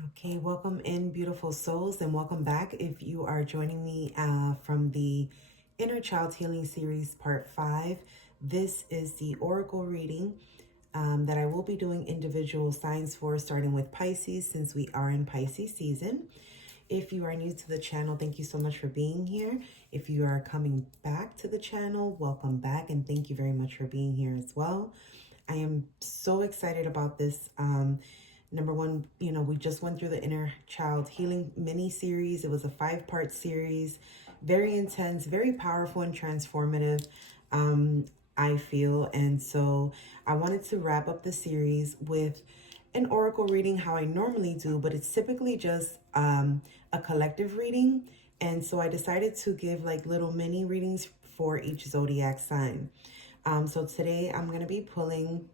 Okay, welcome in, beautiful souls, and welcome back if you are joining me from the Inner Child Healing Series Part 5. This is the Oracle reading that I will be doing individual signs for, starting with Pisces, since we are in Pisces season. If you are new to the channel, thank you so much for being here. If you are coming back to the channel, welcome back, and thank you very much for being here as well. I am so excited about this. Number one, we just went through the Inner Child Healing mini series. It was a 5-part series, very intense, very powerful and transformative, I feel. And so I wanted to wrap up the series with an oracle reading, how I normally do, but it's typically just a collective reading. And so I decided to give like little mini readings for each zodiac sign. So today I'm going to be pulling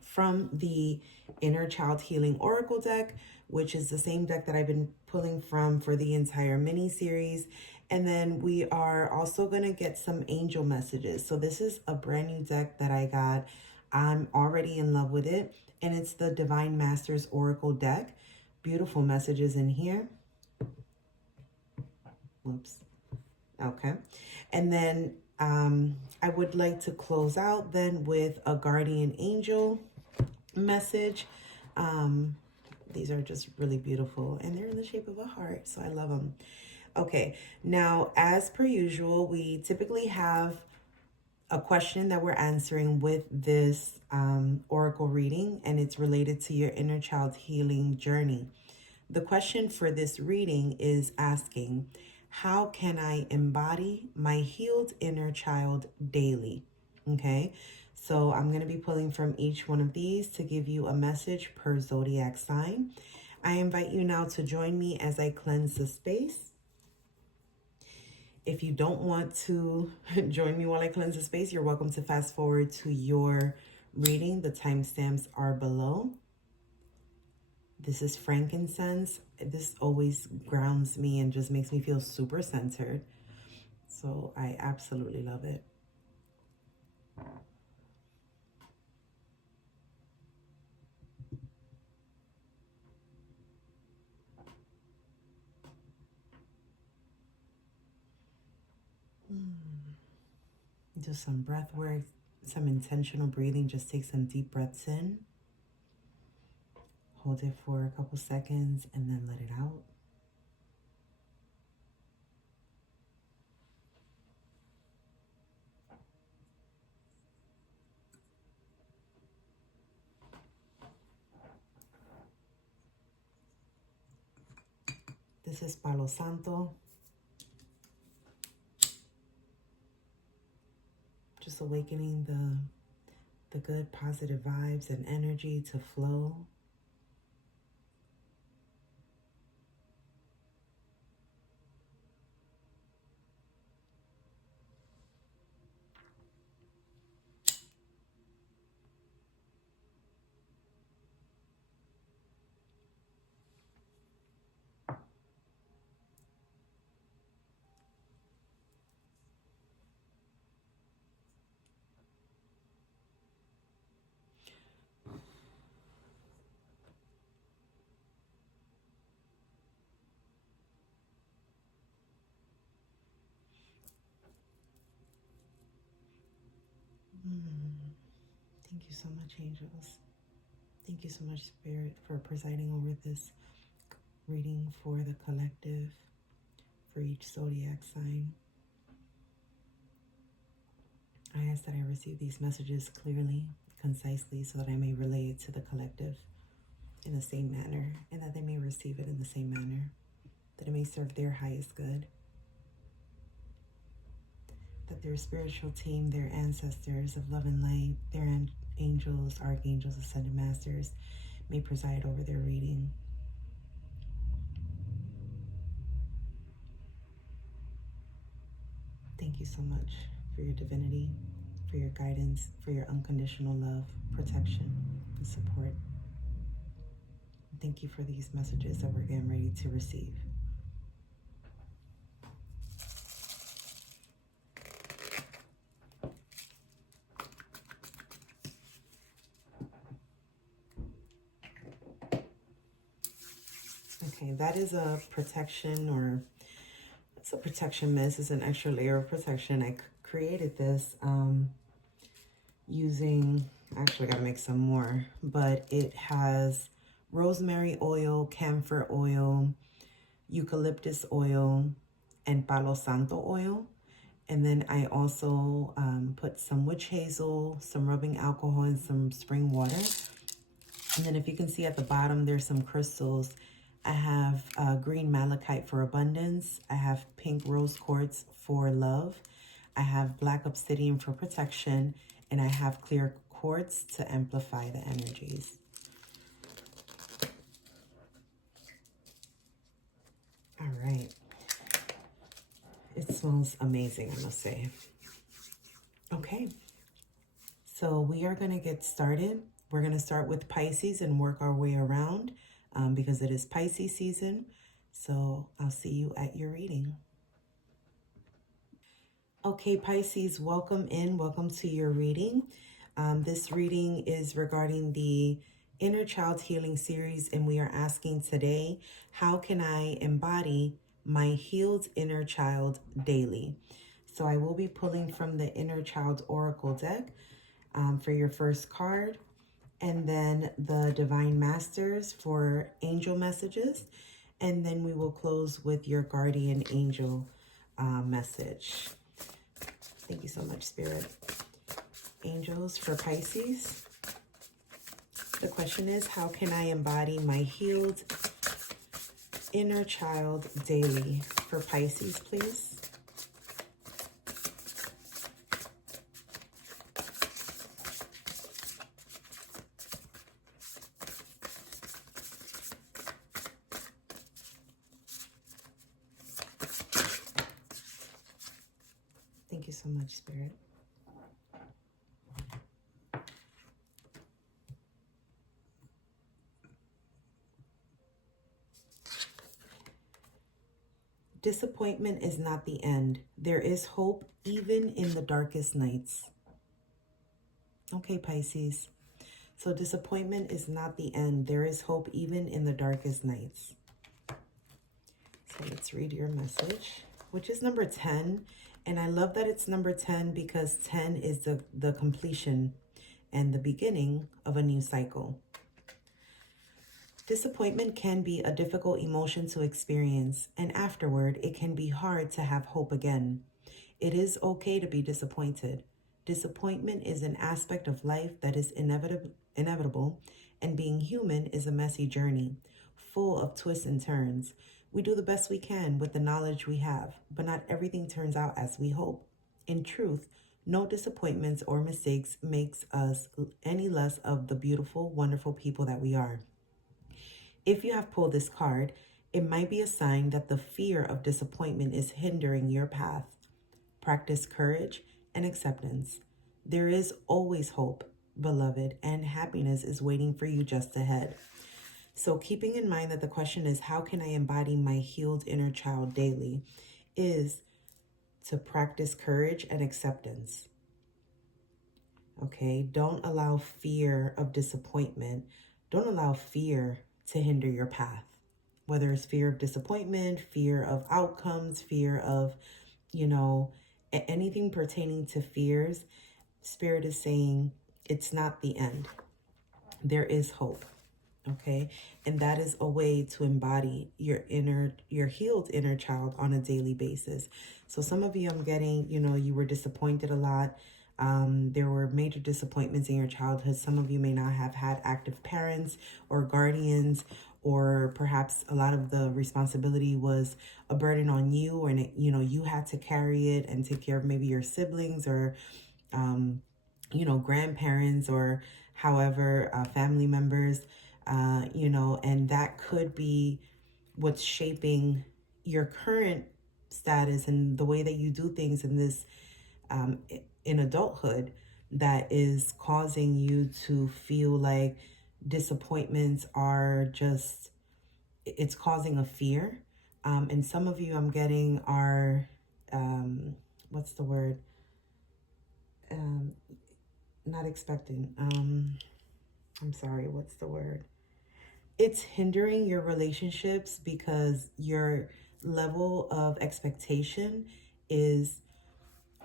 from the Inner Child Healing Oracle deck, which is the same deck that I've been pulling from for the entire mini series. And then we are also going to get some angel messages. So this is a brand new deck that I got. I'm already in love with it. And it's the Divine Masters Oracle deck. Beautiful messages in here. Whoops. Okay. And then I would like to close out then with a guardian angel message. These are just really beautiful, and they're in the shape of a heart, so I love them. Okay, now as per usual, we typically have a question that we're answering with this oracle reading, and it's related to your inner child healing journey. The question for this reading is asking, how can I embody my healed inner child daily? Okay, so I'm going to be pulling from each one of these to give you a message per zodiac sign. I invite you now to join me as I cleanse the space. If you don't want to join me while I cleanse the space, you're welcome to fast forward to your reading. The timestamps are below. This is frankincense. This always grounds me and just makes me feel super centered. So I absolutely love it. Do some breath work, some intentional breathing. Just take some deep breaths in. Hold it for a couple seconds and then let it out. This is Palo Santo. Just awakening the good positive vibes and energy to flow. Thank you so much, angels. Thank you so much, Spirit, for presiding over this reading for the collective, for each zodiac sign. I ask that I receive these messages clearly, concisely, so that I may relay it to the collective in the same manner, and that they may receive it in the same manner, that it may serve their highest good, that their spiritual team, their ancestors of love and light, their angels, archangels, ascended masters, may preside over their reading. Thank you so much for your divinity, for your guidance, for your unconditional love, protection, and support. Thank you for these messages that we're getting ready to receive. Okay, that is a protection, or it's a protection mist. It's an extra layer of protection. I created this using, actually I gotta make some more, but it has rosemary oil, camphor oil, eucalyptus oil, and palo santo oil. And then I also put some witch hazel, some rubbing alcohol, and some spring water. And then if you can see at the bottom, there's some crystals. I have green malachite for abundance. I have pink rose quartz for love. I have black obsidian for protection. And I have clear quartz to amplify the energies. All right. It smells amazing, I must say. Okay. So we are going to get started. We're going to start with Pisces and work our way around because it is Pisces season. So I'll see you at your reading. Okay, Pisces, welcome in. Welcome to your reading. This reading is regarding the Inner Child Healing Series, and we are asking today, how can I embody my healed inner child daily? So I will be pulling from the Inner Child Oracle deck for your first card, and then the Divine Masters for angel messages, and then we will close with your guardian angel message. Thank you so much, Spirit. Angels for Pisces. The question is, how can I embody my healed inner child daily? For Pisces, please. Thank you so much, Spirit. Disappointment is not the end. There is hope even in the darkest nights. Okay, Pisces. So disappointment is not the end. There is hope even in the darkest nights. So let's read your message, which is number 10. And I love that it's number 10 because 10 is the completion and the beginning of a new cycle. Disappointment can be a difficult emotion to experience, and afterward, it can be hard to have hope again. It is okay to be disappointed. Disappointment is an aspect of life that is inevitable, and being human is a messy journey, full of twists and turns. We do the best we can with the knowledge we have, but not everything turns out as we hope. In truth, no disappointments or mistakes makes us any less of the beautiful, wonderful people that we are. If you have pulled this card, it might be a sign that the fear of disappointment is hindering your path. Practice courage and acceptance. There is always hope, beloved, and happiness is waiting for you just ahead. So keeping in mind that the question is, how can I embody my healed inner child daily, is to practice courage and acceptance. Okay, don't allow fear of disappointment. Don't allow fear to hinder your path. Whether it's fear of disappointment, fear of outcomes, fear of, anything pertaining to fears, Spirit is saying it's not the end. There is hope. Okay, and that is a way to embody your healed inner child on a daily basis. So some of you, I'm getting, you were disappointed a lot. There were major disappointments in your childhood. Some of you may not have had active parents or guardians, or perhaps a lot of the responsibility was a burden on you, and you had to carry it and take care of maybe your siblings or grandparents, or however, family members, and that could be what's shaping your current status and the way that you do things in this, in adulthood, that is causing you to feel like disappointments are just, it's causing a fear. And some of you, I'm getting, are, what's the word? Not expecting. I'm sorry, what's the word? it's hindering your relationships because your level of expectation is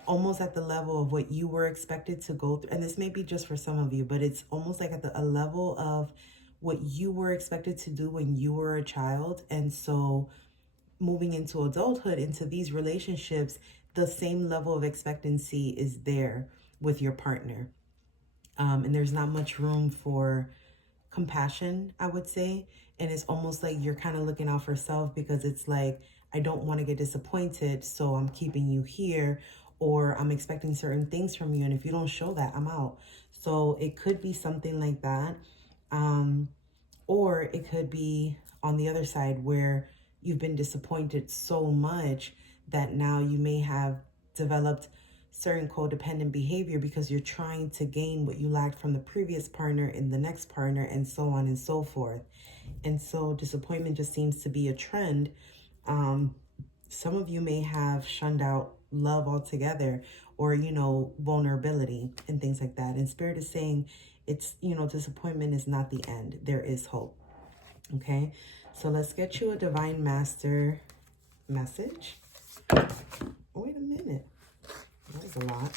almost at the level of what you were expected to go through. And this may be just for some of you, but it's almost like at a level of what you were expected to do when you were a child. And so moving into adulthood, into these relationships, the same level of expectancy is there with your partner. And there's not much room for compassion, I would say. And it's almost like you're kind of looking out for self, because it's like, I don't want to get disappointed, so I'm keeping you here, or I'm expecting certain things from you. And if you don't show that, I'm out. So it could be something like that. Or it could be on the other side where you've been disappointed so much that now you may have developed certain codependent behavior because you're trying to gain what you lacked from the previous partner in the next partner, and so on and so forth. And so disappointment just seems to be a trend. Some of you may have shunned out love altogether, or, vulnerability and things like that. And Spirit is saying it's, disappointment is not the end. There is hope. Okay, so let's get you a Divine Master message. Wait a minute. That was a lot.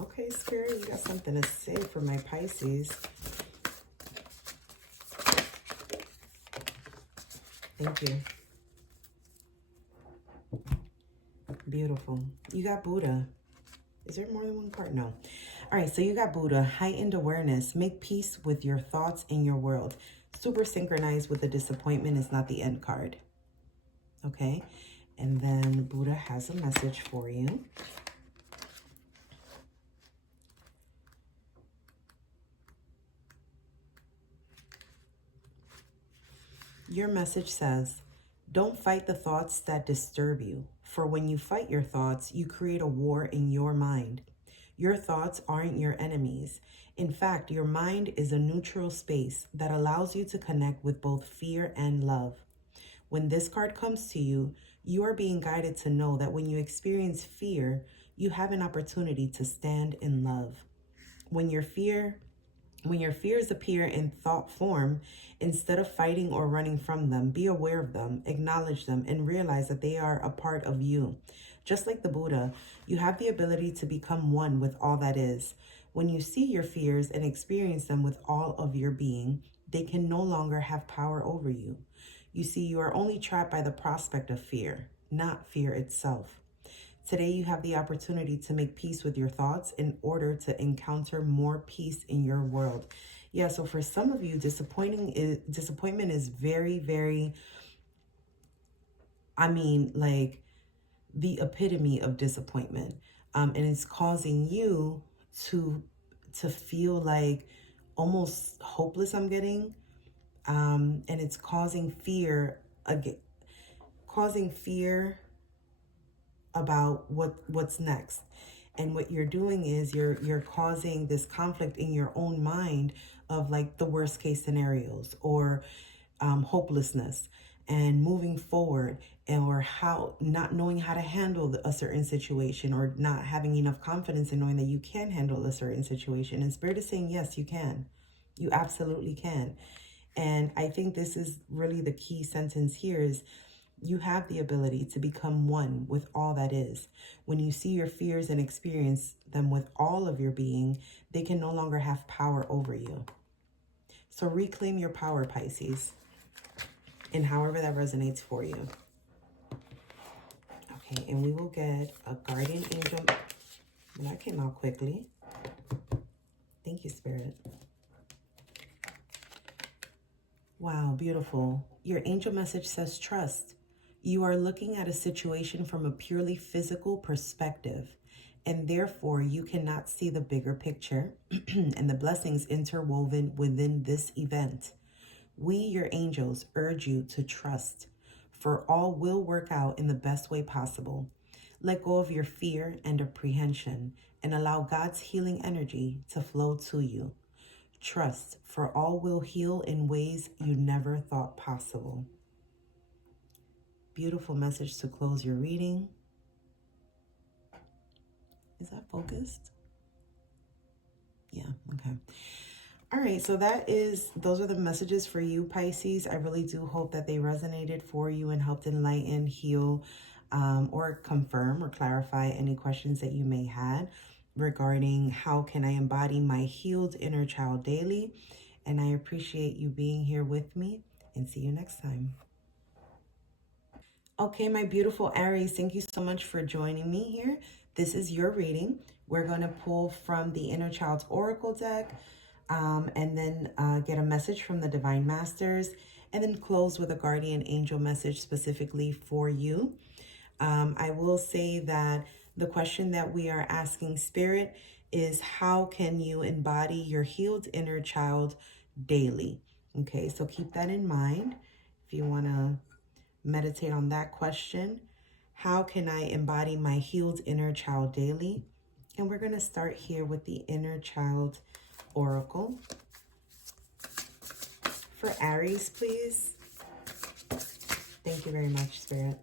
Okay, Spirit, you got something to say for my Pisces. Thank you. Beautiful. You got Buddha. Is there more than one card? No. All right, so you got Buddha. Heightened awareness. Make peace with your thoughts in your world. Super synchronized with the disappointment is not the end card. Okay, and then Buddha has a message for you. Your message says, don't fight the thoughts that disturb you, for when you fight your thoughts, you create a war in your mind. Your thoughts aren't your enemies. In fact, your mind is a neutral space that allows you to connect with both fear and love. When this card comes to you, you are being guided to know that when you experience fear, you have an opportunity to stand in love. When your fears appear in thought form, instead of fighting or running from them, be aware of them, acknowledge them, and realize that they are a part of you. Just like the Buddha, you have the ability to become one with all that is. When you see your fears and experience them with all of your being, they can no longer have power over you. You see, you are only trapped by the prospect of fear, not fear itself. Today, you have the opportunity to make peace with your thoughts in order to encounter more peace in your world. Yeah, so for some of you, disappointment is very, very, like the epitome of disappointment. And it's causing you to feel like almost hopeless, I'm getting. And it's causing fear, causing fear about what's next. And what you're doing is you're causing this conflict in your own mind of like the worst case scenarios, or hopelessness, and moving forward, or how not knowing how to handle a certain situation, or not having enough confidence in knowing that you can handle a certain situation. And Spirit is saying, yes, you can. You absolutely can. And I think this is really the key sentence here is, you have the ability to become one with all that is. When you see your fears and experience them with all of your being, they can no longer have power over you. So reclaim your power, Pisces, and however that resonates for you. Okay, and we will get a guardian angel. That came out quickly. Thank you, Spirit. Wow, beautiful. Your angel message says trust. You are looking at a situation from a purely physical perspective, and therefore you cannot see the bigger picture and the blessings interwoven within this event. We, your angels, urge you to trust, for all will work out in the best way possible. Let go of your fear and apprehension and allow God's healing energy to flow to you. Trust, for all will heal in ways you never thought possible. Beautiful message to close your reading. Is that focused? Yeah, okay. All right, so those are the messages for you, Pisces. I really do hope that they resonated for you and helped enlighten, heal, or confirm or clarify any questions that you may had regarding how can I embody my healed inner child daily. And I appreciate you being here with me, and see you next time. Okay, my beautiful Aries, thank you so much for joining me here. This is your reading. We're going to pull from the Inner Child's Oracle deck, and then get a message from the Divine Masters, and then close with a guardian angel message specifically for you. I will say that the question that we are asking Spirit is, how can you embody your healed inner child daily? Okay, so keep that in mind if you want to meditate on that question. How can I embody my healed inner child daily? And we're going to start here with the Inner Child Oracle. For Aries, please. Thank you very much, Spirit.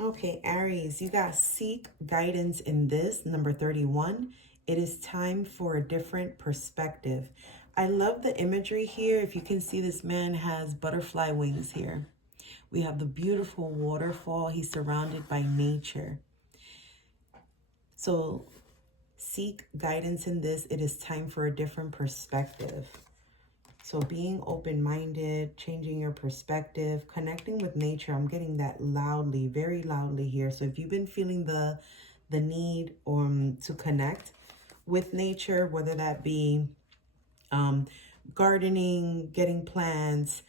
Okay, Aries, you got seek guidance in this, number 31. It is time for a different perspective. I love the imagery here. If you can see, this man has butterfly wings here. We have the beautiful waterfall. He's surrounded by nature. So seek guidance in this. It is time for a different perspective. So being open-minded, changing your perspective, connecting with nature. I'm getting that loudly, very loudly here. So if you've been feeling the need to connect with nature, whether that be gardening, getting plants,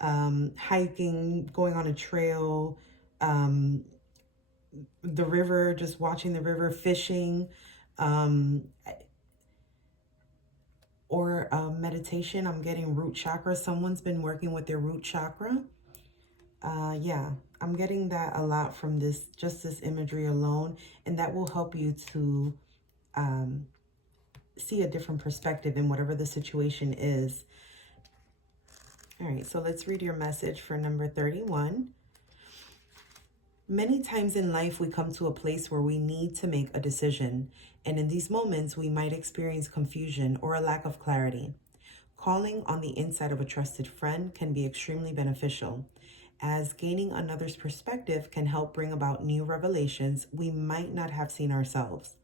hiking, going on a trail, the river, just watching the river, fishing, or meditation. I'm getting root chakra. Someone's been working with their root chakra. Yeah, I'm getting that a lot from this, just this imagery alone, and that will help you to see a different perspective in whatever the situation is. All right, so let's read your message for number 31. Many times in life, we come to a place where we need to make a decision, and in these moments, we might experience confusion or a lack of clarity. Calling on the insight of a trusted friend can be extremely beneficial, as gaining another's perspective can help bring about new revelations we might not have seen ourselves.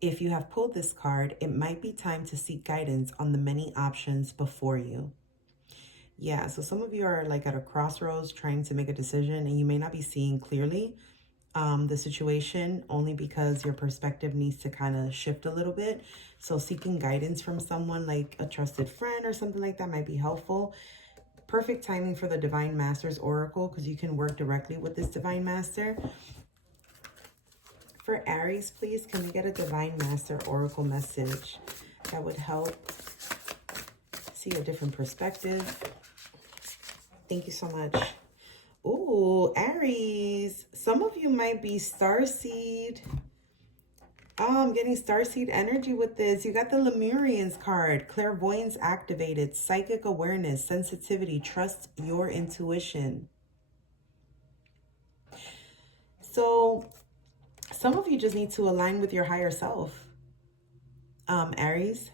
If you have pulled this card, it might be time to seek guidance on the many options before you. Yeah, so some of you are like at a crossroads trying to make a decision, and you may not be seeing clearly the situation, only because your perspective needs to kind of shift a little bit. So seeking guidance from someone like a trusted friend or something like that might be helpful. Perfect timing for the Divine Master's Oracle, because you can work directly with this Divine Master. For Aries, please, can we get a Divine Master Oracle message that would help see a different perspective? Thank you so much. Ooh, Aries. Some of you might be starseed. Oh, I'm getting starseed energy with this. You got the Lemurians card. Clairvoyance activated. Psychic awareness. Sensitivity. Trust your intuition. So some of you just need to align with your higher self. Aries.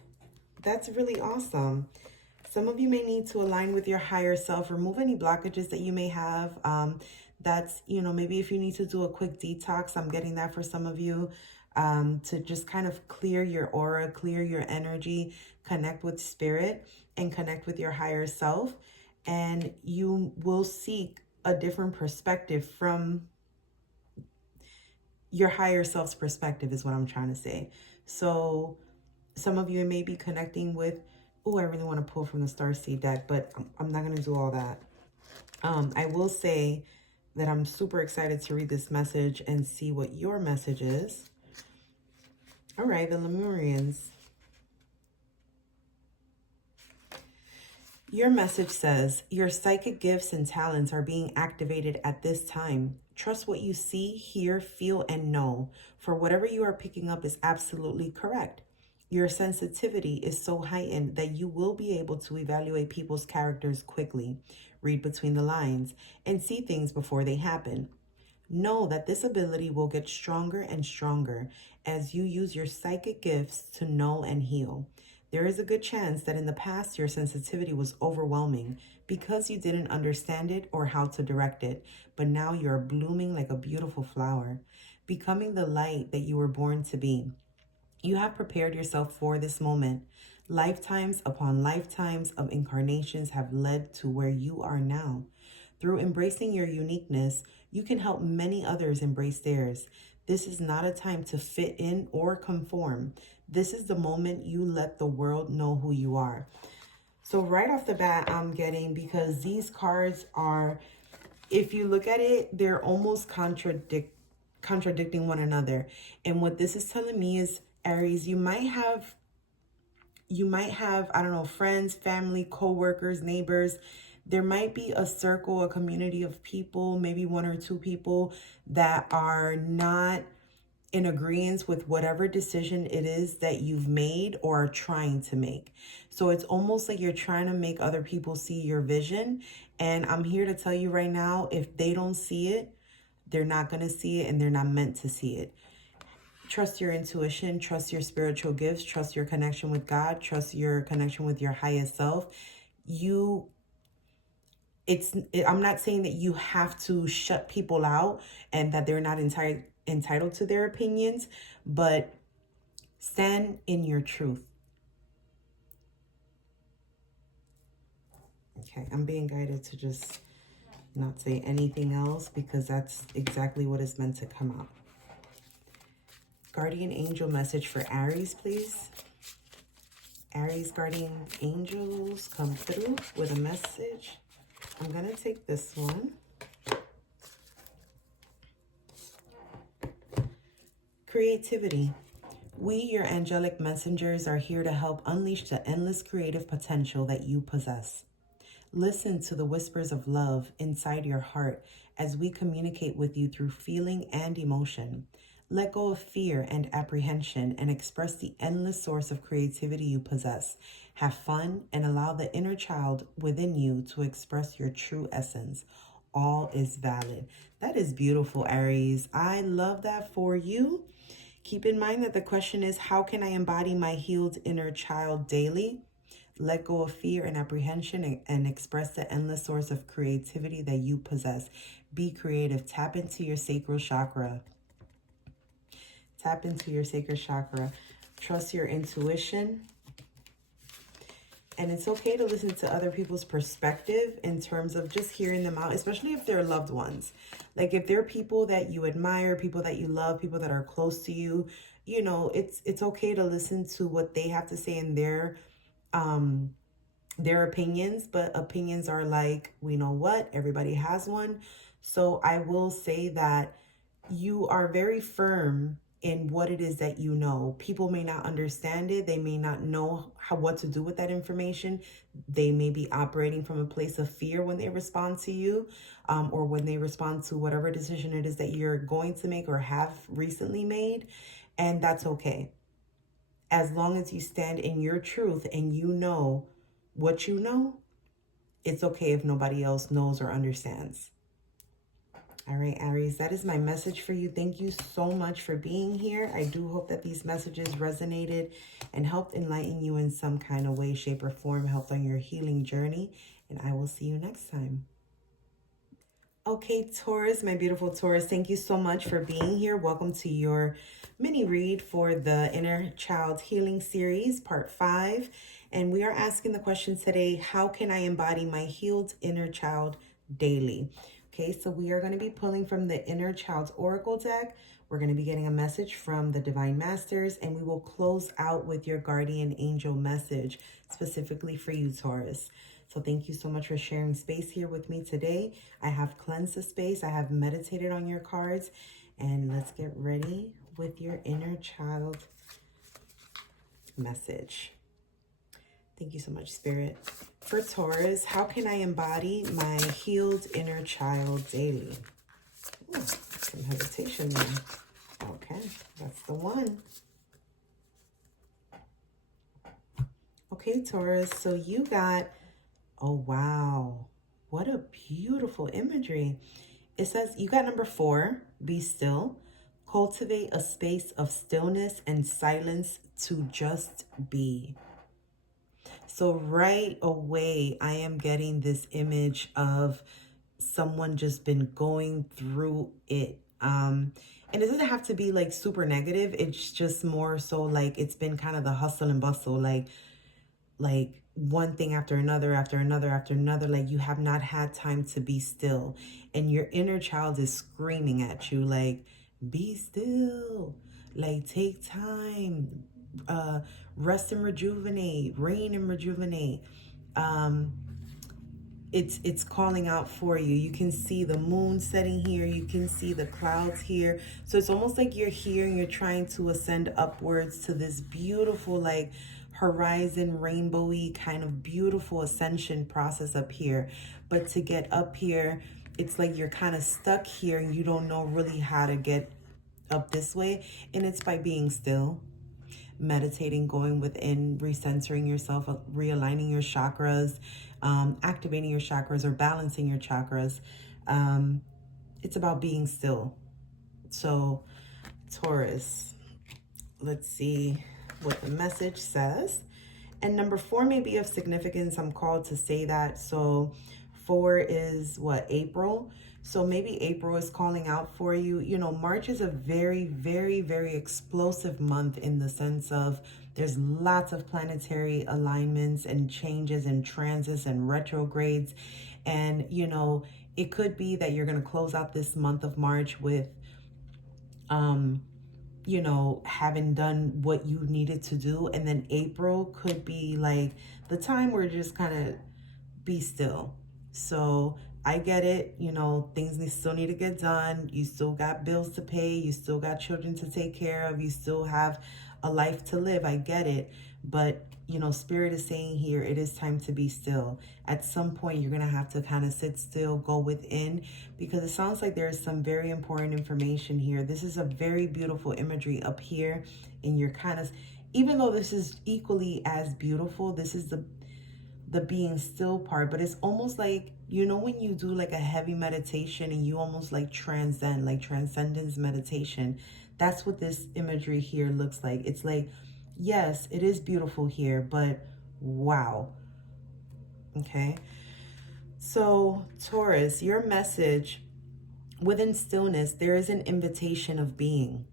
That's really awesome. Some of you may need to align with your higher self, remove any blockages that you may have. That's, maybe if you need to do a quick detox, I'm getting that for some of you, to just kind of clear your aura, clear your energy, connect with spirit, and connect with your higher self. And you will seek a different perspective from your higher self's perspective is what I'm trying to say. So some of you may be connecting with, oh, I really want to pull from the Starseed deck, but I'm not going to do all that. I will say that I'm super excited to read this message and see what your message is. All right, the Lemurians. Your message says, your psychic gifts and talents are being activated at this time. Trust what you see, hear, feel, and know, for whatever you are picking up is absolutely correct. Your sensitivity is so heightened that you will be able to evaluate people's characters quickly, read between the lines, and see things before they happen. Know that this ability will get stronger and stronger, as you use your psychic gifts to null and heal. There is a good chance that in the past your sensitivity was overwhelming because you didn't understand it or how to direct it, but now you're blooming like a beautiful flower, becoming the light that you were born to be. You have prepared yourself for this moment. Lifetimes upon lifetimes of incarnations have led to where you are now. Through embracing your uniqueness, you can help many others embrace theirs. This is not a time to fit in or conform. This is the moment you let the world know who you are. So right off the bat, I'm getting, because these cards are, if you look at it, they're almost contradicting one another. And what this is telling me is, Aries, you might have, I don't know, friends, family, co-workers, neighbors. There might be a circle, a community of people, maybe one or two people that are not in agreement with whatever decision it is that you've made or are trying to make. So it's almost like you're trying to make other people see your vision. And I'm here to tell you right now, if they don't see it, they're not going to see it, and they're not meant to see it. Trust your intuition, trust your spiritual gifts, trust your connection with God, trust your connection with your highest self. I'm not saying that you have to shut people out and that they're not entitled to their opinions, but stand in your truth. Okay, I'm being guided to just not say anything else because that's exactly what is meant to come out. Guardian angel message for Aries, please. Aries guardian angels, come through with a message. I'm going to take this one. Creativity. We, your angelic messengers, are here to help unleash the endless creative potential that you possess. Listen to the whispers of love inside your heart as we communicate with you through feeling and emotion. Let go of fear and apprehension and express the endless source of creativity you possess. Have fun and allow the inner child within you to express your true essence. All is valid. That is beautiful, Aries. I love that for you. Keep in mind that the question is, how can I embody my healed inner child daily? Let go of fear and apprehension and express the endless source of creativity that you possess. Be creative. Tap into your sacral chakra. Tap into your sacral chakra. Trust your intuition. And it's okay to listen to other people's perspective in terms of just hearing them out, especially if they're loved ones. Like if they're people that you admire, people that you love, people that are close to you, you know, it's okay to listen to what they have to say in their opinions. But opinions are like, we know what, everybody has one. So I will say that you are very firm in what it is that you know. People may not understand it. They may not know what to do with that information. They may be operating from a place of fear when they respond to you, or when they respond to whatever decision it is that you're going to make or have recently made. And that's okay. As long as you stand in your truth and you know what you know, it's okay if nobody else knows or understands. All right, Aries, that is my message for you. Thank you so much for being here. I do hope that these messages resonated and helped enlighten you in some kind of way, shape, or form, helped on your healing journey. And I will see you next time. Okay, Taurus, my beautiful Taurus, thank you so much for being here. Welcome to your mini read for the Inner Child Healing Series, Part 5. And we are asking the question today, how can I embody my healed inner child daily? Okay, so we are going to be pulling from the Inner Child's Oracle deck. We're going to be getting a message from the Divine Masters, and we will close out with your guardian angel message specifically for you, Taurus. So thank you so much for sharing space here with me today. I have cleansed the space. I have meditated on your cards, and let's get ready with your inner child message. Thank you so much, Spirit. For Taurus, how can I embody my healed inner child daily? Ooh, some hesitation there. Okay, that's the one. Okay, Taurus, so you got, oh, wow. What a beautiful imagery. It says you got number 4, be still, Cultivate a space of stillness and silence to just be. So right away, I am getting this image of someone just been going through it. And it doesn't have to be like super negative. It's just more so like it's been kind of the hustle and bustle, like one thing after another, after another, after another. Like you have not had time to be still. And your inner child is screaming at you like, be still, like take time, rest and rejuvenate, reign and rejuvenate. It's calling out for you. You can see the moon setting here. You can see the clouds here. So it's almost like you're here and you're trying to ascend upwards to this beautiful, like horizon, rainbowy kind of beautiful ascension process up here. But to get up here, it's like you're kind of stuck here and you don't know really how to get up this way. And it's by being still, meditating, going within, recentering yourself, realigning your chakras, activating your chakras or balancing your chakras. It's about being still. So Taurus, let's see what the message says. And number 4 may be of significance. I'm called to say that. So 4 is what, April? So maybe April is calling out for you. You know, March is a very, very, very explosive month in the sense of there's lots of planetary alignments and changes and transits and retrogrades. And, you know, it could be that you're going to close out this month of March with, you know, having done what you needed to do. And then April could be like the time where just kind of be still. So I get it. You know, things still need to get done. You still got bills to pay. You still got children to take care of. You still have a life to live. I get it. But, you know, Spirit is saying here, it is time to be still. At some point, you're going to have to kind of sit still, go within, because it sounds like there is some very important information here. This is a very beautiful imagery up here. And you're kind of, even though this is equally as beautiful, this is the being still part, but it's almost like, you know, when you do like a heavy meditation and you almost like transcend, like transcendence meditation, that's what this imagery here looks like. It's like, yes, it is beautiful here, but wow. Okay. So Taurus, your message within stillness, there is an invitation of being.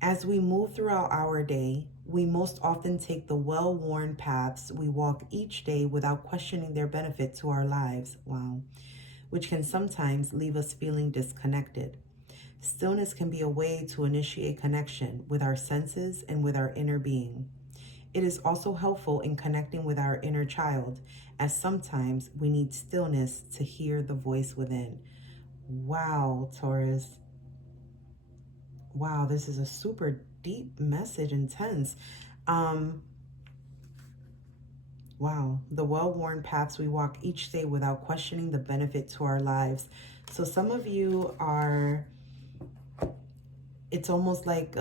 As we move throughout our day, we most often take the well-worn paths we walk each day without questioning their benefit to our lives. Wow. Which can sometimes leave us feeling disconnected. Stillness can be a way to initiate connection with our senses and with our inner being. It is also helpful in connecting with our inner child, as sometimes we need stillness to hear the voice within. Wow, Taurus. Wow, this is a super deep message, intense. Wow, the well-worn paths we walk each day without questioning the benefit to our lives. So some of you are, it's almost like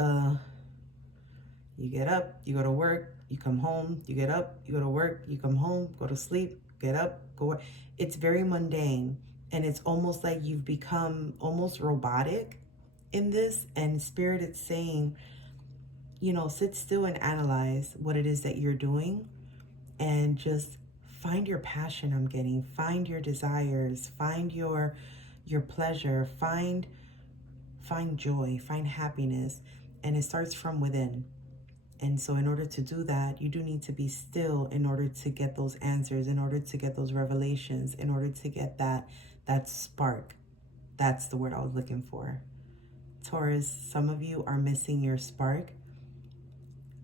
you get up, you go to work, you come home, you get up, you go to work, you come home, go to sleep, get up, go work. It's very mundane, and it's almost like you've become almost robotic in this. And Spirit is saying, you know, sit still and analyze what it is that you're doing and just find your passion. I'm getting, find your desires, find your pleasure, find joy, find happiness. And it starts from within. And so in order to do that, you do need to be still in order to get those answers, in order to get those revelations, in order to get that spark. That's the word I was looking for. Taurus, some of you are missing your spark.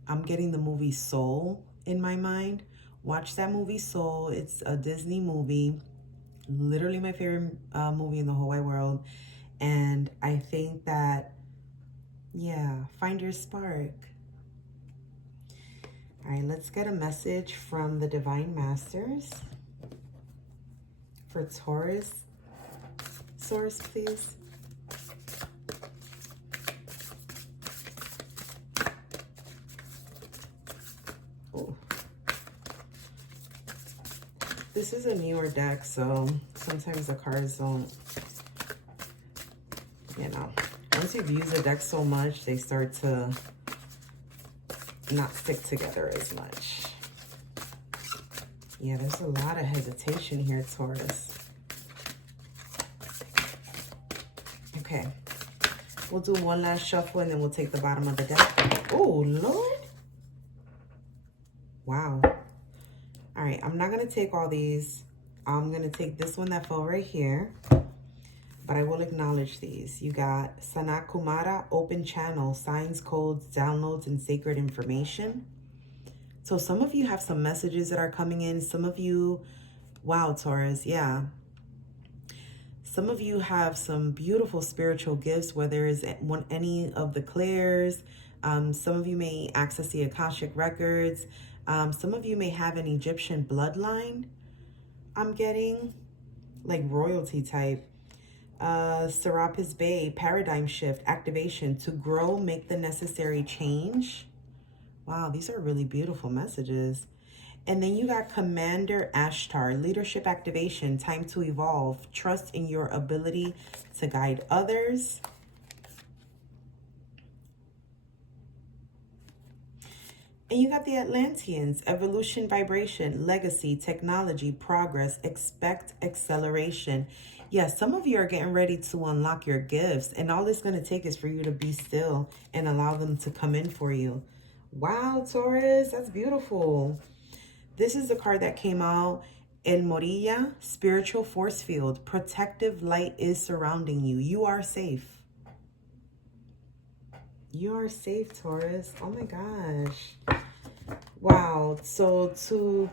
I'm getting the movie Soul in my mind. Watch that movie Soul. It's a Disney movie. Literally my favorite movie in the whole wide world. And I think that, yeah, find your spark. All right, let's get a message from the Divine Masters for Taurus. Source, please. Oh. This is a newer deck, so sometimes the cards don't, you know. Once you've used the deck so much, they start to not stick together as much. Yeah, there's a lot of hesitation here, Taurus. Okay. We'll do one last shuffle and then we'll take the bottom of the deck. Oh, Lord. Wow. All right, I'm not going to take all these. I'm going to take this one that fell right here. But I will acknowledge these. You got Sanat Kumara, open channel, signs, codes, downloads, and sacred information. So some of you have some messages that are coming in. Some of you, wow, Taurus, yeah. Some of you have some beautiful spiritual gifts, whether it's any of the clairs. Some of you may access the Akashic records. Some of you may have an Egyptian bloodline, I'm getting, like royalty type. Serapis Bay, paradigm shift, activation, to grow, make the necessary change. Wow, these are really beautiful messages. And then you got Commander Ashtar, leadership activation, time to evolve, trust in your ability to guide others. And you got the Atlanteans, evolution, vibration, legacy, technology, progress, expect acceleration. Yes, some of you are getting ready to unlock your gifts, and all it's going to take is for you to be still and allow them to come in for you. Wow, Taurus, that's beautiful. This is the card that came out. El Morilla, spiritual force field, protective light is surrounding you. You are safe. You are safe, Taurus. Oh my gosh. Wow. So to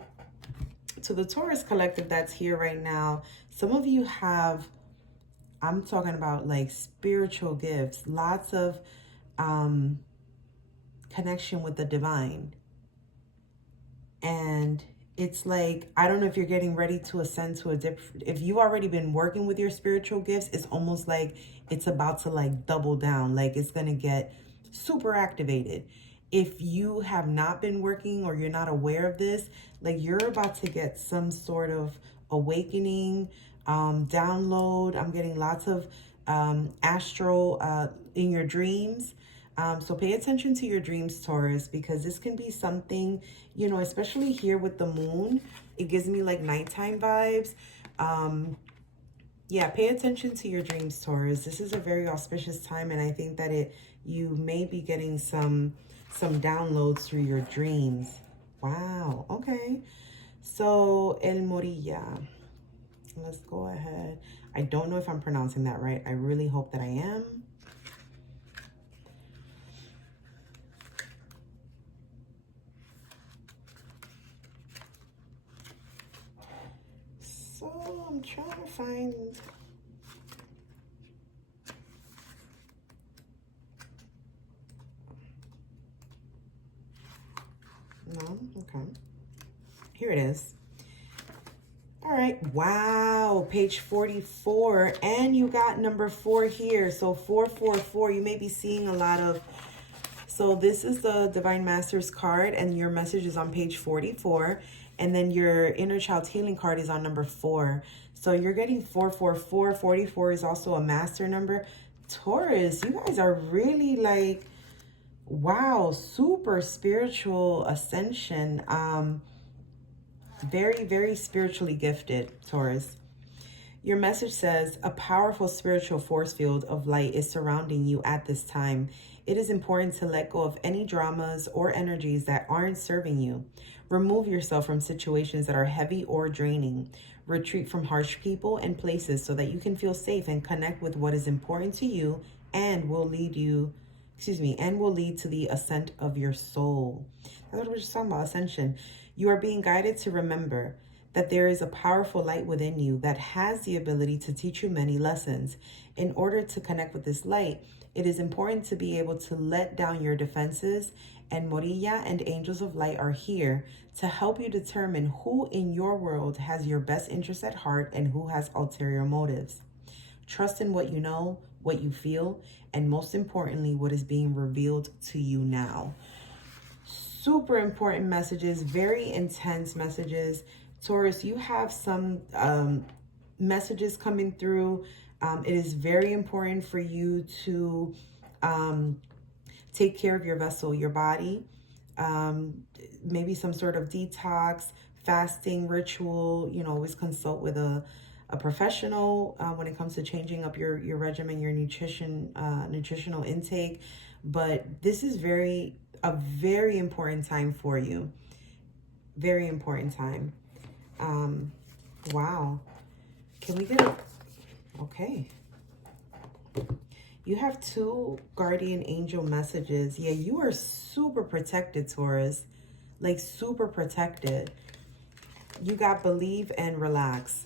the Taurus collective that's here right now, some of you have, I'm talking about like spiritual gifts, lots of connection with the divine. And it's like, I don't know if you're getting ready to ascend to a different, if you've already been working with your spiritual gifts, it's almost like it's about to like double down, like it's going to get super activated. If you have not been working or you're not aware of this, like you're about to get some sort of awakening, download. I'm getting lots of astral in your dreams. So pay attention to your dreams, Taurus, because this can be something, you know, especially here with the moon. It gives me like nighttime vibes. Yeah, pay attention to your dreams, Taurus. This is a very auspicious time, and I think that you may be getting some downloads through your dreams. Wow, okay. So, El Morilla. Let's go ahead. I don't know if I'm pronouncing that right. I really hope that I am. So I'm trying to find... No? Okay. Here it is. All right. Wow. Page 44. And you got number 4 here. So 444. You may be seeing a lot of... So this is the Divine Masters card, and your message is on page 44. And then your Inner Child Healing card is on number 4. So you're getting 444. 44 is also a master number. Taurus, you guys are really like, wow, super spiritual ascension. Very, very spiritually gifted, Taurus. Your message says, a powerful spiritual force field of light is surrounding you at this time. It is important to let go of any dramas or energies that aren't serving you. Remove yourself from situations that are heavy or draining. Retreat from harsh people and places so that you can feel safe and connect with what is important to you and will lead you, and will lead to the ascent of your soul. That's what we're just talking about, ascension. You are being guided to remember that there is a powerful light within you that has the ability to teach you many lessons. In order to connect with this light, it is important to be able to let down your defenses, and Morilla and Angels of Light are here to help you determine who in your world has your best interest at heart and who has ulterior motives. Trust in what you know, what you feel, and most importantly, what is being revealed to you now. Super important messages, very intense messages. Taurus, you have some messages coming through. It is very important for you to take care of your vessel, your body. Maybe some sort of detox, fasting ritual. Always consult with a professional when it comes to changing up your regimen, your nutritional intake. But this is a very important time for you. Very important time. Wow. Can we get a... Okay. You have 2 guardian angel messages. Yeah, you are super protected, Taurus. Like super protected. You got believe and relax.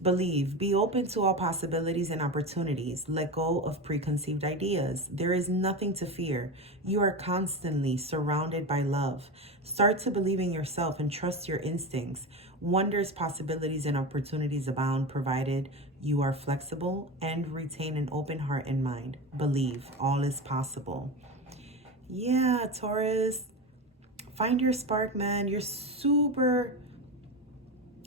Believe. Be open to all possibilities and opportunities. Let go of preconceived ideas. There is nothing to fear. You are constantly surrounded by love. Start to believe in yourself and trust your instincts. Wonders, possibilities, and opportunities abound, provided you are flexible and retain an open heart and mind. Believe. All is possible. Yeah, Taurus. Find your spark, man. You're super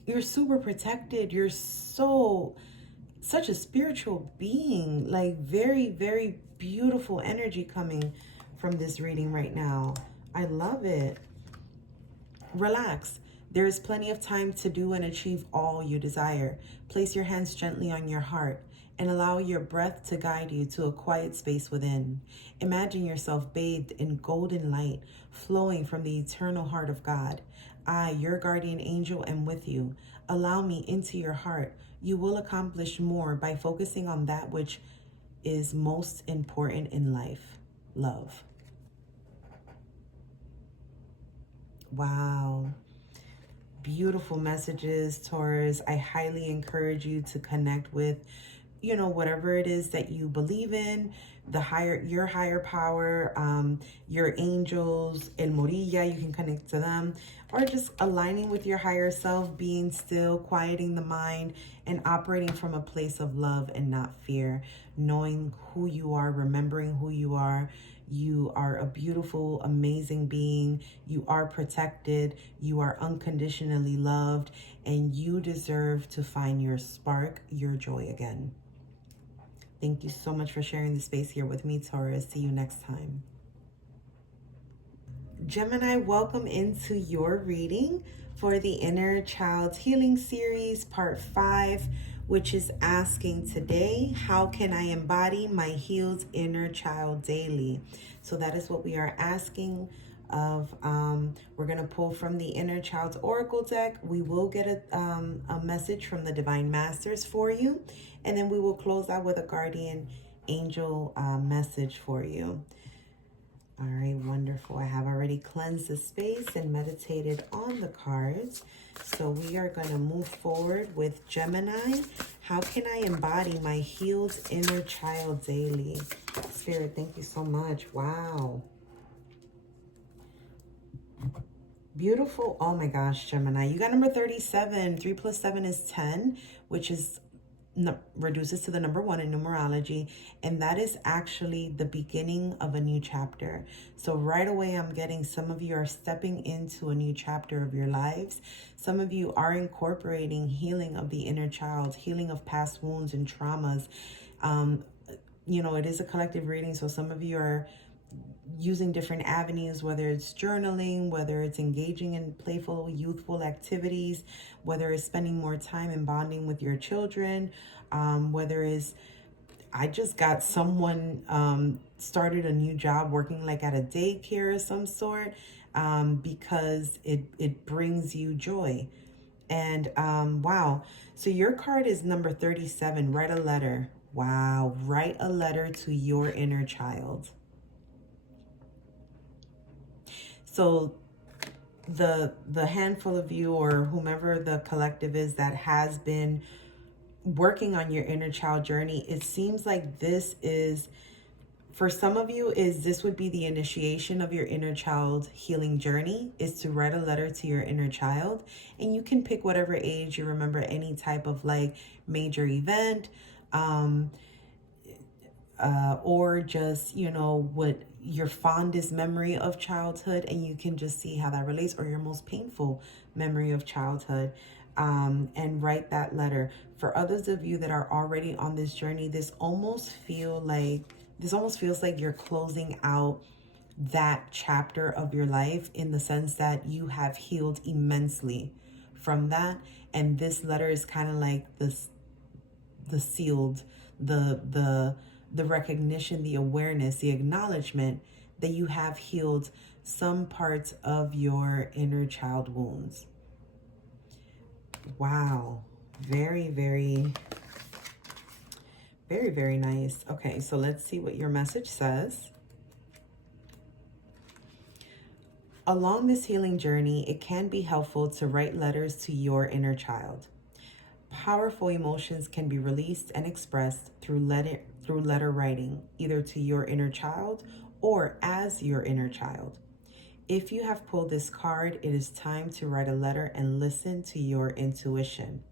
protected. You're such a spiritual being. Like very, very beautiful energy coming from this reading right now. I love it. Relax. There is plenty of time to do and achieve all you desire. Place your hands gently on your heart and allow your breath to guide you to a quiet space within. Imagine yourself bathed in golden light flowing from the eternal heart of God. I, your guardian angel, am with you. Allow me into your heart. You will accomplish more by focusing on that which is most important in life. Love. Wow. Beautiful messages, Taurus. I highly encourage you to connect with, whatever it is that you believe in, your higher power, your angels, El Morilla, you can connect to them, or just aligning with your higher self, being still, quieting the mind, and operating from a place of love and not fear, knowing who you are, remembering who you are. You are a beautiful, amazing being. You are protected. You are unconditionally loved, and you deserve to find your spark, your joy again. Thank you so much for sharing the space here with me, Taurus. See you next time. Gemini, welcome into your reading for the Inner Child Healing Series, Part 5, which is asking today, how can I embody my healed inner child daily? So that is what we are asking of. We're going to pull from the Inner Child's Oracle deck. We will get a message from the Divine Masters for you. And then we will close out with a guardian angel message for you. All right, wonderful. I have already cleansed the space and meditated on the cards. So we are going to move forward with Gemini. How can I embody my healed inner child daily? Spirit, thank you so much. Wow. Beautiful. Oh my gosh, Gemini. You got number 37. 3 plus 7 is 10, which is reduces to the number 1 in numerology, and that is actually the beginning of a new chapter. So right away I'm getting some of you are stepping into a new chapter of your lives. Some of you are incorporating healing of the inner child, healing of past wounds and traumas. It is a collective reading, so some of you are using different avenues, whether it's journaling, whether it's engaging in playful, youthful activities, whether it's spending more time and bonding with your children, whether it's, I just got someone started a new job working like at a daycare of some sort, because it brings you joy. And wow, so your card is number 37. Write a letter. Wow, write a letter to your inner child. So the handful of you, or whomever the collective is that has been working on your inner child journey, it seems like this is, for some of you, this would be the initiation of your inner child healing journey, is to write a letter to your inner child. And you can pick whatever age you remember, any type of like major event, or just, what your fondest memory of childhood, and you can just see how that relates, or your most painful memory of childhood. and write that letter. For others of you that are already on this journey, this almost feels like you're closing out that chapter of your life, in the sense that you have healed immensely from that. And this letter is kind of like this, the sealed, the recognition, the awareness, the acknowledgement that you have healed some parts of your inner child wounds. Wow. Very, very, very, very nice. Okay, so let's see what your message says. Along this healing journey, it can be helpful to write letters to your inner child. Powerful emotions can be released and expressed through letter writing, either to your inner child or as your inner child. If you have pulled this card, it is time to write a letter and listen to your intuition.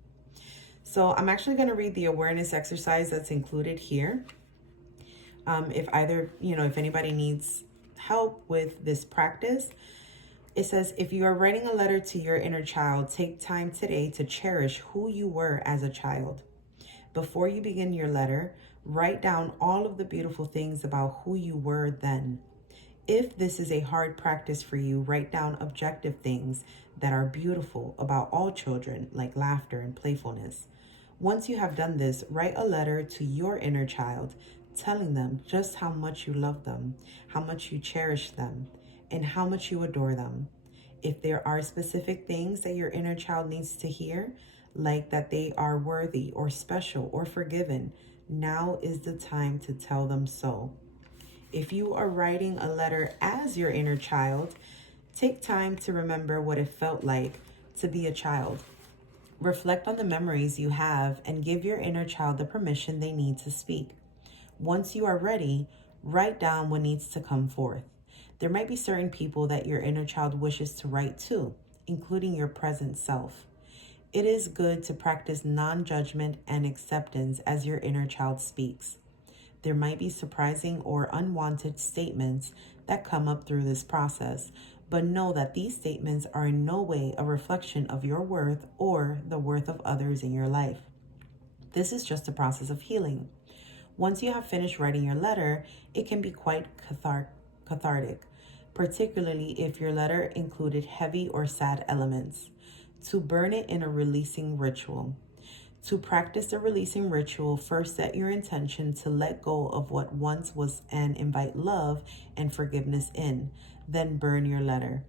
So I'm actually going to read the awareness exercise that's included here. If anybody needs help with this practice, it says, if you are writing a letter to your inner child, take time today to cherish who you were as a child. Before you begin your letter, write down all of the beautiful things about who you were then. If this is a hard practice for you, write down objective things that are beautiful about all children, like laughter and playfulness. Once you have done this, write a letter to your inner child, telling them just how much you love them, how much you cherish them, and how much you adore them. If there are specific things that your inner child needs to hear, like that they are worthy or special or forgiven, now is the time to tell them so. If you are writing a letter as your inner child, take time to remember what it felt like to be a child. Reflect on the memories you have and give your inner child the permission they need to speak. Once you are ready, write down what needs to come forth. There might be certain people that your inner child wishes to write to, including your present self. It is good to practice non-judgment and acceptance as your inner child speaks. There might be surprising or unwanted statements that come up through this process, but know that these statements are in no way a reflection of your worth or the worth of others in your life. This is just a process of healing. Once you have finished writing your letter, it can be quite cathartic, particularly if your letter included heavy or sad elements. To burn it in a releasing ritual. To practice the releasing ritual, first set your intention to let go of what once was and invite love and forgiveness in. Then burn your letter.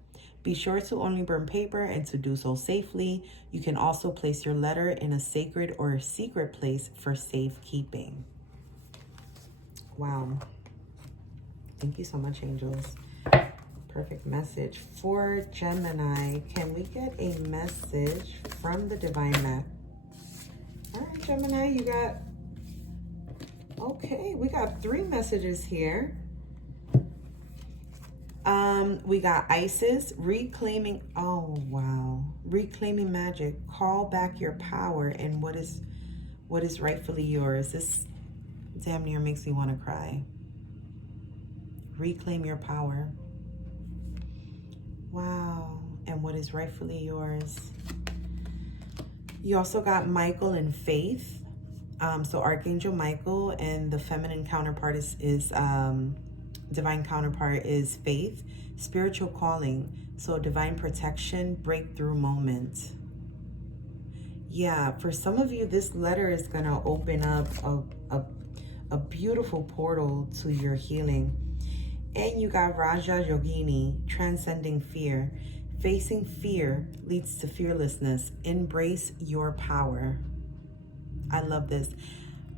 Be sure to only burn paper and to do so safely. You can also place your letter in a sacred or secret place for safekeeping. Wow. Thank you so much, angels. Perfect message. For Gemini, can we get a message from the Divine Map? All right, Gemini, you got... Okay, we got 3 messages here. We got Isis, reclaiming... Oh, wow. Reclaiming magic. Call back your power and what is rightfully yours. This damn near makes me want to cry. Reclaim your power. Wow. And what is rightfully yours. You also got Michael and Faith. So Archangel Michael, and the feminine counterpart is divine counterpart is Faith. Spiritual calling. So divine protection, breakthrough moment. Yeah, for some of you, this letter is going to open up a beautiful portal to your healing. And you got Raja Yogini, transcending fear. Facing fear leads to fearlessness. Embrace your power. I love this.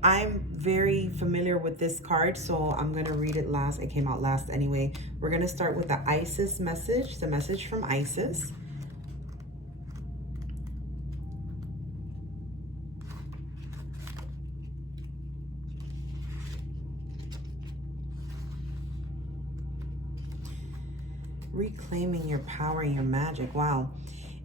I'm very familiar with this card, so I'm going to read it last. It came out last anyway. We're going to start with the Isis message, the message from Isis. Reclaiming your power and your magic. Wow.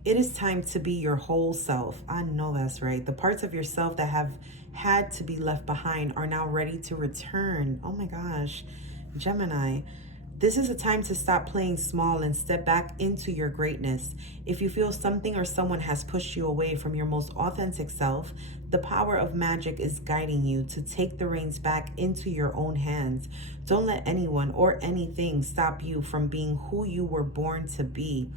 It is time to be your whole self. I know that's right. The parts of yourself that have had to be left behind are now ready to return. Oh my gosh. Gemini, This is a time to stop playing small and step back into your greatness. If you feel something or someone has pushed you away from your most authentic self, the power of magic is guiding you to take the reins back into your own hands. Don't let anyone or anything stop you from being who you were born to be.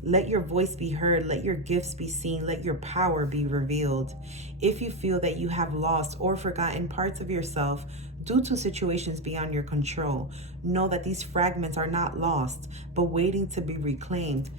Let your voice be heard. Let your gifts be seen. Let your power be revealed. If you feel that you have lost or forgotten parts of yourself due to situations beyond your control, know that these fragments are not lost, but waiting to be reclaimed.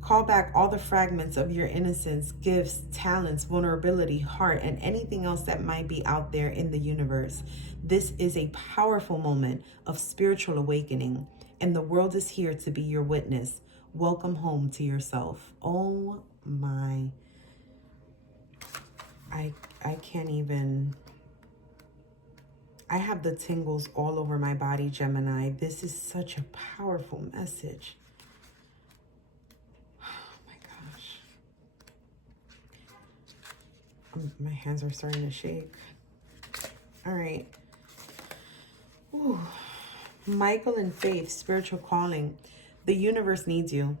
Call back all the fragments of your innocence, gifts, talents, vulnerability, heart, and anything else that might be out there in the universe. This is a powerful moment of spiritual awakening, and the world is here to be your witness. Welcome home to yourself. Oh my. I can't even. I have the tingles all over my body, Gemini. This is such a powerful message. My hands are starting to shake. All right. Ooh. Michael and Faith, spiritual calling. The universe needs you.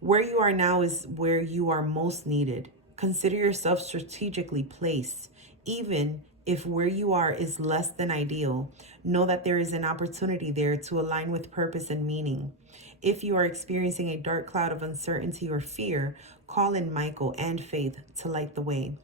Where you are now is where you are most needed. Consider yourself strategically placed. Even if where you are is less than ideal, know that there is an opportunity there to align with purpose and meaning. If you are experiencing a dark cloud of uncertainty or fear, call in Michael and Faith to light the way.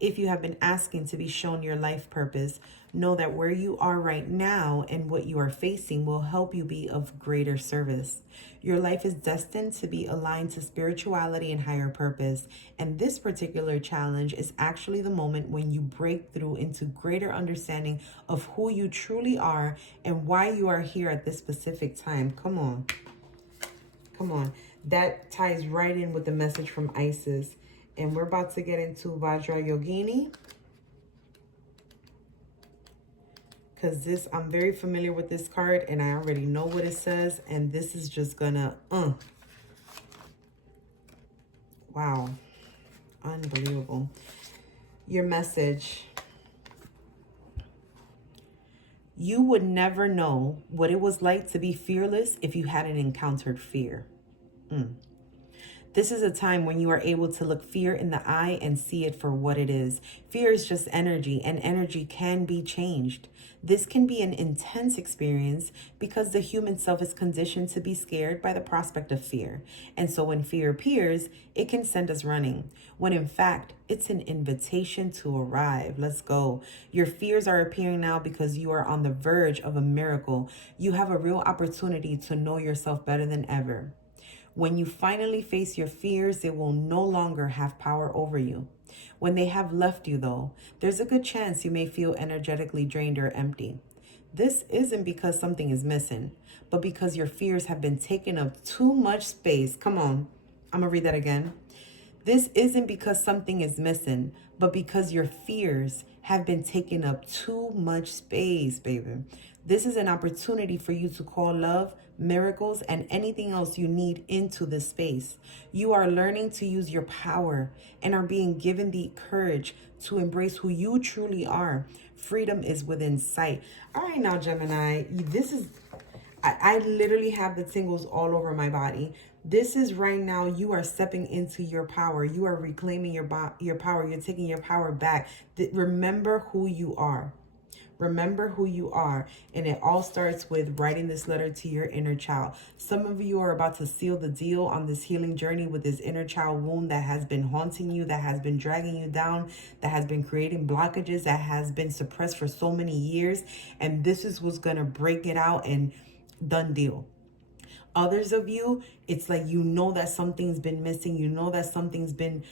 If you have been asking to be shown your life purpose, know that where you are right now and what you are facing will help you be of greater service. Your life is destined to be aligned to spirituality and higher purpose, and this particular challenge is actually the moment when you break through into greater understanding of who you truly are and why you are here at this specific time. Come on. Come on. That ties right in with the message from Isis. And we're about to get into Vajra Yogini. Because this, I'm very familiar with this card and I already know what it says. And this is just gonna, wow. Unbelievable. Your message. You would never know what it was like to be fearless if you hadn't encountered fear. This is a time when you are able to look fear in the eye and see it for what it is. Fear is just energy, and energy can be changed. This can be an intense experience because the human self is conditioned to be scared by the prospect of fear. And so when fear appears, it can send us running, when in fact, it's an invitation to arrive. Let's go. Your fears are appearing now because you are on the verge of a miracle. You have a real opportunity to know yourself better than ever. When you finally face your fears, they will no longer have power over you. When they have left you, though, there's a good chance you may feel energetically drained or empty. This isn't because something is missing, but because your fears have been taking up too much space. Come on, I'm gonna read that again. This isn't because something is missing, but because your fears have been taking up too much space, baby. This is an opportunity for you to call love, miracles, and anything else you need into this space. You are learning to use your power and are being given the courage to embrace who you truly are. Freedom is within sight. All right, now, Gemini, this is, I literally have the tingles all over my body. This is right now, you are stepping into your power. You are reclaiming your power. You're taking your power back. Remember who you are. Remember who you are. And it all starts with writing this letter to your inner child. Some of you are about to seal the deal on this healing journey with this inner child wound that has been haunting you, that has been dragging you down, that has been creating blockages, that has been suppressed for so many years. And this is what's going to break it out, and done deal. Others of you, it's like you know that something's been missing. You know that something's been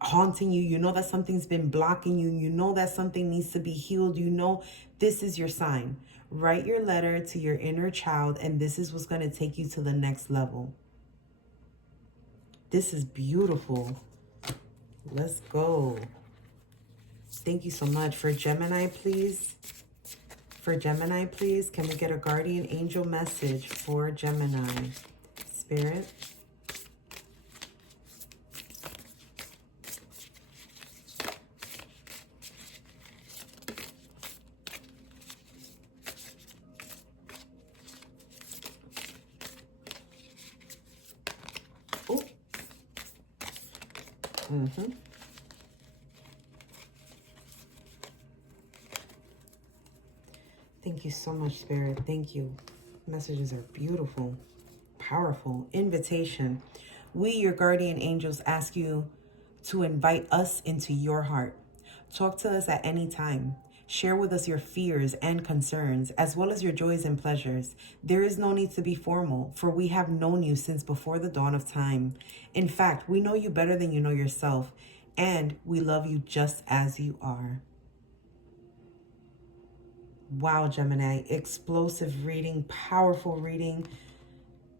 haunting you. You know that something's been blocking you. You know that something needs to be healed. You know this is your sign. Write your letter to your inner child, and this is what's going to take you to the next level. This is beautiful. Let's go. Thank you so much. For Gemini, please. For Gemini, please. Can we get a guardian angel message for Gemini? Spirit. Mm-hmm. Thank you so much, Spirit. Thank you. Messages are beautiful, powerful. Invitation. We, your guardian angels, ask you to invite us into your heart. Talk to us at any time. Share with us your fears and concerns, as well as your joys and pleasures. There is no need to be formal, for we have known you since before the dawn of time. In fact, we know you better than you know yourself, and we love you just as you are. Wow, Gemini, explosive reading, powerful reading.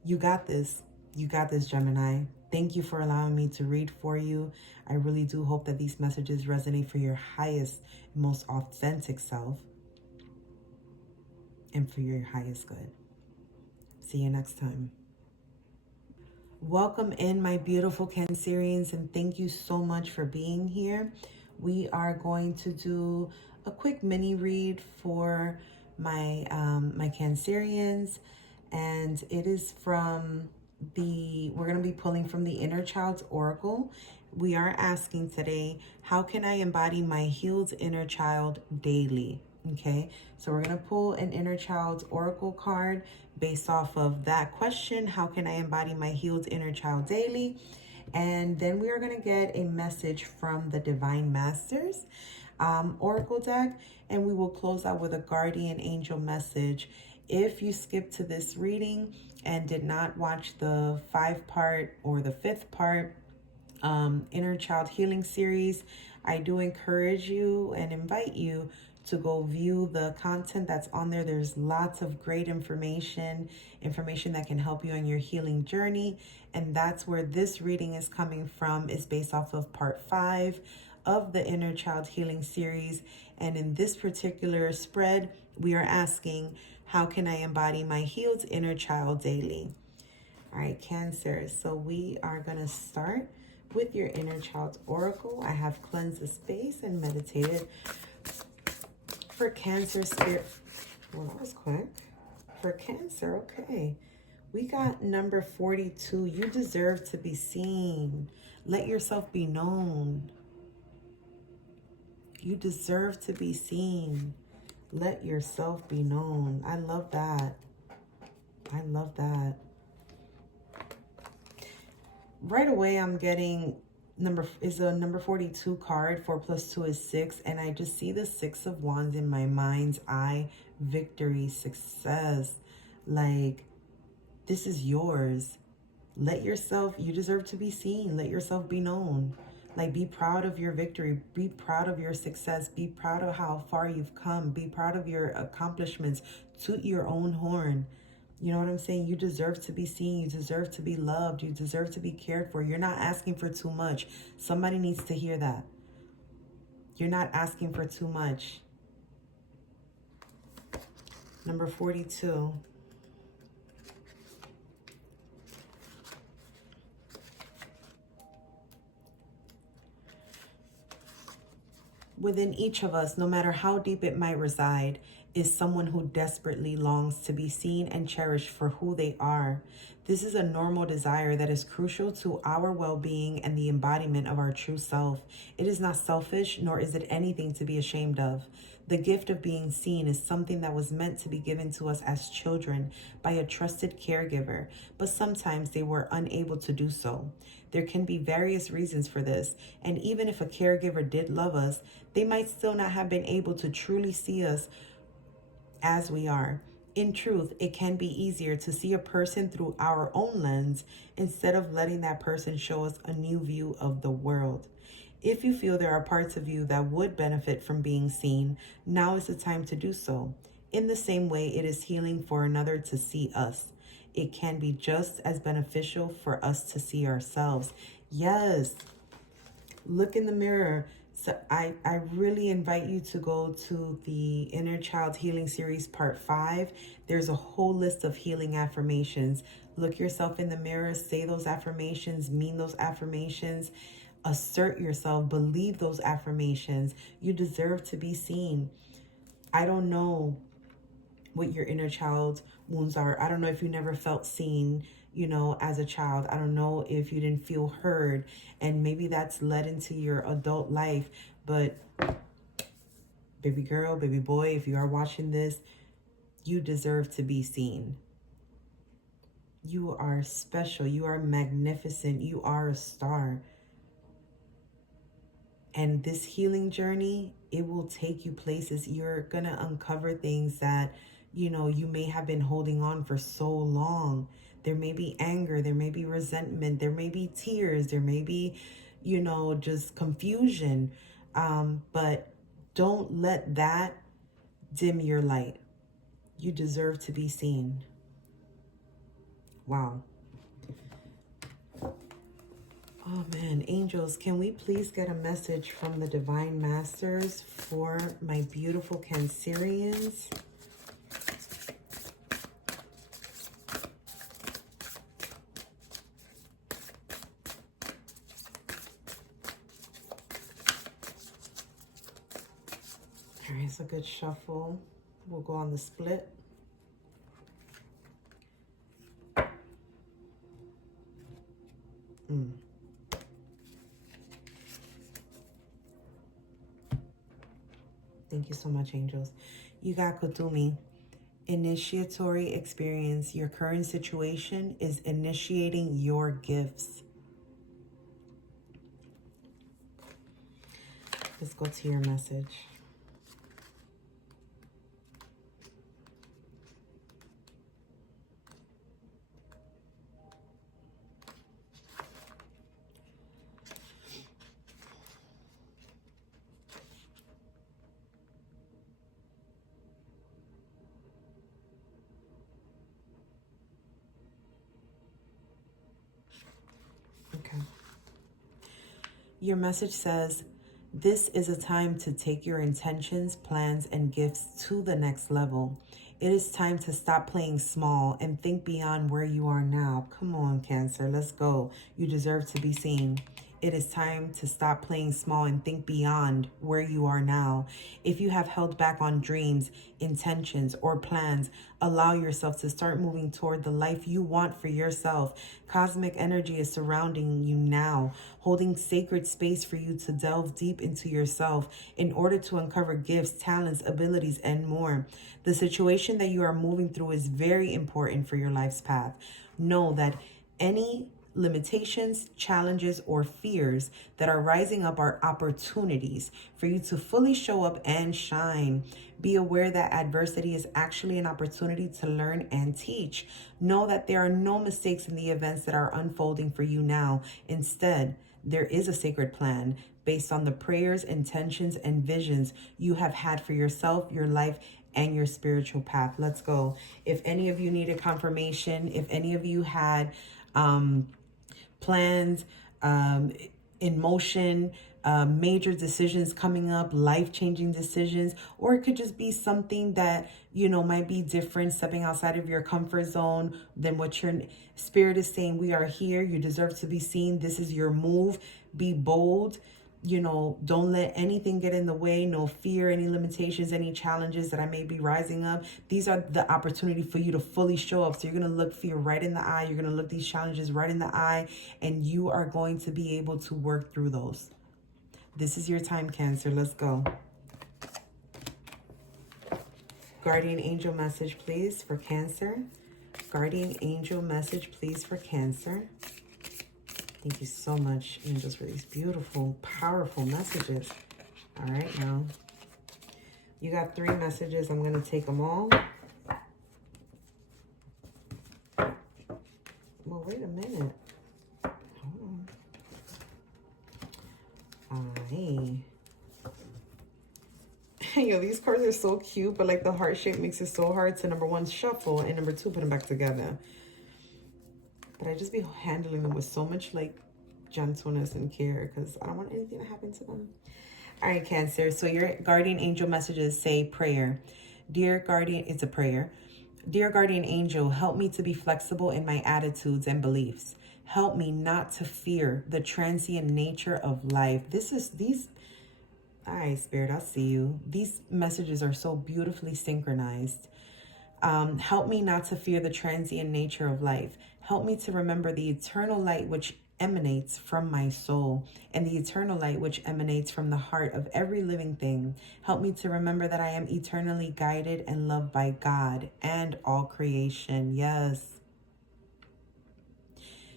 You got this. You got this, Gemini. Thank you for allowing me to read for you. I really do hope that these messages resonate for your highest, most authentic self and for your highest good. See you next time. Welcome in, my beautiful Cancerians, and thank you so much for being here. We are going to do a quick mini read for my my Cancerians, and it is from we're going to be pulling from the Inner Child's Oracle. We are asking today, how can I embody my healed inner child daily? Okay, so we're going to pull an Inner Child's Oracle card based off of that question. How can I embody my healed inner child daily? And then we are going to get a message from the Divine Masters Oracle deck, and we will close out with a guardian angel message. If you skipped to this reading and did not watch the 5-part or the 5th part Inner Child Healing series, I do encourage you and invite you to go view the content that's on there. There's lots of great information that can help you on your healing journey. And that's where this reading is coming from, is based off of part 5 of the Inner Child Healing series. And in this particular spread, we are asking, how can I embody my healed inner child daily? All right, Cancer. So we are going to start with your Inner Child's Oracle. I have cleansed the space and meditated. For Cancer spirit, well, that was quick. For Cancer, okay. We got number 42. You deserve to be seen. Let yourself be known. You deserve to be seen. Let yourself be known. I love that. I love that. Right away, I'm getting number 42 card. 4 + 2 is 6, and I just see the 6 of Wands in my mind's eye. Victory, success. Like, this is yours. Let yourself, you deserve to be seen. Let yourself be known. Like, be proud of your victory. Be proud of your success. Be proud of how far you've come. Be proud of your accomplishments. Toot your own horn. You know what I'm saying? You deserve to be seen. You deserve to be loved. You deserve to be cared for. You're not asking for too much. Somebody needs to hear that. You're not asking for too much. Number 42. Within each of us, no matter how deep it might reside, is someone who desperately longs to be seen and cherished for who they are. This is a normal desire that is crucial to our well-being and the embodiment of our true self. It is not selfish, nor is it anything to be ashamed of. The gift of being seen is something that was meant to be given to us as children by a trusted caregiver, but sometimes they were unable to do so. There can be various reasons for this, and even if a caregiver did love us, they might still not have been able to truly see us as we are. In truth, it can be easier to see a person through our own lens instead of letting that person show us a new view of the world. If you feel there are parts of you that would benefit from being seen, now is the time to do so. In the same way it is healing for another to see us, it can be just as beneficial for us to see ourselves. Yes, look in the mirror. So I really invite you to go to the Inner Child Healing Series Part 5. There's a whole list of healing affirmations. Look yourself in the mirror, say those affirmations, mean those affirmations, assert yourself, believe those affirmations. You deserve to be seen. I don't know what your inner child wounds are. I don't know if you never felt seen. you know, as a child. I don't know if you didn't feel heard, and maybe that's led into your adult life. But baby girl, baby boy, if you are watching this, you deserve to be seen. You are special. You are magnificent. You are a star. And this healing journey, it will take you places. You're going to uncover things that, you know, you may have been holding on for so long. There may be anger, there may be resentment, there may be tears, there may be, you know, just confusion. But don't let that dim your light. You deserve to be seen. Wow. Oh man, angels, can we please get a message from the Divine Masters for my beautiful Cancerians? All right, it's a good shuffle. We'll go on the split. Thank you so much, angels. You got Kutumi. Initiatory experience. Your current situation is initiating your gifts. Let's go to your message. Okay. Your message says, this is a time to take your intentions, plans, and gifts to the next level. It is time to stop playing small and think beyond where you are now. Come on, Cancer, let's go. You deserve to be seen. It is time to stop playing small and think beyond where you are now. If you have held back on dreams, intentions, or plans, allow yourself to start moving toward the life you want for yourself. Cosmic energy is surrounding you now, holding sacred space for you to delve deep into yourself in order to uncover gifts, talents, abilities, and more. The situation that you are moving through is very important for your life's path. Know that any limitations, challenges, or fears that are rising up are opportunities for you to fully show up and shine. Be aware that adversity is actually an opportunity to learn and teach. Know that there are no mistakes in the events that are unfolding for you now. Instead, there is a sacred plan based on the prayers, intentions, and visions you have had for yourself, your life, and your spiritual path. Let's go. If any of you needed confirmation, if any of you had plans in motion, major decisions coming up, life-changing decisions, or it could just be something that, you know, might be different, stepping outside of your comfort zone than what your spirit is saying. We are here. You deserve to be seen. This is your move. Be bold. You know, don't let anything get in the way. No fear, any limitations, any challenges that I may be rising up. These are the opportunity for you to fully show up. So you're going to look fear right in the eye. You're going to look these challenges right in the eye, and you are going to be able to work through those. This is your time, Cancer. Let's go. Guardian angel message, please, for Cancer. Guardian angel message, please, for Cancer. Thank you so much, angels, for these beautiful, powerful messages. All right, now. You got 3 messages. I'm going to take them all. Well, wait a minute. Hold on. Yo, these cards are so cute, but like the heart shape makes it so hard to, number 1, shuffle, and number 2, put them back together. But I just be handling them with so much like gentleness and care because I don't want anything to happen to them. All right, Cancer. So your guardian angel messages say prayer. Dear guardian, it's a prayer. Dear guardian angel, help me to be flexible in my attitudes and beliefs. Help me not to fear the transient nature of life. All right, Spirit, I'll see you. These messages are so beautifully synchronized. Help me not to fear the transient nature of life. Help me to remember the eternal light which emanates from my soul and the eternal light which emanates from the heart of every living thing. Help me to remember that I am eternally guided and loved by God and all creation. Yes.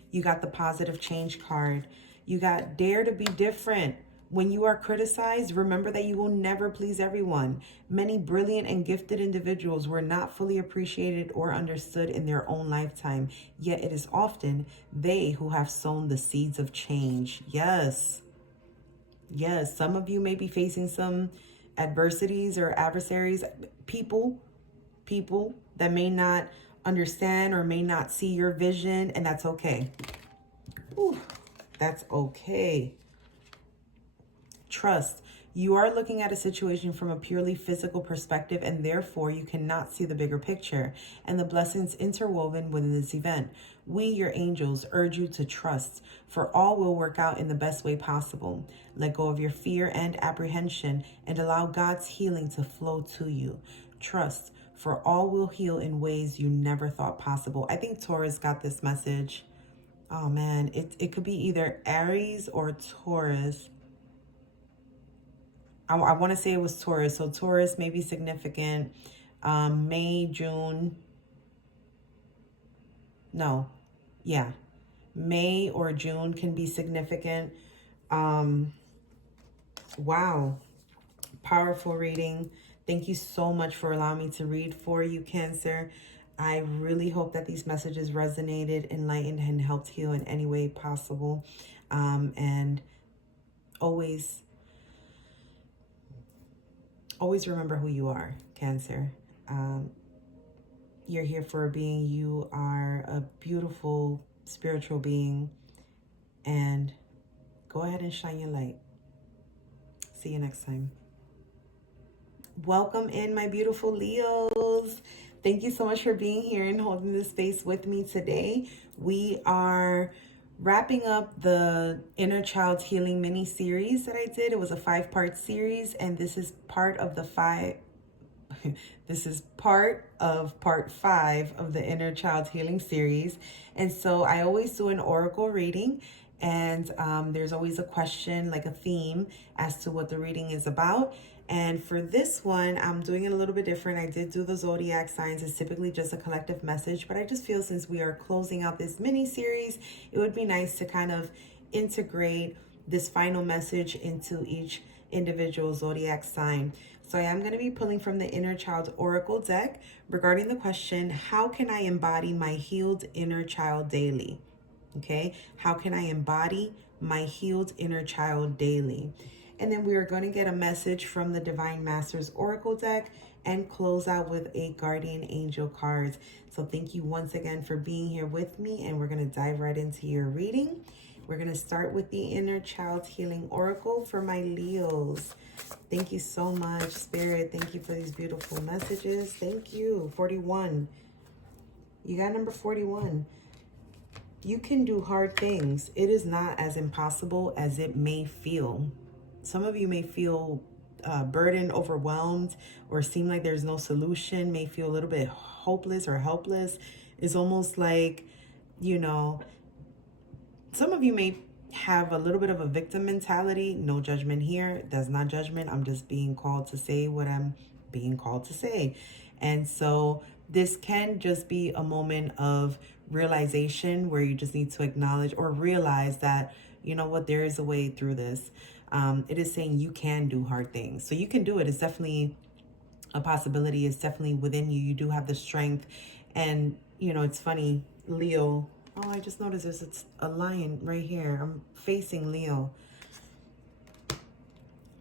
You got the positive change card. You got dare to be different. When you are criticized, remember that you will never please everyone. Many brilliant and gifted individuals were not fully appreciated or understood in their own lifetime, yet it is often they who have sown the seeds of change. Yes. Yes, some of you may be facing some adversities or adversaries, people that may not understand or may not see your vision, and that's okay. Ooh, that's okay. Trust. You are looking at a situation from a purely physical perspective, and therefore you cannot see the bigger picture and the blessings interwoven within this event. We, your angels, urge you to trust, for all will work out in the best way possible. Let go of your fear and apprehension and allow God's healing to flow to you. Trust, for all will heal in ways you never thought possible. I think Taurus got this message. Oh man, it could be either Aries or Taurus. I want to say it was Taurus. So Taurus may be significant. May, June. No. Yeah. May or June can be significant. Wow. Powerful reading. Thank you so much for allowing me to read for you, Cancer. I really hope that these messages resonated, enlightened, and helped heal in any way possible. And always remember who you are, Cancer. You're here for a being. You are a beautiful spiritual being. And go ahead and shine your light. See you next time. Welcome in, my beautiful Leos. Thank you so much for being here and holding this space with me today. We are wrapping up the Inner Child Healing mini series that I did. It was a 5-part series, and this is part of this is part of part 5 of the Inner Child Healing series. And so I always do an oracle reading, and there's always a question, like a theme, as to what the reading is about. And for this one, I'm doing it a little bit different. I did do the zodiac signs. It's typically just a collective message, but I just feel since we are closing out this mini series, it would be nice to kind of integrate this final message into each individual zodiac sign. So I am going to be pulling from the Inner Child Oracle deck regarding the question, how can I embody my healed inner child daily? Okay, how can I embody my healed inner child daily? And then we are going to get a message from the Divine Masters Oracle deck and close out with a Guardian Angel cards. So thank you once again for being here with me, and we're going to dive right into your reading. We're going to start with the Inner Child Healing Oracle for my Leos. Thank you so much, Spirit. Thank you for these beautiful messages. Thank you. 41. You got number 41. You can do hard things. It is not as impossible as it may feel. Some of you may feel burdened, overwhelmed, or seem like there's no solution, may feel a little bit hopeless or helpless. It's almost like, you know, some of you may have a little bit of a victim mentality. No judgment here. That's not judgment. I'm just being called to say what I'm being called to say. And so this can just be a moment of realization where you just need to acknowledge or realize that, you know what, there is a way through this. It is saying you can do hard things. So you can do it. It's definitely a possibility. It's definitely within you. You do have the strength. And, you know, it's funny, Leo. Oh, I just noticed there's a lion right here. I'm facing Leo.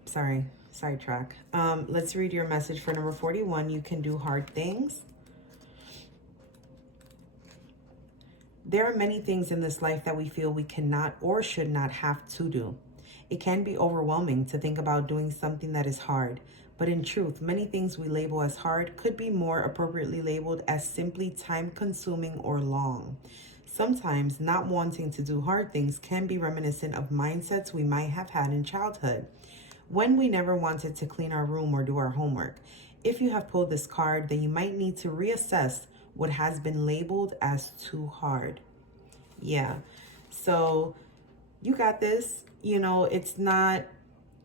Sorry, sidetrack. Let's read your message for number 41. You can do hard things. There are many things in this life that we feel we cannot or should not have to do. It can be overwhelming to think about doing something that is hard. But in truth, many things we label as hard could be more appropriately labeled as simply time-consuming or long. Sometimes not wanting to do hard things can be reminiscent of mindsets we might have had in childhood, when we never wanted to clean our room or do our homework. If you have pulled this card, then you might need to reassess what has been labeled as too hard. Yeah. So you got this. You know, it's not,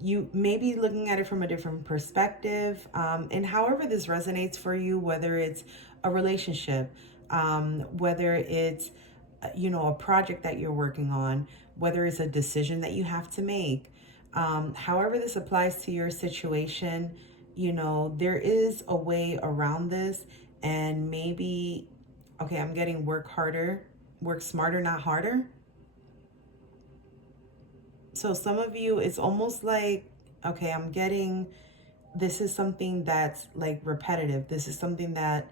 you may be looking at it from a different perspective. And however this resonates for you, whether it's a relationship, whether it's, a project that you're working on, whether it's a decision that you have to make, however this applies to your situation, there is a way around this. And maybe, okay, I'm getting work harder, work smarter, not harder. So some of you, it's almost like, okay, I'm getting, this is something that's like repetitive. This is something that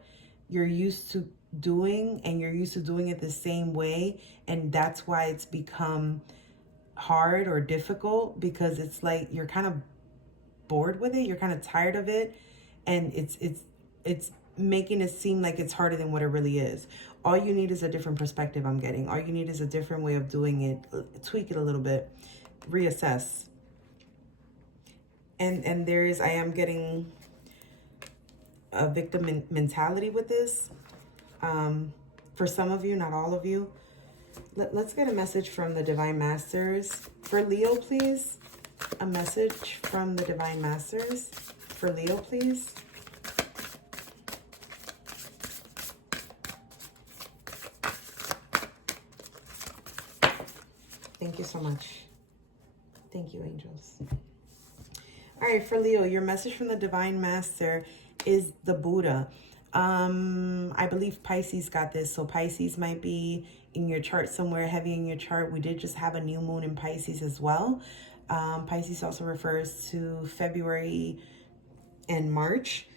you're used to doing, and you're used to doing it the same way. And that's why it's become hard or difficult, because it's like you're kind of bored with it. You're kind of tired of it. And it's making it seem like it's harder than what it really is. All you need is a different perspective. I'm getting, all you need is a different way of doing it. Tweak it a little bit, reassess. And there is, I am getting a victim mentality with this. For some of you, not all of you. Let's get a message from the Divine Masters. For Leo, please. A message from the Divine Masters. For Leo, please. Thank you so much. Thank you, angels. All right, for Leo, your message from the Divine Master is the Buddha. I believe Pisces got this. So Pisces might be in your chart somewhere, heavy in your chart. We did just have a new moon in Pisces as well. Pisces also refers to February and March.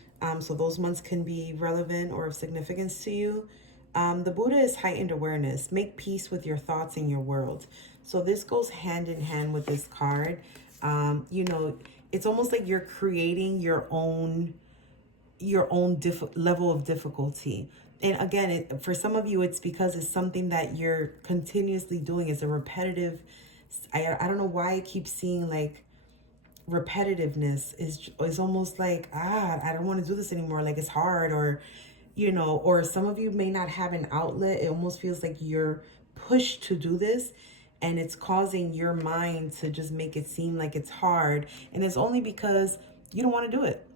So those months can be relevant or of significance to you. The Buddha is heightened awareness. Make peace with your thoughts and your world. So this goes hand in hand with this card. It's almost like you're creating your own level of difficulty. And again, for some of you, it's because it's something that you're continuously doing. It's a repetitive, I don't know why I keep seeing like repetitiveness is almost like, I don't want to do this anymore. Like it's hard, or some of you may not have an outlet. It almost feels like you're pushed to do this, and it's causing your mind to just make it seem like it's hard. And it's only because you don't want to do it.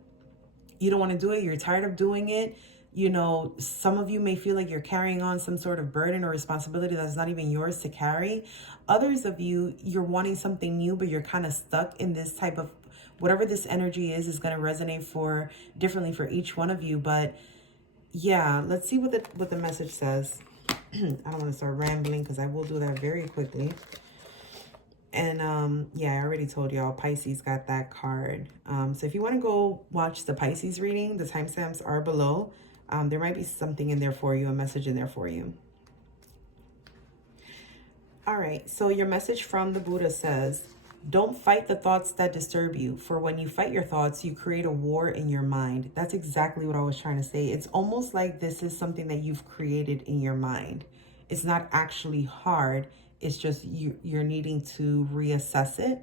You don't want to do it. You're tired of doing it. Some of you may feel like you're carrying on some sort of burden or responsibility that's not even yours to carry. Others of you, you're wanting something new, but you're kind of stuck in this type of, whatever this energy is going to resonate differently for each one of you. But yeah, let's see what the message says. I don't want to start rambling, because I will do that very quickly. And yeah, I already told y'all Pisces got that card. So if you want to go watch the Pisces reading, the timestamps are below. There might be something in there for you, a message in there for you. All right, so your message from the Buddha says, don't fight the thoughts that disturb you, for when you fight your thoughts, you create a war in your mind. That's exactly what I was trying to say. It's almost like this is something that you've created in your mind. It's not actually hard. It's just you're needing to reassess it.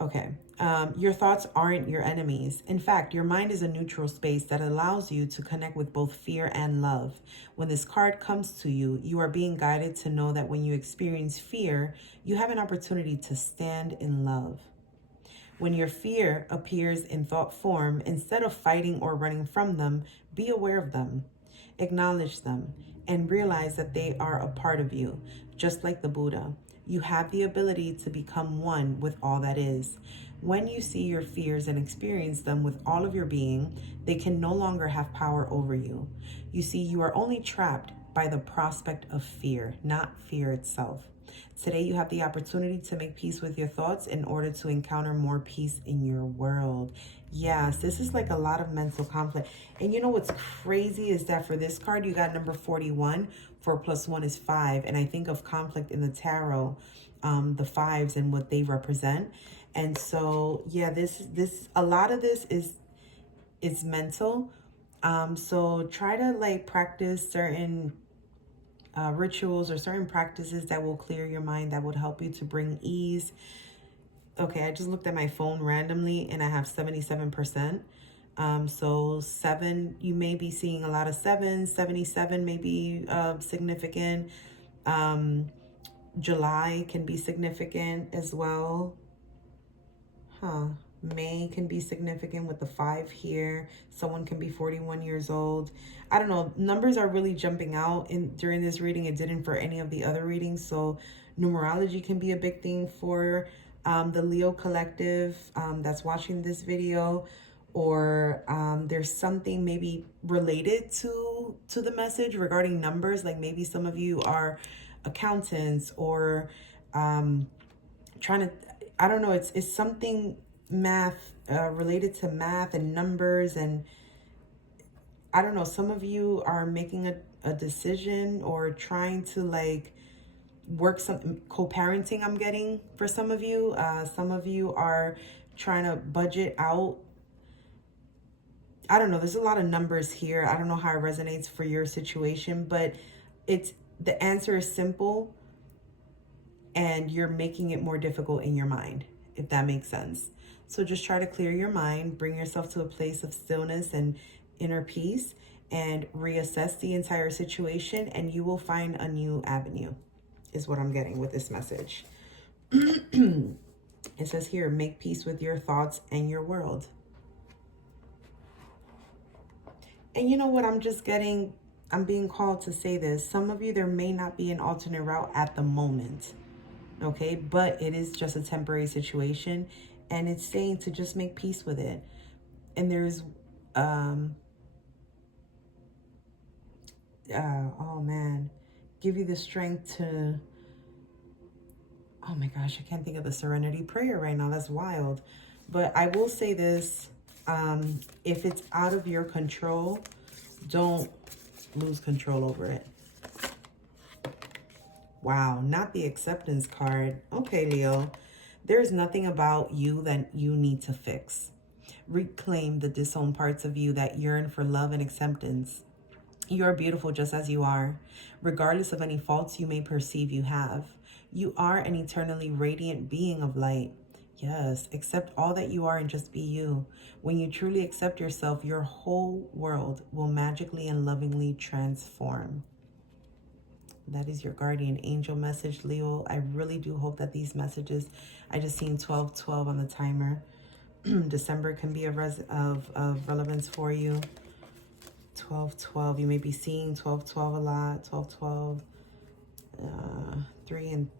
Okay. Your thoughts aren't your enemies. In fact, your mind is a neutral space that allows you to connect with both fear and love. When this card comes to you, you are being guided to know that when you experience fear, you have an opportunity to stand in love. When your fear appears in thought form, instead of fighting or running from them, be aware of them, acknowledge them, and realize that they are a part of you, just like the Buddha. You have the ability to become one with all that is. When you see your fears and experience them with all of your being, they can no longer have power over you. You see, you are only trapped by the prospect of fear, not fear itself. Today, you have the opportunity to make peace with your thoughts in order to encounter more peace in your world. Yes, this is like a lot of mental conflict. And you know what's crazy is that for this card, you got number 41. 4 + 1 is 5. And I think of conflict in the tarot, the fives and what they represent. And so, yeah, this a lot of this is mental. So try to like practice certain rituals or certain practices that will clear your mind, that would help you to bring ease. Okay, I just looked at my phone randomly and I have 77%. So 7, you may be seeing a lot of 7s. 77 may be significant. July can be significant as well. May can be significant with the 5 here. Someone can be 41 years old. I don't know. Numbers are really jumping out during this reading. It didn't for any of the other readings. So numerology can be a big thing for the Leo collective that's watching this video. Or there's something maybe related to the message regarding numbers. Like maybe some of you are accountants or trying to, I don't know, it's something math related to math and numbers. And I don't know, some of you are making a decision or trying to like work some co-parenting. I'm getting for some of you. Some of you are trying to budget out. I don't know, there's a lot of numbers here. I don't know how it resonates for your situation, but the answer is simple, and you're making it more difficult in your mind, if that makes sense. So just try to clear your mind, bring yourself to a place of stillness and inner peace, and reassess the entire situation, and you will find a new avenue, is what I'm getting with this message. It says here, make peace with your thoughts and your world. And you know what, I'm being called to say this. Some of you, there may not be an alternate route at the moment. Okay, but it is just a temporary situation, and it's saying to just make peace with it. And there's oh man, give you the strength to, oh my gosh, I can't think of the serenity prayer right now. That's wild. But I will say this, if it's out of your control, don't lose control over it. Wow, not the acceptance card. Okay, Leo. There's nothing about you that you need to fix. Reclaim the disowned parts of you that yearn for love and acceptance. You are beautiful just as you are, regardless of any faults you may perceive you have. You are an eternally radiant being of light. Yes, accept all that you are and just be you. When you truly accept yourself, your whole world will magically and lovingly transform. That is your guardian angel message, Leo. I really do hope that these messages, I just seen 1212 on the timer. December can be of relevance for you. 1212, you may be seeing 1212 a lot. 1212, 3 and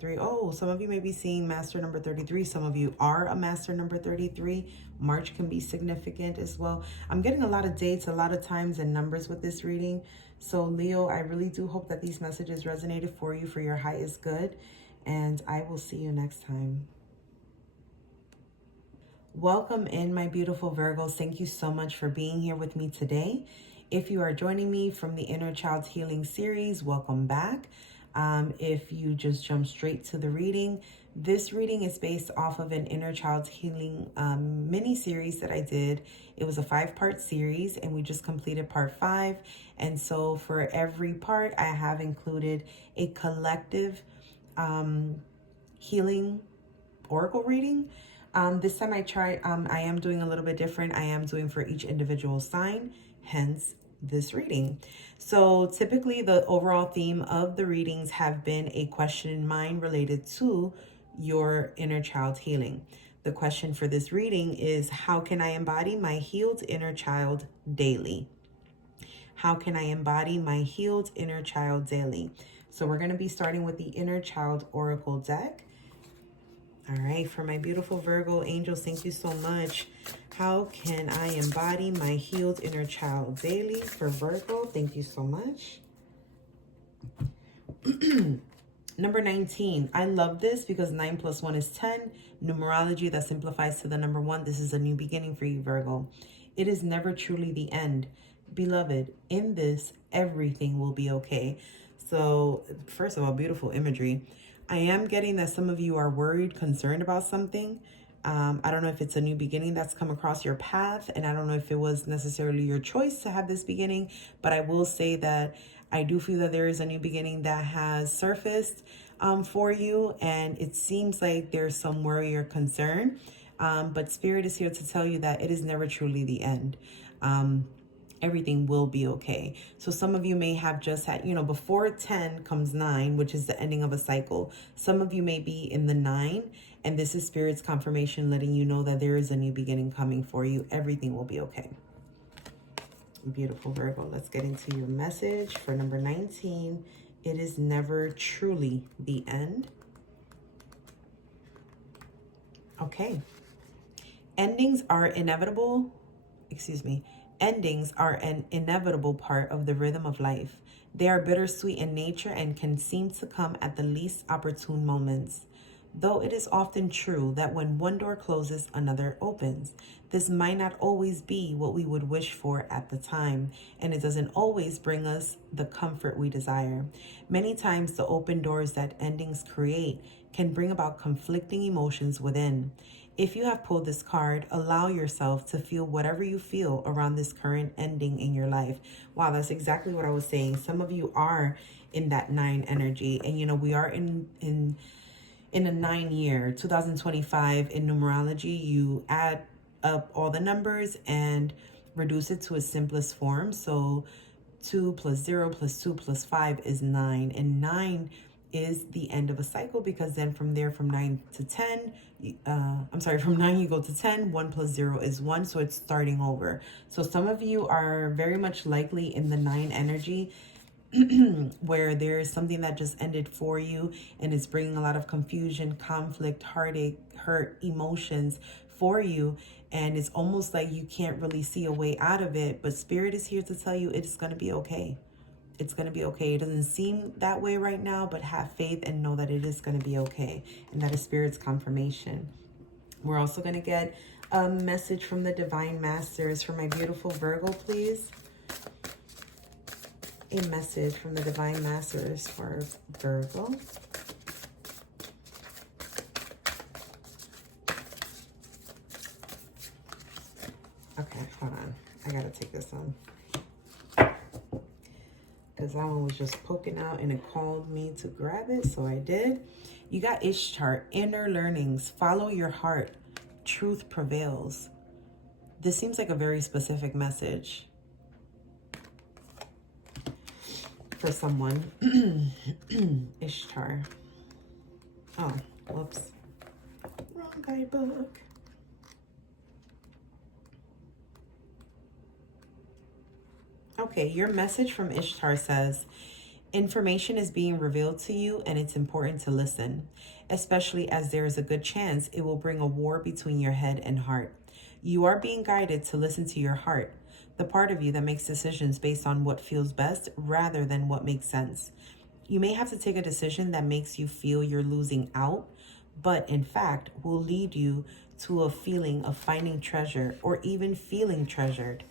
3. Oh, some of you may be seeing master number 33. Some of you are a master number 33. March can be significant as well. I'm getting a lot of dates, a lot of times and numbers with this reading. So Leo, I really do hope that these messages resonated for you for your highest good. And I will see you next time. Welcome in, my beautiful Virgos. Thank you so much for being here with me today. If you are joining me from the Inner Child Healing series, welcome back. If you just jump straight to the reading, this reading is based off of an Inner Child Healing mini series that I did. It was a 5-part series, and we just completed part 5. And so for every part, I have included a collective healing oracle reading. This time I am doing a little bit different. I am doing for each individual sign, hence this reading. So typically the overall theme of the readings have been a question in mind related to your inner child healing. The question for this reading is, how can I embody my healed inner child daily? How can I embody my healed inner child daily? So we're going to be starting with the Inner Child Oracle deck. All right, for my beautiful Virgo angels, thank you so much. How can I embody my healed inner child daily for Virgo? Thank you so much. Number 19. I love this because 9 plus 1 is 10. Numerology that simplifies to the number 1. This is a new beginning for you, Virgo. It is never truly the end. Beloved, in this, everything will be okay. So, first of all, beautiful imagery. I am getting that some of you are worried, concerned about something. I don't know if it's a new beginning that's come across your path, and I don't know if it was necessarily your choice to have this beginning, but I will say that I do feel that there is a new beginning that has surfaced for you, and it seems like there's some worry or concern, but Spirit is here to tell you that it is never truly the end. everything will be okay. So some of you may have just had, you know, before 10 comes 9, which is the ending of a cycle. Some of you may be in the 9, and this is Spirit's confirmation letting you know that there is a new beginning coming for you. Everything will be okay. Beautiful Virgo. Let's get into your message for number 19. It is never truly the end. Okay. Endings are inevitable. Endings are an inevitable part of the rhythm of life. They are bittersweet in nature and can seem to come at the least opportune moments. Though it is often true that when one door closes, another opens. This might not always be what we would wish for at the time, and it doesn't always bring us the comfort we desire. Many times, the open doors that endings create can bring about conflicting emotions within. If you have pulled this card, allow yourself to feel whatever you feel around this current ending in your life. Wow, that's exactly what I was saying. Some of you are in that 9 energy, and you know, we are in a 9 year, 2025 in numerology. You add up all the numbers and reduce it to its simplest form. So 2 plus 0 plus 2 plus 5 is 9, and 9 is the end of a cycle, because then from there, from 9 to 10, from 9 you go to 10. 1 plus 0 is 1, so it's starting over. So some of you are very much likely in the 9 energy, where there is something that just ended for you and it's bringing a lot of confusion, conflict, heartache, hurt, emotions for you. And it's almost like you can't really see a way out of it, but Spirit is here to tell you it's going to be okay. It's going to be okay. It doesn't seem that way right now, but have faith and know that it is going to be okay. And that is Spirit's confirmation. We're also going to get a message from the Divine Masters for my beautiful Virgo, please. A message from the Divine Masters for Virgo. Okay, hold on. I gotta take this on, because that one was just poking out and it called me to grab it, so I did. You got Ishtar, inner learnings, follow your heart, truth prevails. This seems like a very specific message for someone. Ishtar. Oh, whoops. Wrong guidebook. Okay, your message from Ishtar says, information is being revealed to you and it's important to listen, especially as there is a good chance it will bring a war between your head and heart. You are being guided to listen to your heart, the part of you that makes decisions based on what feels best rather than what makes sense. You may have to take a decision that makes you feel you're losing out, but in fact will lead you to a feeling of finding treasure or even feeling treasured.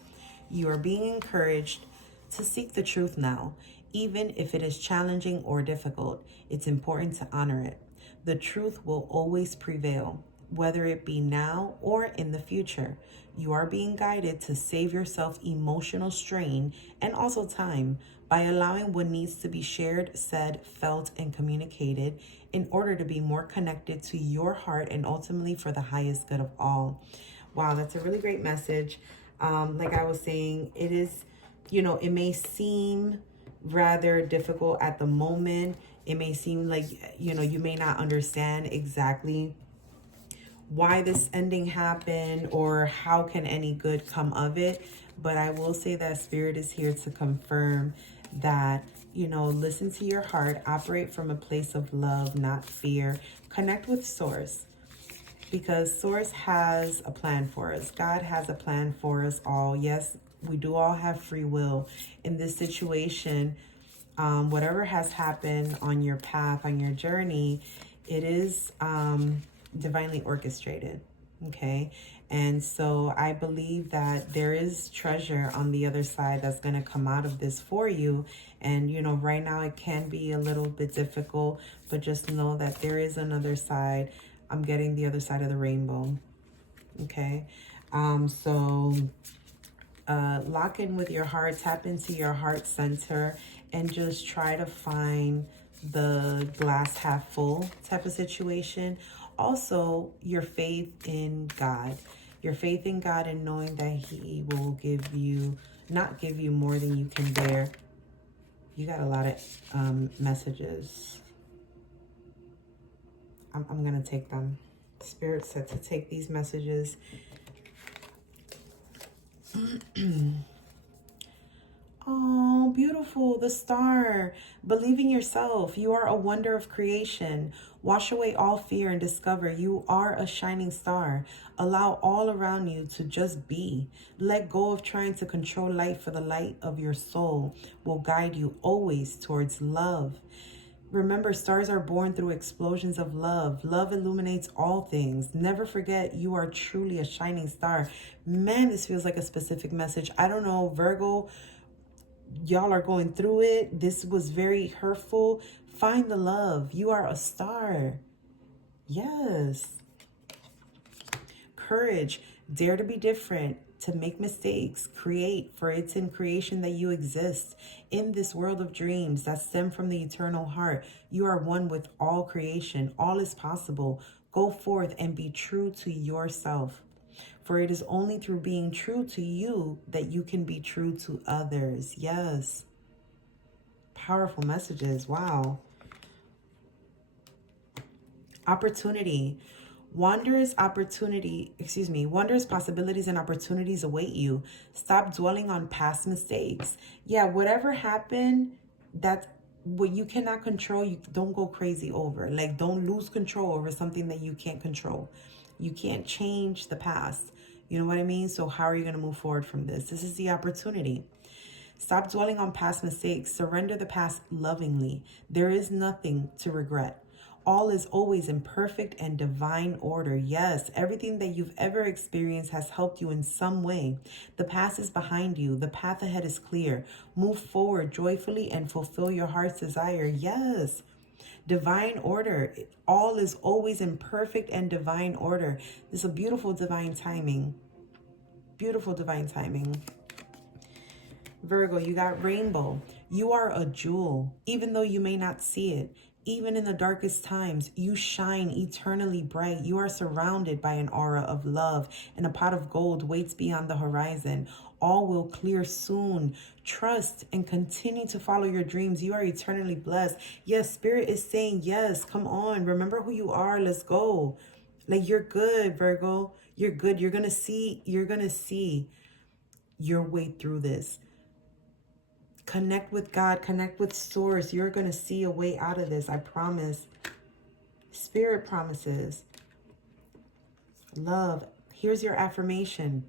You are being encouraged to seek the truth now, even if it is challenging or difficult. It's important to honor it. The truth will always prevail, whether it be now or in the future. You are being guided to save yourself emotional strain and also time by allowing what needs to be shared, said, felt, and communicated in order to be more connected to your heart and ultimately for the highest good of all. Wow, that's a really great message. Like I was saying, it is, you know, it may seem rather difficult at the moment. It may seem like, you know, you may not understand exactly why this ending happened or how can any good come of it. But I will say that Spirit is here to confirm that, you know, listen to your heart, operate from a place of love, not fear, connect with Source. Because Source has a plan for us. God has a plan for us all. Yes, we do all have free will. In this situation, whatever has happened on your path, on your journey, it is divinely orchestrated. Okay? And so I believe that there is treasure on the other side that's going to come out of this for you. And, you know, right now it can be a little bit difficult, but just know that there is another side. I'm getting the other side of the rainbow. Okay. Lock in with your heart, tap into your heart center, and just try to find the glass half full type of situation. Also, your faith in God. Your faith in God and knowing that He will give you not give you more than you can bear. You got a lot of messages. I'm going to take them. Spirit said to take these messages. Oh, beautiful. The star. Believe in yourself. You are a wonder of creation. Wash away all fear and discover you are a shining star. Allow all around you to just be. Let go of trying to control light, for the light of your soul will guide you always towards love. Remember, stars are born through explosions of love. Love illuminates all things. Never forget you are truly a shining star. Man, this feels like a specific message. I don't know, Virgo, y'all are going through it. This was very hurtful. Find the love. You are a star. Yes. Courage. Dare to be different, to make mistakes, create, for it's in creation that you exist. In this world of dreams that stem from the eternal heart, you are one with all creation. All is possible. Go forth and be true to yourself. For it is only through being true to you that you can be true to others. Yes. Powerful messages. Wow. Opportunity. Wondrous possibilities and opportunities await you. Stop dwelling on past mistakes. Yeah, whatever happened, that's what you cannot control, you don't go crazy over. Like, don't lose control over something that you can't control. You can't change the past. You know what I mean? So how are you going to move forward from this? This is the opportunity. Stop dwelling on past mistakes. Surrender the past lovingly. There is nothing to regret. All is always in perfect and divine order. Yes, everything that you've ever experienced has helped you in some way. The past is behind you. The path ahead is clear. Move forward joyfully and fulfill your heart's desire. Yes. Divine order. All is always in perfect and divine order. This is a beautiful divine timing. Beautiful divine timing. Virgo, you got rainbow. You are a jewel, even though you may not see it. Even in the darkest times, you shine eternally bright. You are surrounded by an aura of love, and a pot of gold waits beyond the horizon. All will clear soon. Trust and continue to follow your dreams. You are eternally blessed. Yes, Spirit is saying yes. Come on. Remember who you are. Let's go. Like, you're good, Virgo. You're good. You're going to see your way through this. Connect with God, connect with Source. You're going to see a way out of this, I promise. Spirit promises. Love. Here's your affirmation.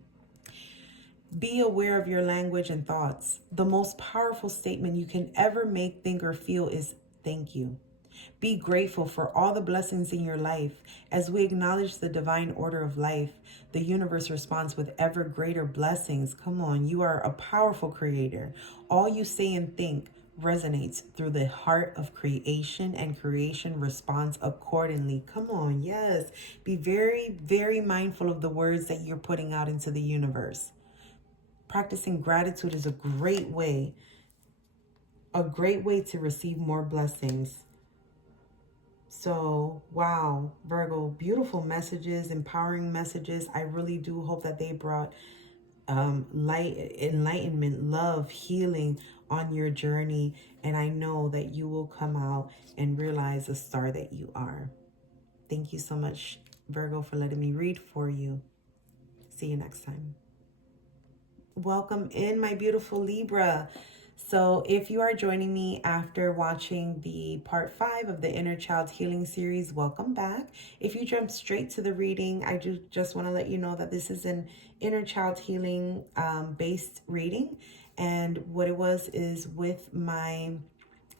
Be aware of your language and thoughts. The most powerful statement you can ever make, think, or feel is thank you. Be grateful for all the blessings in your life. As we acknowledge the divine order of life, the universe responds with ever greater blessings. Come on, you are a powerful creator. All you say and think resonates through the heart of creation, and creation responds accordingly. Come on, yes. Be very, very mindful of the words that you're putting out into the universe. Practicing gratitude is a great way to receive more blessings. So, wow, Virgo, beautiful messages, empowering messages. I really do hope that they brought light, enlightenment, love, healing on your journey. And I know that you will come out and realize the star that you are. Thank you so much, Virgo, for letting me read for you. See you next time. Welcome in, my beautiful Libra. So if you are joining me after watching the part 5 of the Inner Child Healing series, welcome back. If you jump straight to the reading, I just want to let you know that this is an Inner Child Healing based reading. And what it was is with my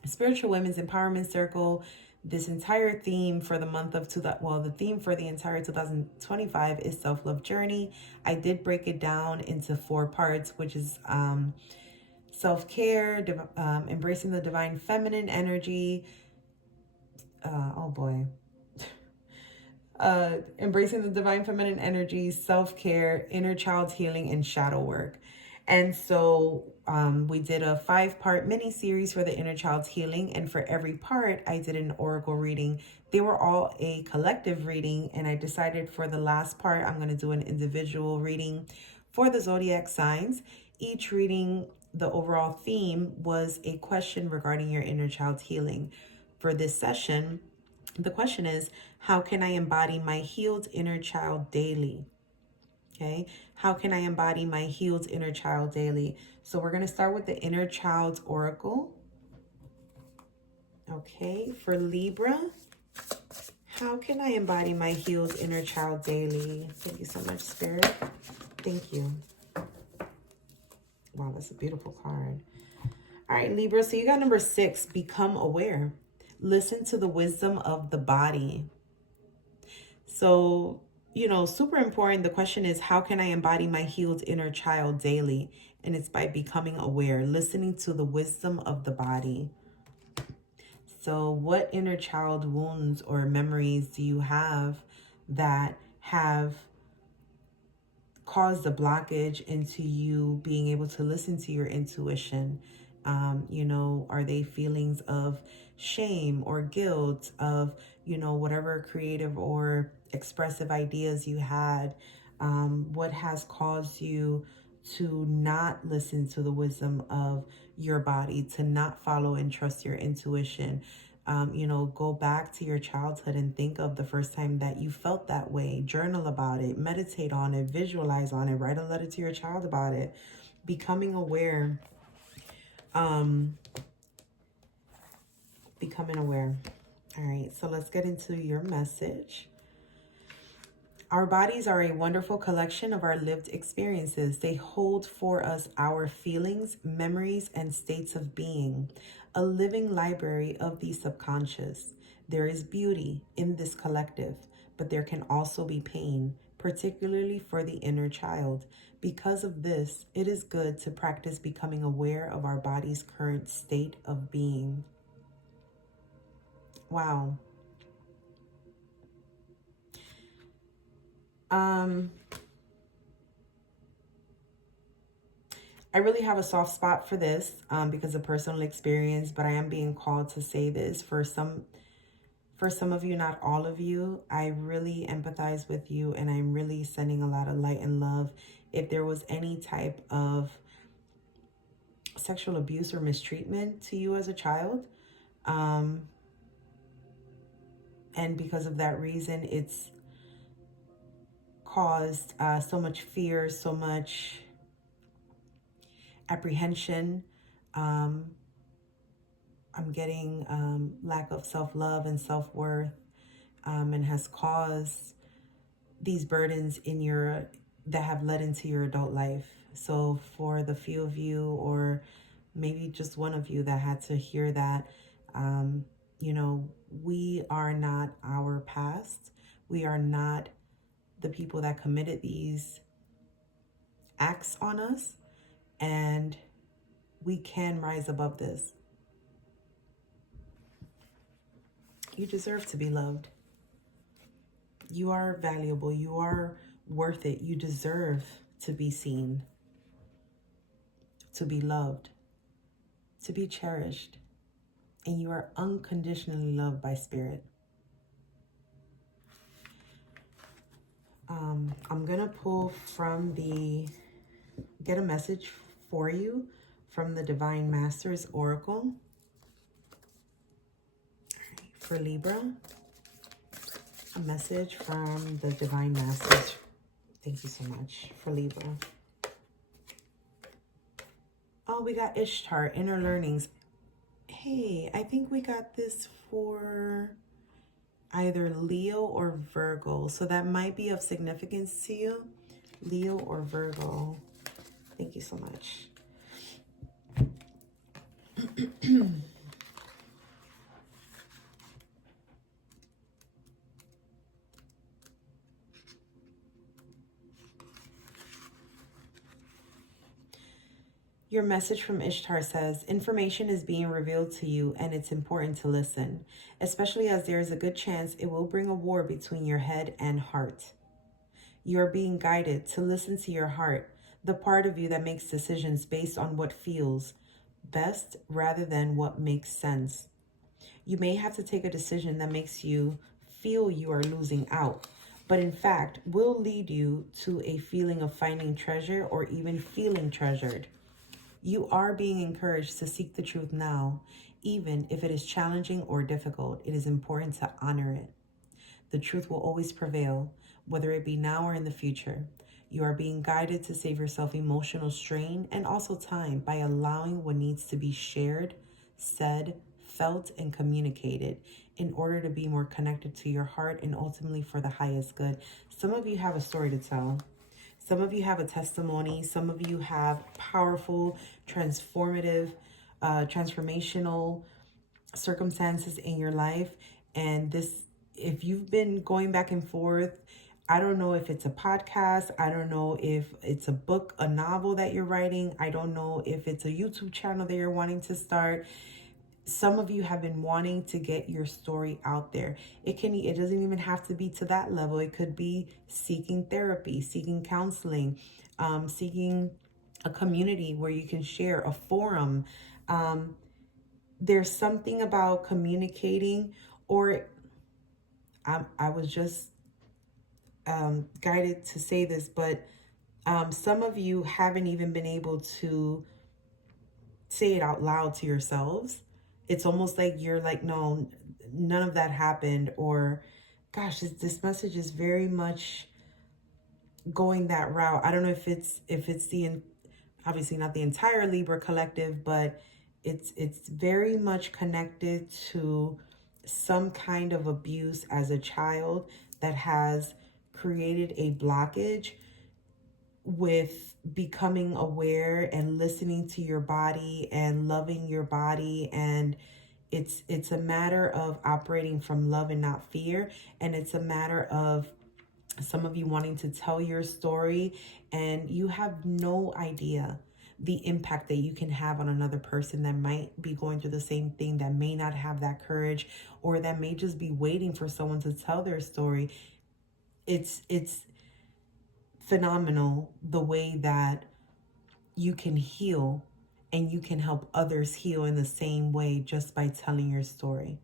Spiritual Women's Empowerment Circle, this entire theme for the month of the theme for the entire 2025 is self-love journey. I did break it down into 4 parts, which is self-care, embracing the divine feminine energy. Embracing the divine feminine energy, self-care, inner child healing, and shadow work. And so we did a 5-part mini series for the inner child's healing. And for every part, I did an oracle reading. They were all a collective reading. And I decided for the last part, I'm going to do an individual reading for the zodiac signs. each reading, the overall theme was a question regarding your inner child's healing. For this session, the question is, how can I embody my healed inner child daily? Okay, how can I embody my healed inner child daily? So we're going to start with the inner child's oracle. Okay, for Libra, how can I embody my healed inner child daily? Thank you so much, Spirit. Thank you. Wow, that's a beautiful card. All right, Libra, so you got number 6, become aware. Listen to the wisdom of the body. So, super important. The question is, how can I embody my healed inner child daily? And it's by becoming aware, listening to the wisdom of the body. So what inner child wounds or memories do you have that have caused a blockage into you being able to listen to your intuition? Are they feelings of shame or guilt of, whatever creative or expressive ideas you had? What has caused you to not listen to the wisdom of your body, to not follow and trust your intuition? Go back to your childhood and think of the first time that you felt that way. Journal about it, meditate on it, visualize on it, write a letter to your child about it. Becoming aware. Becoming aware. All right, so let's get into your message. Our bodies are a wonderful collection of our lived experiences. They hold for us our feelings, memories, and states of being, a living library of the subconscious. There is beauty in this collective, but there can also be pain, particularly for the inner child. Because of this, it is good to practice becoming aware of our body's current state of being. Wow. I really have a soft spot for this because of personal experience, but I am being called to say this for some of you, not all of you. I really empathize with you, and I'm really sending a lot of light and love. If there was any type of sexual abuse or mistreatment to you as a child, and because of that reason, it's caused so much fear, so much apprehension. I'm getting lack of self-love and self-worth, and has caused these burdens that have led into your adult life. So for the few of you, or maybe just one of you that had to hear that, we are not our past. We are not the people that committed these acts on us, and we can rise above this. You deserve to be loved. You are valuable. You are worth it. You deserve to be seen, to be loved, to be cherished. And you are unconditionally loved by Spirit. I'm going to pull from get a message for you from the Divine Masters Oracle. All right, for Libra, a message from the Divine Masters. Thank you so much for Libra. Oh, we got Ishtar, Inner Learnings. Hey, I think we got this for either Leo or Virgo. So that might be of significance to you. Leo or Virgo. Thank you so much. Your message from Ishtar says, information is being revealed to you and it's important to listen, especially as there is a good chance it will bring a war between your head and heart. You are being guided to listen to your heart, the part of you that makes decisions based on what feels best rather than what makes sense. You may have to take a decision that makes you feel you are losing out, but in fact will lead you to a feeling of finding treasure or even feeling treasured. You are being encouraged to seek the truth now, even if it is challenging or difficult. It is important to honor it. The truth will always prevail, whether it be now or in the future. You are being guided to save yourself emotional strain and also time by allowing what needs to be shared, said, felt, and communicated in order to be more connected to your heart and ultimately for the highest good. Some of you have a story to tell. Some of you have a testimony. Some of you have powerful, transformative, transformational circumstances in your life. And this, if you've been going back and forth, I don't know if it's a podcast, I don't know if it's a book, a novel that you're writing, I don't know if it's a YouTube channel that you're wanting to start. Some of you have been wanting to get your story out there. It doesn't even have to be to that level. It could be seeking therapy, seeking counseling, seeking a community where you can share, a forum. There's something about communicating, or I was just guided to say this, but some of you haven't even been able to say it out loud to yourselves. It's almost like you're like, no, none of that happened, or gosh, this message is very much going that route. I don't know if it's the, obviously not the entire Libra collective, but it's very much connected to some kind of abuse as a child that has created a blockage with becoming aware and listening to your body and loving your body. And it's a matter of operating from love and not fear, and it's a matter of some of you wanting to tell your story, and you have no idea the impact that you can have on another person that might be going through the same thing, that may not have that courage, or that may just be waiting for someone to tell their story. It's phenomenal the way that you can heal and you can help others heal in the same way just by telling your story.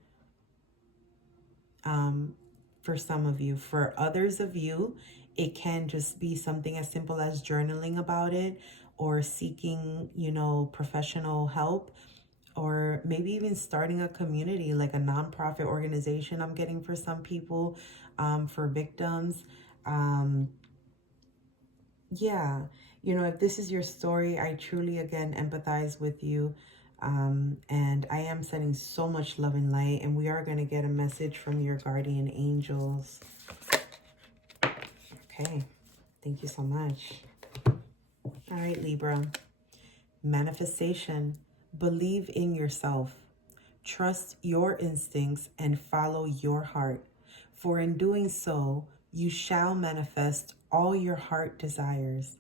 For some of you, for others of you, it can just be something as simple as journaling about it, or seeking, professional help, or maybe even starting a community like a nonprofit organization. I'm getting for some people, for victims. Yeah, if this is your story, I truly, again, empathize with you. And I am sending so much love and light, and we are going to get a message from your guardian angels. Okay, thank you so much. All right, Libra. Manifestation. Believe in yourself. Trust your instincts and follow your heart. For in doing so, you shall manifest all your heart desires.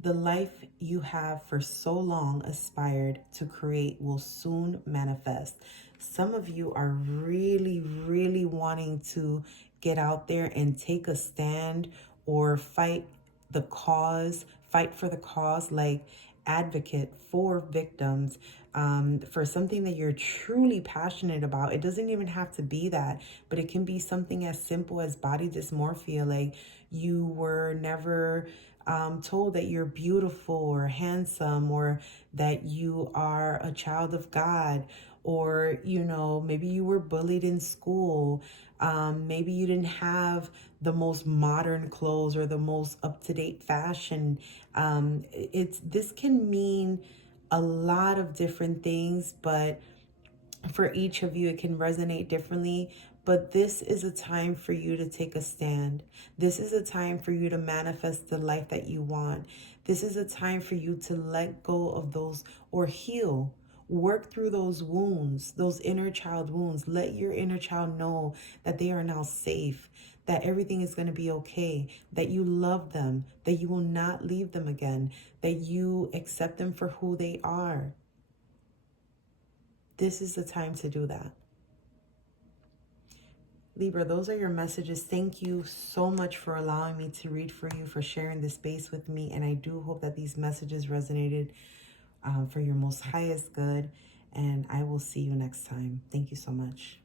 The life you have for so long aspired to create will soon manifest. Some of you are really, really wanting to get out there and take a stand or fight for the cause, like advocate for victims, for something that you're truly passionate about. It doesn't even have to be that, but it can be something as simple as body dysmorphia. Like, you were never told that you're beautiful or handsome, or that you are a child of God, or maybe you were bullied in school. Maybe you didn't have the most modern clothes or the most up-to-date fashion. This can mean a lot of different things, but for each of you, it can resonate differently. But this is a time for you to take a stand. This is a time for you to manifest the life that you want. This is a time for you to let go of those, or heal. Work through those wounds, those inner child wounds. Let your inner child know that they are now safe, that everything is going to be okay, that you love them, that you will not leave them again, that you accept them for who they are. This is the time to do that. Libra, those are your messages. Thank you so much for allowing me to read for you, for sharing this space with me. And I do hope that these messages resonated for your most highest good. And I will see you next time. Thank you so much.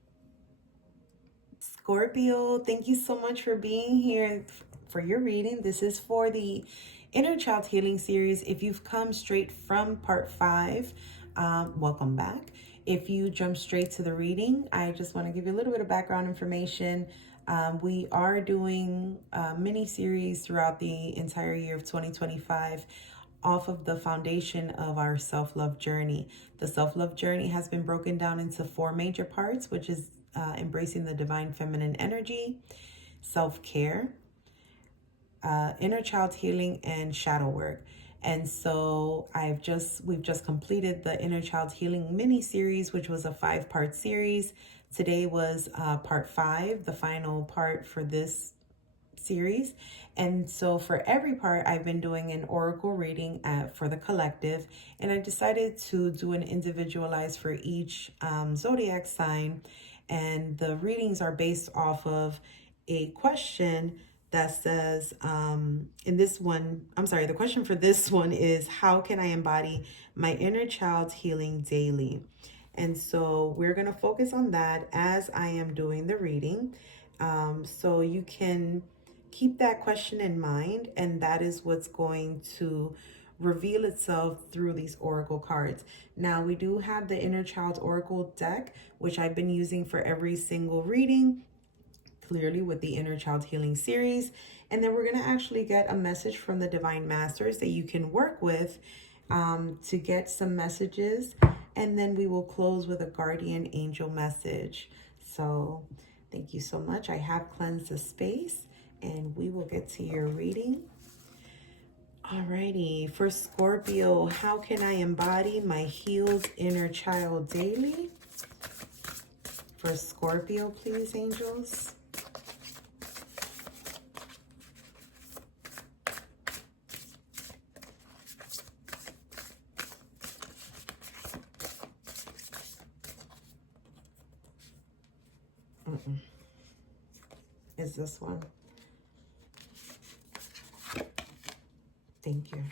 Scorpio, thank you so much for being here for your reading. This is for the Inner Child Healing series. If you've come straight from part 5, welcome back. If you jump straight to the reading, I just want to give you a little bit of background information. We are doing a mini series throughout the entire year of 2025 off of the foundation of our self-love journey. The self-love journey has been broken down into 4 major parts, which is embracing the divine feminine energy, self-care, inner child healing, and shadow work. And so we've just completed the inner child healing mini series, which was a 5-part series. Today was part 5, the final part for this series. And so for every part, I've been doing an oracle reading for the collective, and I decided to do an individualized for each zodiac sign. And the readings are based off of a question that says, in this one, I'm sorry, the question for this one is, how can I embody my inner child healing daily? And so we're going to focus on that as I am doing the reading. So you can keep that question in mind, and that is what's going to reveal itself through these oracle cards. Now, we do have the Inner Child Oracle deck, which I've been using for every single reading, clearly with the Inner Child Healing series. And then we're going to actually get a message from the Divine Masters that you can work with to get some messages. And then we will close with a guardian angel message. So thank you so much. I have cleansed the space, and we will get to your reading. Alrighty, for Scorpio, how can I embody my healed inner child daily? For Scorpio, please, angels. Is this one? Thank you.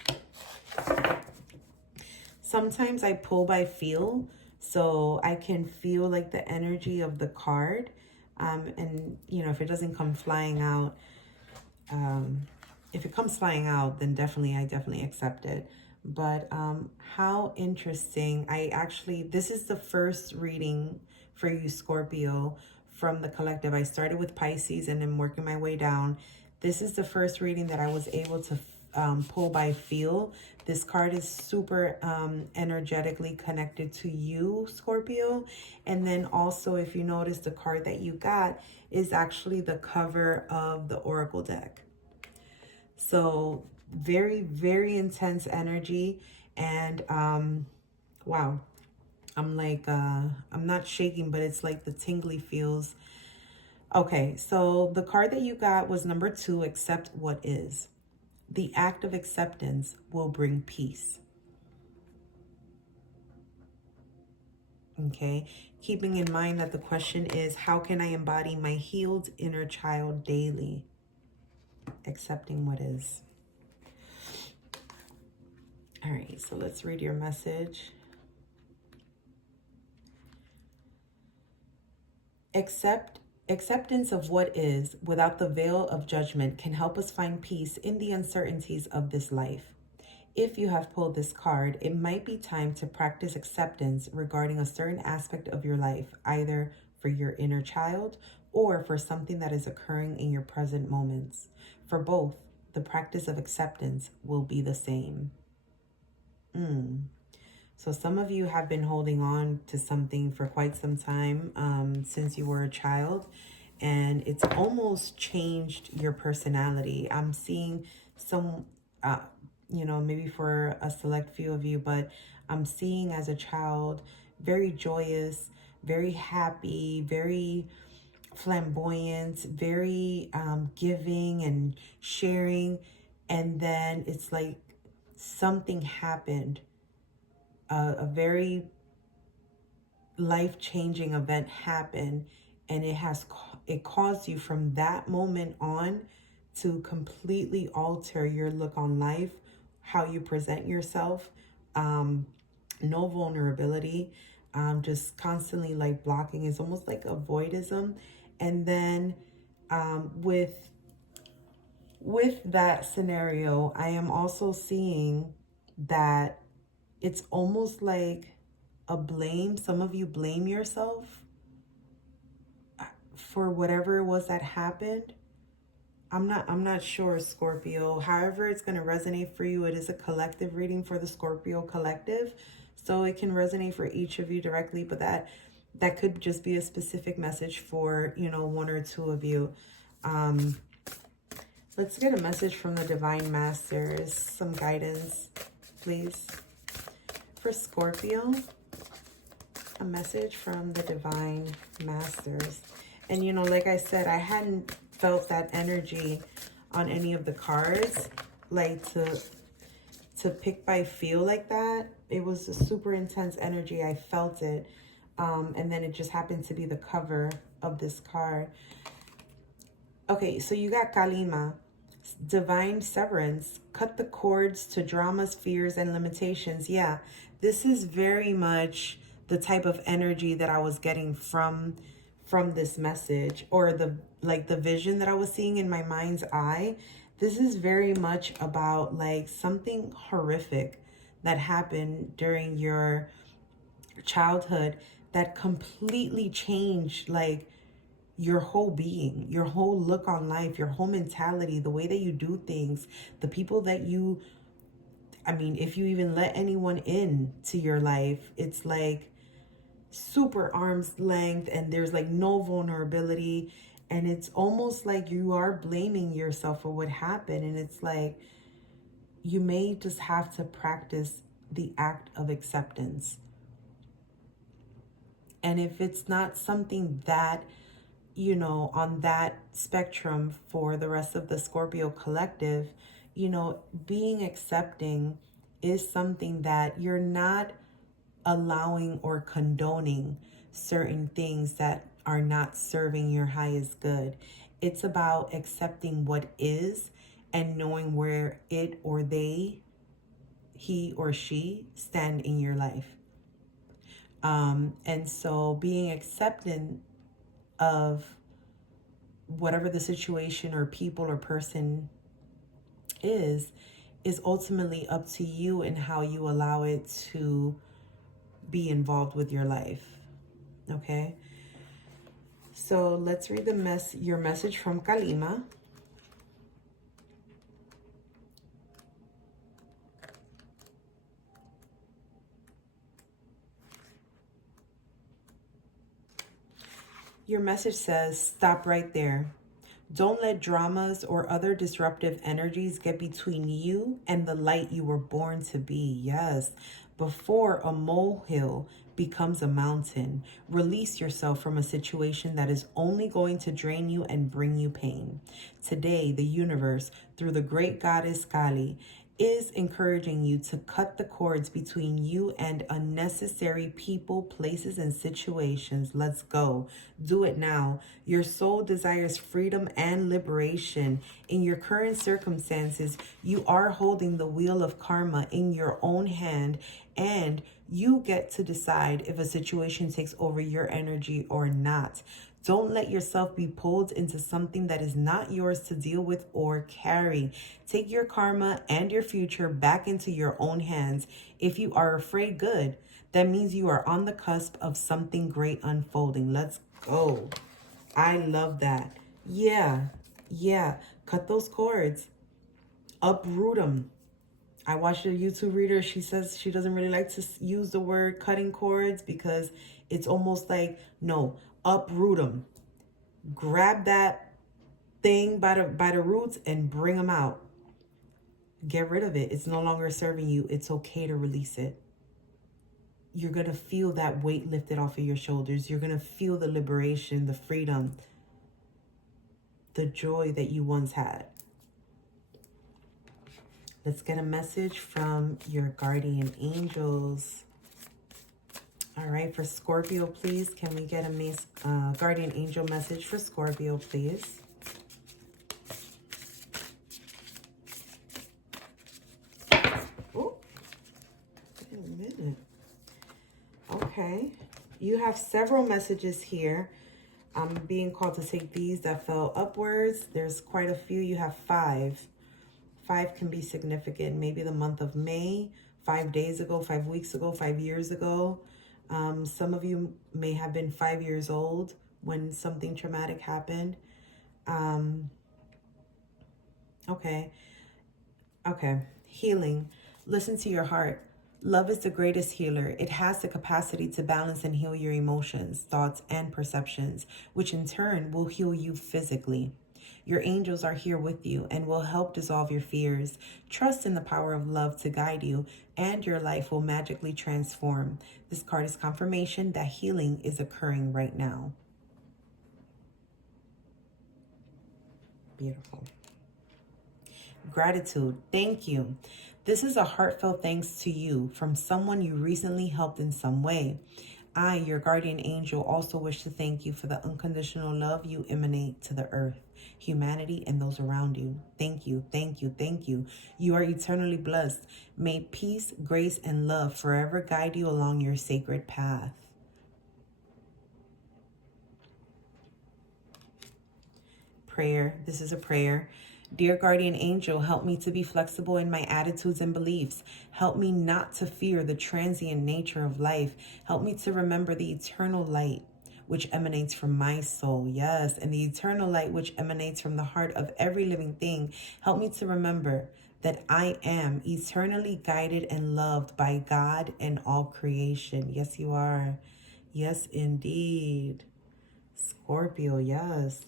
Sometimes I pull by feel, so I can feel like the energy of the card. And, you know, if it doesn't come flying out, if it comes flying out, then I definitely accept it. But how interesting. This is the first reading for you, Scorpio, from the collective. I started with Pisces and then working my way down. This is the first reading that I was able to pull by feel. This card is super energetically connected to you, Scorpio. And then also, if you notice, the card that you got is actually the cover of the Oracle deck. So very, very intense energy. And wow, I'm like, I'm not shaking, but it's like the tingly feels. Okay, so the card that you got was number 2, accept what is. The act of acceptance will bring peace. Okay, keeping in mind that the question is, how can I embody my healed inner child daily? Accepting what is. All right, so let's read your message. Acceptance of what is without the veil of judgment can help us find peace in the uncertainties of this life. If you have pulled this card, it might be time to practice acceptance regarding a certain aspect of your life, either for your inner child or for something that is occurring in your present moments. For both, the practice of acceptance will be the same. So some of you have been holding on to something for quite some time since you were a child, and it's almost changed your personality. I'm seeing some, you know, maybe for a select few of you, but I'm seeing as a child, very joyous, very happy, very flamboyant, very giving and sharing. And then it's like something happened. A very life-changing event happened, and it caused you from that moment on to completely alter your look on life, how you present yourself. No vulnerability, just constantly like blocking. It's almost like avoidism. And then with that scenario, I am also seeing that it's almost like a blame. Some of you blame yourself for whatever it was that happened. I'm not sure, Scorpio. However it's going to resonate for you, it is a collective reading for the Scorpio collective. So it can resonate for each of you directly, but that could just be a specific message for, you know, one or two of you. Let's get a message from the Divine Masters, some guidance, please. For Scorpio, a message from the Divine Masters. And, you know, like I said, I hadn't felt that energy on any of the cards, like to pick by feel like that. It was a super intense energy. I felt it. And then it just happened to be the cover of this card. Okay, so you got Kalima, divine severance, cut the cords to dramas, fears, and limitations. Yeah, this is very much the type of energy that I was getting from this message, or the vision that I was seeing in my mind's eye. This is very much about like something horrific that happened during your childhood that completely changed like your whole being, your whole look on life, your whole mentality, the way that you do things, the people that you, I mean, if you even let anyone in to your life, it's like super arm's length and there's like no vulnerability. And it's almost like you are blaming yourself for what happened. And it's like, you may just have to practice the act of acceptance. And if it's not something that, you know, on that spectrum for the rest of the Scorpio collective, you know, being accepting is something that you're not allowing or condoning certain things that are not serving your highest good. It's about accepting what is and knowing where it or they, he or she, stand in your life. And so being accepting of whatever the situation or people or person is ultimately up to you and how you allow it to be involved with your life. Okay? So let's read your message from Kalima. Your message says, stop right there. Don't let dramas or other disruptive energies get between you and the light you were born to be. Yes. Before a molehill becomes a mountain, release yourself from a situation that is only going to drain you and bring you pain. Today, the universe, through the great goddess Kali, is encouraging you to cut the cords between you and unnecessary people, places, and situations. Let's go. Do it now. Your soul desires freedom and liberation. In your current circumstances, you are holding the wheel of karma in your own hand, and you get to decide if a situation takes over your energy or not. Don't let yourself be pulled into something that is not yours to deal with or carry. Take your karma and your future back into your own hands. If you are afraid, good. That means you are on the cusp of something great unfolding. Let's go. I love that. Yeah. Cut those cords. Uproot them. I watched a YouTube reader. She says she doesn't really like to use the word cutting cords because it's almost like, no, uproot them. Grab that thing by the roots and bring them out. Get rid of it. It's no longer serving you. It's okay to release it. You're going to feel that weight lifted off of your shoulders. You're going to feel the liberation, the freedom, the joy that you once had. Let's get a message from your guardian angels. All right, for Scorpio, please, can we get a guardian angel message for Scorpio, please? Oh, wait a minute. Okay, you have several messages here. I'm being called to take these that fell upwards. There's quite a few. You have 5. 5 can be significant. Maybe the month of May, 5 days ago, 5 weeks ago, 5 years ago. Some of you may have been 5 years old when something traumatic happened. Okay. Okay. Healing. Listen to your heart. Love is the greatest healer. It has the capacity to balance and heal your emotions, thoughts, and perceptions, which in turn will heal you physically. Your angels are here with you and will help dissolve your fears. Trust in the power of love to guide you, and your life will magically transform. This card is confirmation that healing is occurring right now. Beautiful. Gratitude. Thank you. This is a heartfelt thanks to you from someone you recently helped in some way. I, your guardian angel, also wish to thank you for the unconditional love you emanate to the earth, humanity, and those around you. Thank you, thank you, thank you. You are eternally blessed. May peace, grace, and love forever guide you along your sacred path. Prayer. This is a prayer. Dear guardian angel, help me to be flexible in my attitudes and beliefs. Help me not to fear the transient nature of life. Help me to remember the eternal light which emanates from my soul. Yes, and the eternal light which emanates from the heart of every living thing. Help me to remember that I am eternally guided and loved by God and all creation. Yes, you are. Yes, indeed. Scorpio, yes.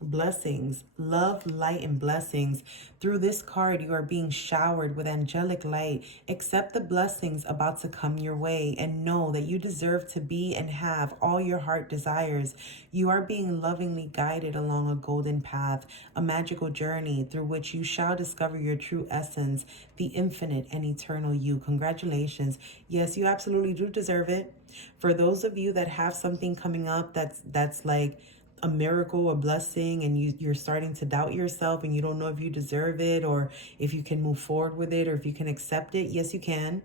Blessings, love, light, and blessings. Through this card, you are being showered with angelic light. Accept the blessings about to come your way and know that you deserve to be and have all your heart desires. You are being lovingly guided along a golden path, a magical journey through which you shall discover your true essence, the infinite and eternal you. Congratulations. Yes, you absolutely do deserve it. For those of you that have something coming up that's like a miracle, a blessing, and you're starting to doubt yourself and you don't know if you deserve it or if you can move forward with it or if you can accept it. Yes, you can.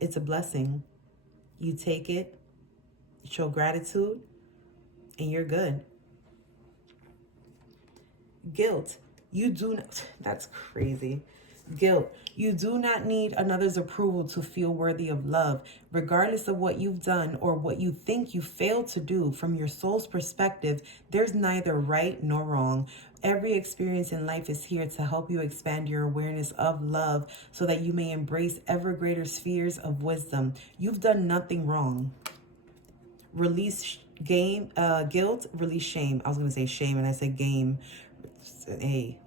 It's a blessing. You take it, show gratitude, and you're good. Guilt. You do not, that's crazy. Guilt. You do not need another's approval to feel worthy of love. Regardless of what you've done or what you think you failed to do, from your soul's perspective, there's neither right nor wrong. Every experience in life is here to help you expand your awareness of love so that you may embrace ever greater spheres of wisdom. You've done nothing wrong. Release guilt, release shame. I was going to say shame and I said game. Hey.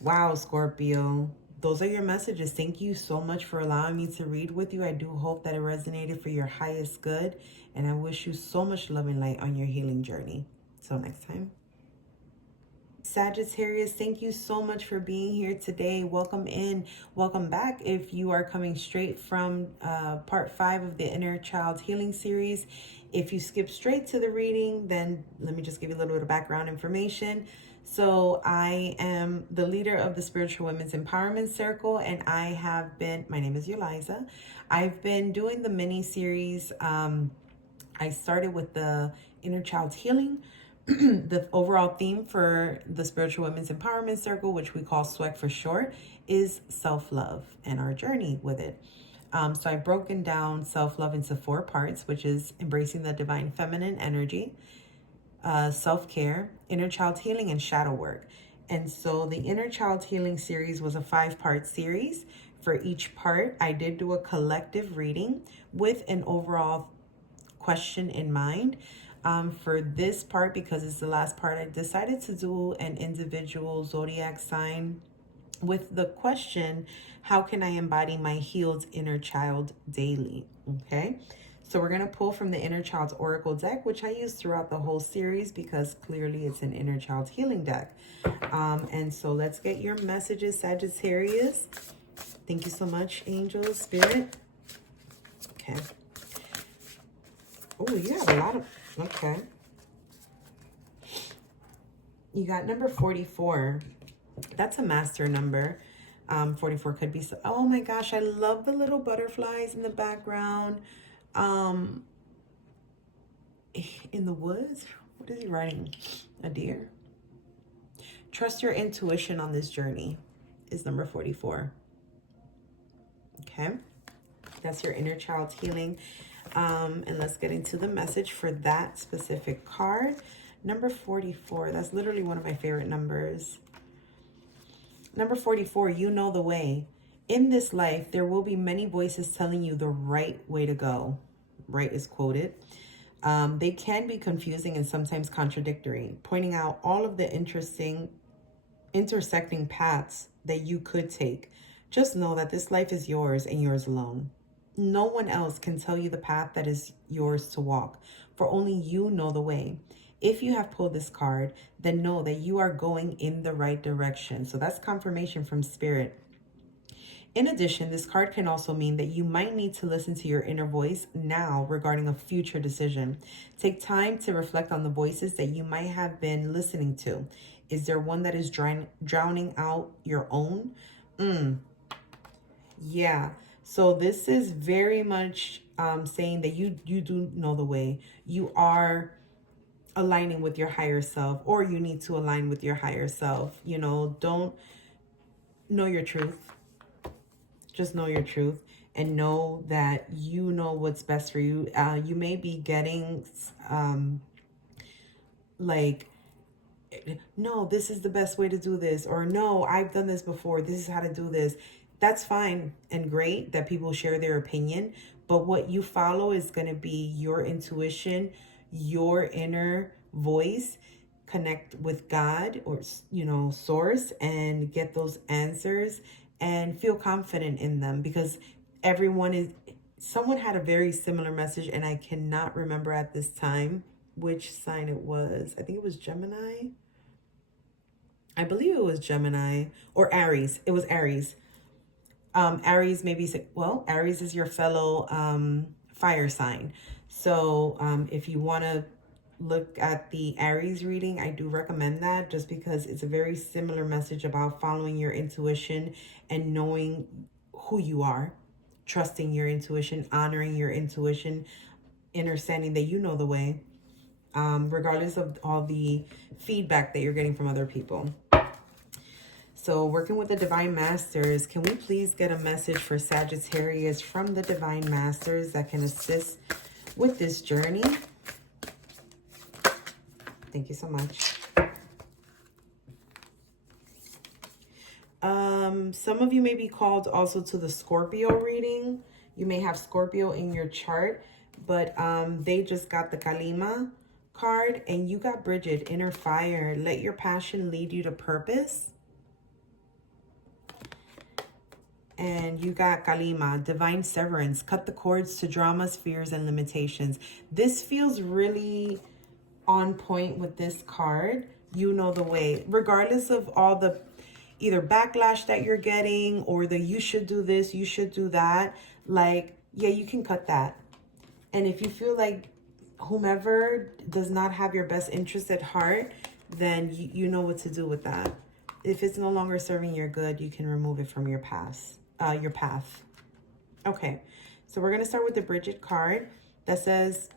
Wow, Scorpio. Those are your messages. Thank you so much for allowing me to read with you. I do hope that it resonated for your highest good. And I wish you so much love and light on your healing journey. Till next time. Sagittarius, thank you so much for being here today. Welcome in. Welcome back if you are coming straight from part 5 of the Inner Child Healing series. If you skip straight to the reading, then let me just give you a little bit of background information. So I am the leader of the Spiritual Women's Empowerment Circle, and I have been, my name is Eliza. I've been doing the mini series. I started with the Inner Child Healing. The overall theme for the Spiritual Women's Empowerment Circle, which we call S.W.E.C for short, is self-love and our journey with it. So I've broken down self-love into 4 parts, which is embracing the divine feminine energy, self-care, inner child healing, and shadow work. And so the Inner Child Healing series was a 5-part series. For each part, I did do a collective reading with an overall question in mind. For this part, because it's the last part, I decided to do an individual zodiac sign with the question, how can I embody my healed inner child daily? Okay, so we're going to pull from the Inner Child's Oracle deck, which I use throughout the whole series because clearly it's an inner child healing deck. And so let's get your messages, Sagittarius. Thank you so much, Angel, Spirit. Okay. Oh, you have a lot of, okay. You got number 44. That's a master number. 44 could be, oh my gosh, I love the little butterflies in the background. in the woods. What is he riding? A deer. Trust your intuition on this journey is number 44. Okay. That's your inner child healing. And let's get into the message for that specific card. Number 44. That's literally one of my favorite numbers. Number 44, you know the way. In this life, there will be many voices telling you the right way to go. Right is quoted. They can be confusing and sometimes contradictory, pointing out all of the intersecting paths that you could take. Just know that this life is yours and yours alone. No one else can tell you the path that is yours to walk, for only you know the way. If you have pulled this card, then know that you are going in the right direction. So that's confirmation from Spirit. In addition, this card can also mean that you might need to listen to your inner voice now regarding a future decision. Take time to reflect on the voices that you might have been listening to. Is there one that is drowning out your own? Yeah. So this is very much saying that you do know the way. You are aligning with your higher self, or you need to align with your higher self. You know, don't know your truth. Just know your truth and know that you know what's best for you. You may be getting like, no, this is the best way to do this, or no, I've done this before, this is how to do this. That's fine and great that people share their opinion, but what you follow is going to be your intuition, your inner voice. Connect with God, or source, and get those answers and feel confident in them, because someone had a very similar message, and I cannot remember at this time which sign it was. I think it was Gemini. I believe it was Gemini or Aries. It was Aries. Aries, maybe, well, Aries is your fellow fire sign. So if you want to look at the Aries reading, I do recommend that, just because it's a very similar message about following your intuition and knowing who you are, trusting your intuition, honoring your intuition, understanding that you know the way, regardless of all the feedback that you're getting from other people. So working with the Divine Masters, can we please get a message for Sagittarius from the Divine Masters that can assist with this journey? Thank you so much. Some of you may be called also to the Scorpio reading. You may have Scorpio in your chart, but they just got the Kalima card, and you got Bridget, inner fire. Let your passion lead you to purpose. And you got Kalima, divine severance. Cut the cords to dramas, fears, and limitations. This feels really on point with this card. You know the way. Regardless of all the either backlash that you're getting, or the you should do this, you should do that. Like, yeah, you can cut that. And if you feel like whomever does not have your best interest at heart, then you know what to do with that. If it's no longer serving your good, you can remove it from your path. Okay, so we're going to start with the Bridget card that says,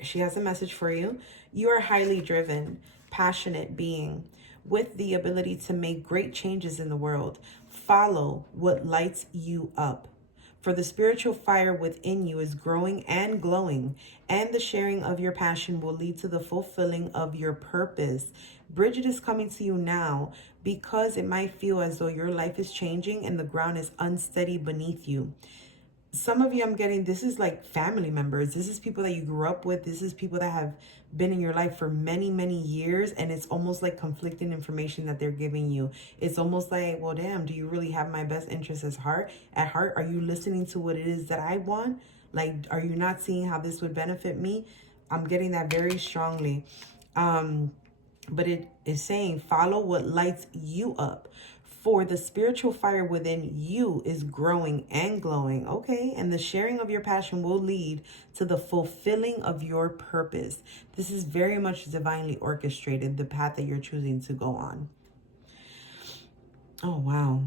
she has a message for you. You are highly driven, passionate being with the ability to make great changes in the world. Follow what lights you up. For the spiritual fire within you is growing and glowing, and the sharing of your passion will lead to the fulfilling of your purpose. Bridget is coming to you now because it might feel as though your life is changing and the ground is unsteady beneath you. Some of you, I'm getting, this is like family members. This is people that you grew up with. This is people that have been in your life for many, many years. And it's almost like conflicting information that they're giving you. It's almost like, well, damn, do you really have my best interests at heart? Are you listening to what it is that I want? Like, are you not seeing how this would benefit me? I'm getting that very strongly. But it is saying, follow what lights you up. For the spiritual fire within you is growing and glowing. Okay. And the sharing of your passion will lead to the fulfilling of your purpose. This is very much divinely orchestrated, the path that you're choosing to go on. Oh, wow.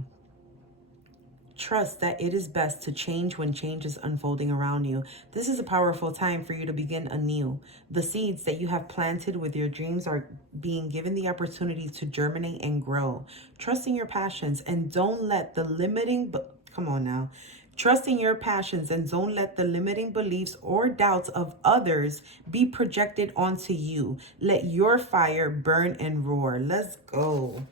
Trust that it is best to change when change is unfolding around you. This is a powerful time for you to begin anew. The seeds that you have planted with your dreams are being given the opportunity to germinate and grow. Trust in your passions and don't let the limiting, come on now. Trust in your passions and don't let the limiting beliefs or doubts of others be projected onto you. Let your fire burn and roar. Let's go.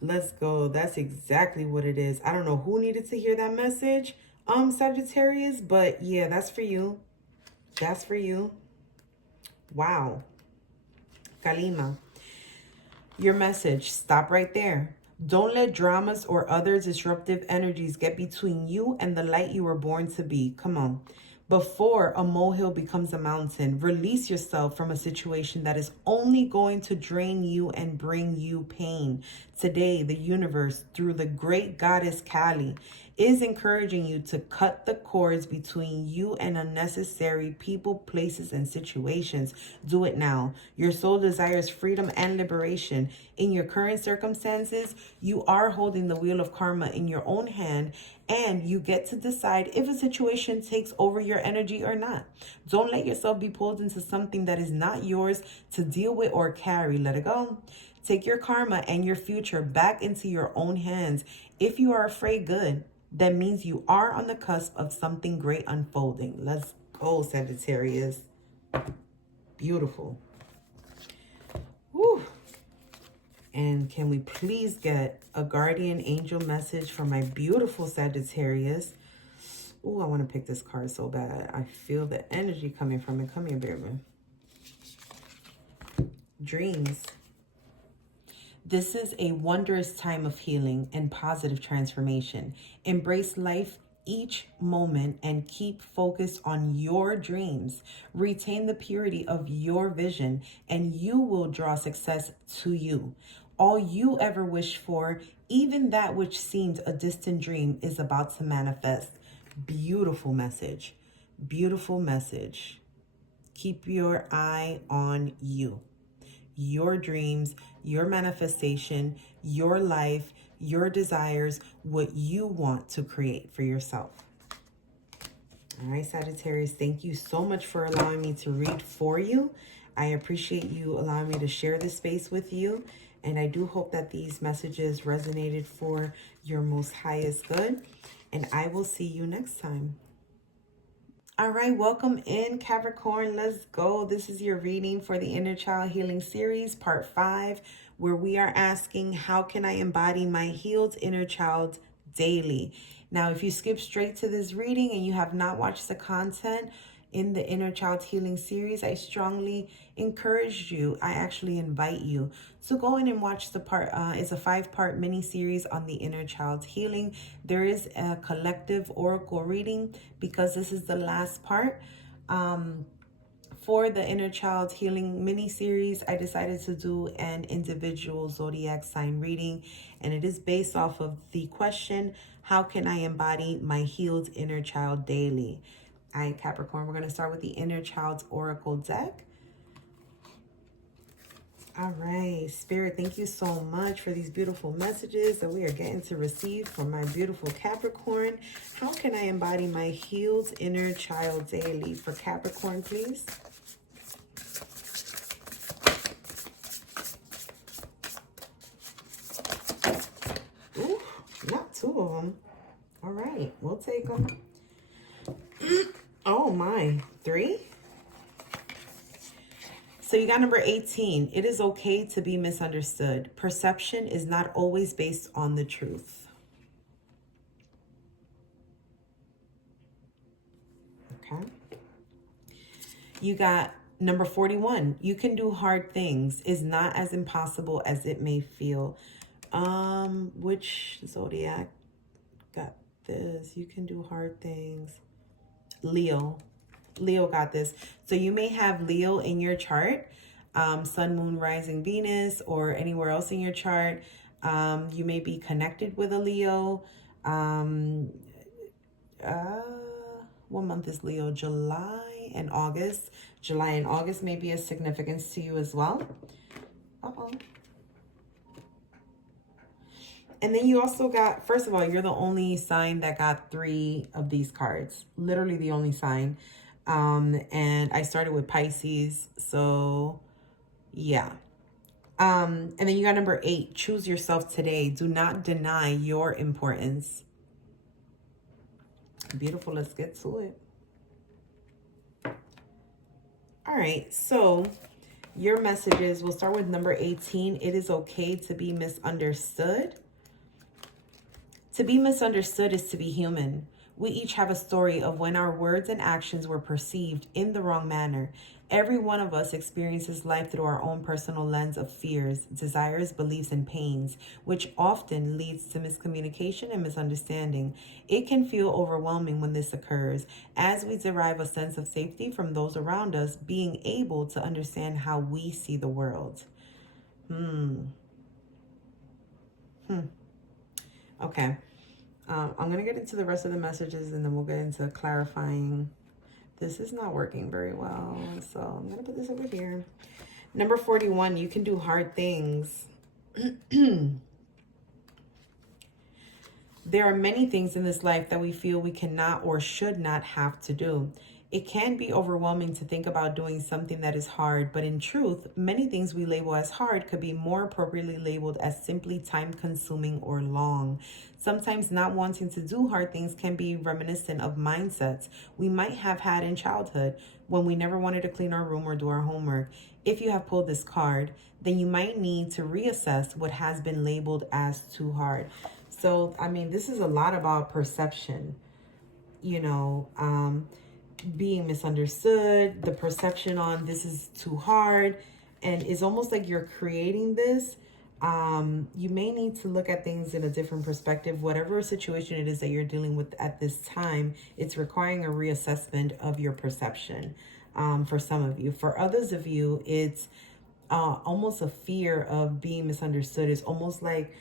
Let's go. That's exactly what it is. I don't know who needed to hear that message, Sagittarius, but yeah, that's for you. That's for you. Wow. Kalima. Your message. Stop right there. Don't let dramas or other disruptive energies get between you and the light you were born to be. Come on. Before a molehill becomes a mountain, release yourself from a situation that is only going to drain you and bring you pain. Today, the universe, through the great goddess Kali, is encouraging you to cut the cords between you and unnecessary people, places, and situations. Do it now. Your soul desires freedom and liberation. In your current circumstances, you are holding the wheel of karma in your own hand, and you get to decide if a situation takes over your energy or not. Don't let yourself be pulled into something that is not yours to deal with or carry. Let it go. Take your karma and your future back into your own hands. If you are afraid, good. That means you are on the cusp of something great unfolding. Let's go, Sagittarius. Beautiful. Woo. And can we please get a guardian angel message for my beautiful Sagittarius? Oh, I want to pick this card so bad. I feel the energy coming from it. Come here, baby. Dreams. This is a wondrous time of healing and positive transformation. Embrace life each moment and keep focused on your dreams. Retain the purity of your vision and you will draw success to you. All you ever wished for, even that which seemed a distant dream, is about to manifest. Beautiful message. Beautiful message. Keep your eye on you. Your dreams, your manifestation, your life, your desires, what you want to create for yourself. All right, Sagittarius, thank you so much for allowing me to read for you. I appreciate you allowing me to share this space with you. And I do hope that these messages resonated for your most highest good. And I will see you next time. All right, welcome in, Capricorn. Let's go. This is your reading for the Inner Child Healing Series, Part 5, where we are asking, how can I embody my healed inner child daily? Now, if you skip straight to this reading and you have not watched the content in the Inner Child Healing Series, I strongly encourage you, I actually invite you to go in and watch the part. It's a 5-part mini series on the inner child healing. There is a collective oracle reading because this is the last part. For the inner child healing mini series, I decided to do an individual zodiac sign reading, and it is based off of the question, how can I embody my healed inner child daily? All right, Capricorn, we're going to start with the Inner Child's Oracle deck. All right, Spirit, thank you so much for these beautiful messages that we are getting to receive from my beautiful Capricorn. How can I embody my healed inner child daily? For Capricorn, please. Ooh, not 2 of them. All right, we'll take them. Oh my, 3? So you got number 18. It is okay to be misunderstood. Perception is not always based on the truth. Okay. You got number 41. You can do hard things. Is not as impossible as it may feel. Which zodiac got this? You can do hard things. Leo. Leo got this. So you may have Leo in your chart, Sun, Moon, Rising, Venus, or anywhere else in your chart. You may be connected with a Leo. What month is Leo? July and August. July and August may be a significance to you as well. Uh-oh. And then you also got, first of all, you're the only sign that got 3 of these cards. Literally the only sign. And I started with Pisces. So, yeah. And then you got number 8. Choose yourself today. Do not deny your importance. Beautiful. Let's get to it. All right. So your messages, we'll start with number 18. It is okay to be misunderstood. To be misunderstood is to be human. We each have a story of when our words and actions were perceived in the wrong manner. Every one of us experiences life through our own personal lens of fears, desires, beliefs, and pains, which often leads to miscommunication and misunderstanding. It can feel overwhelming when this occurs, as we derive a sense of safety from those around us, being able to understand how we see the world. Okay. I'm going to get into the rest of the messages and then we'll get into clarifying. This is not working very well, so I'm going to put this over here. Number 41, you can do hard things. There are many things in this life that we feel we cannot or should not have to do. It can be overwhelming to think about doing something that is hard, but in truth, many things we label as hard could be more appropriately labeled as simply time-consuming or long. Sometimes not wanting to do hard things can be reminiscent of mindsets we might have had in childhood when we never wanted to clean our room or do our homework. If you have pulled this card, then you might need to reassess what has been labeled as too hard. So, I mean, this is a lot about perception, you know, being misunderstood, the perception on this is too hard, and it's almost like you're creating this. You may need to look at things in a different perspective. Whatever situation it is that you're dealing with at this time, it's requiring a reassessment of your perception. For some of you, for others of you, it's almost a fear of being misunderstood. It's almost like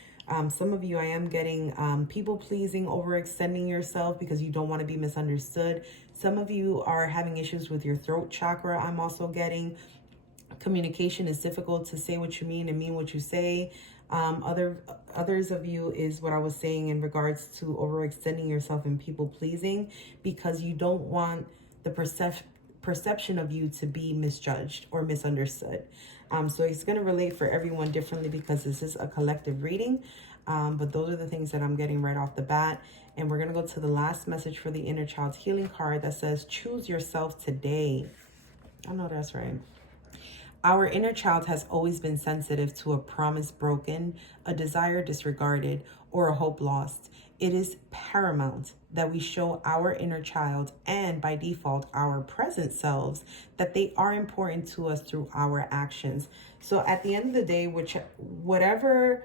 some of you, I am getting people pleasing, overextending yourself because you don't want to be misunderstood. Some of you are having issues with your throat chakra. I'm also getting communication is difficult to say what you mean and mean what you say. Others of you is what I was saying in regards to overextending yourself and people pleasing because you don't want the perception of you to be misjudged or misunderstood. So it's going to relate for everyone differently because this is a collective reading. But those are the things that I'm getting right off the bat. And we're going to go to the last message for the inner child's healing card that says, choose yourself today. I know that's right. Our inner child has always been sensitive to a promise broken, a desire disregarded, or a hope lost. It is paramount that we show our inner child and by default our present selves that they are important to us through our actions. So at the end of the day, whichever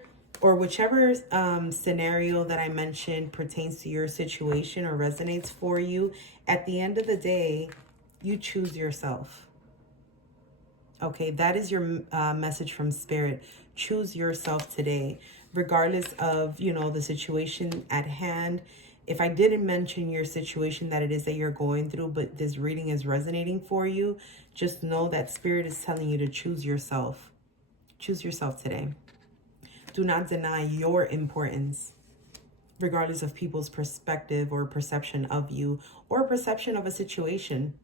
scenario that I mentioned pertains to your situation or resonates for you, at the end of the day, you choose yourself. Okay, that is your message from Spirit. Choose yourself today, regardless of, you know, the situation at hand. If I didn't mention your situation that it is that you're going through, but this reading is resonating for you, just know that Spirit is telling you to choose yourself. Choose yourself today. Do not deny your importance, regardless of people's perspective or perception of you or perception of a situation.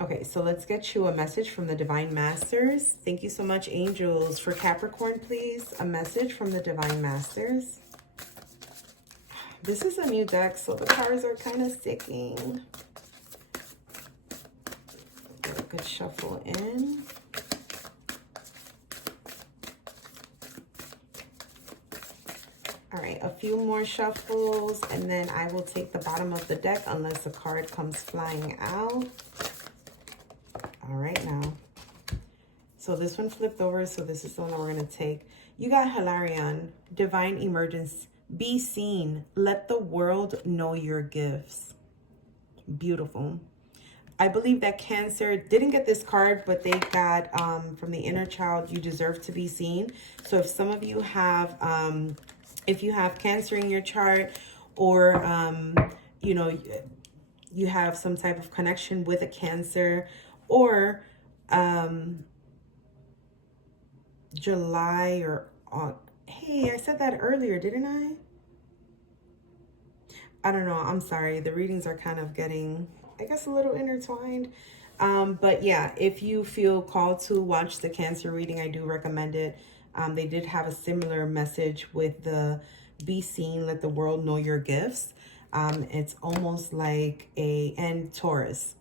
Okay, so let's get you a message from the Divine Masters. Thank you so much, angels. For Capricorn, please, a message from the Divine Masters. This is a new deck, so the cards are kind of sticking. Get a good shuffle in. All right, a few more shuffles, and then I will take the bottom of the deck unless a card comes flying out. All right, now. So this one flipped over, so this is the one that we're going to take. You got Hilarion, Divine Emergence. Be seen. Let the world know your gifts. Beautiful. I believe that Cancer didn't get this card, but they got from the inner child, you deserve to be seen. So if some of you have, if you have Cancer in your chart, or, you know, you have some type of connection with a Cancer, or July or Hey, I said that earlier, didn't I? I don't know. I'm sorry. The readings are kind of getting, I guess, a little intertwined. But yeah, if you feel called to watch the Cancer reading, I do recommend it. They did have a similar message with the Be Seen, Let the World Know Your Gifts. It's almost like and Taurus.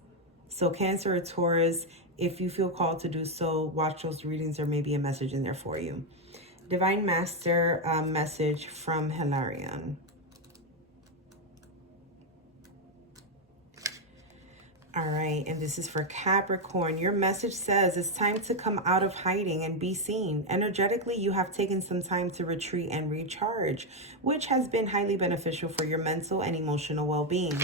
So Cancer or Taurus, if you feel called to do so, watch those readings. There may be a message in there for you. Divine Master message from Hilarion. All right, and this is for Capricorn. Your message says it's time to come out of hiding and be seen. Energetically, you have taken some time to retreat and recharge, which has been highly beneficial for your mental and emotional well-being.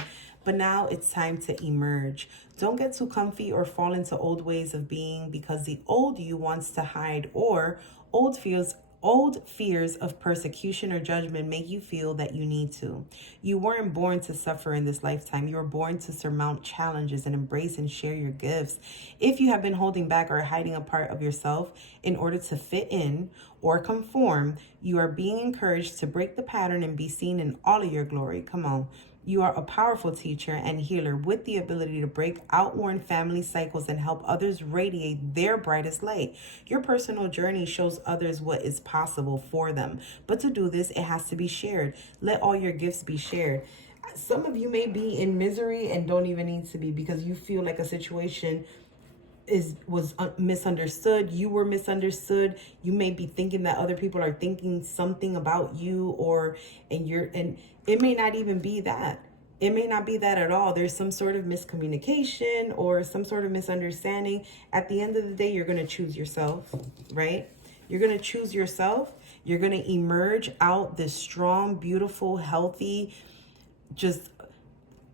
But now it's time to emerge. Don't get too comfy or fall into old ways of being because the old you wants to hide, or old fears of persecution or judgment make you feel that you need to. You weren't born to suffer in this lifetime. You were born to surmount challenges and embrace and share your gifts. If you have been holding back or hiding a part of yourself in order to fit in or conform, you are being encouraged to break the pattern and be seen in all of your glory. Come on. You are a powerful teacher and healer with the ability to break outworn family cycles and help others radiate their brightest light. Your personal journey shows others what is possible for them. But to do this, it has to be shared. Let all your gifts be shared. Some of you may be in misery and don't even need to be because you feel like a situation was misunderstood. You were misunderstood. You may be thinking that other people are thinking something about you, and it may not even be that. It may not be that at all. There's some sort of miscommunication or some sort of misunderstanding. At the end of the day, you're going to choose yourself, right? You're going to choose yourself. You're going to emerge out this strong, beautiful, healthy, just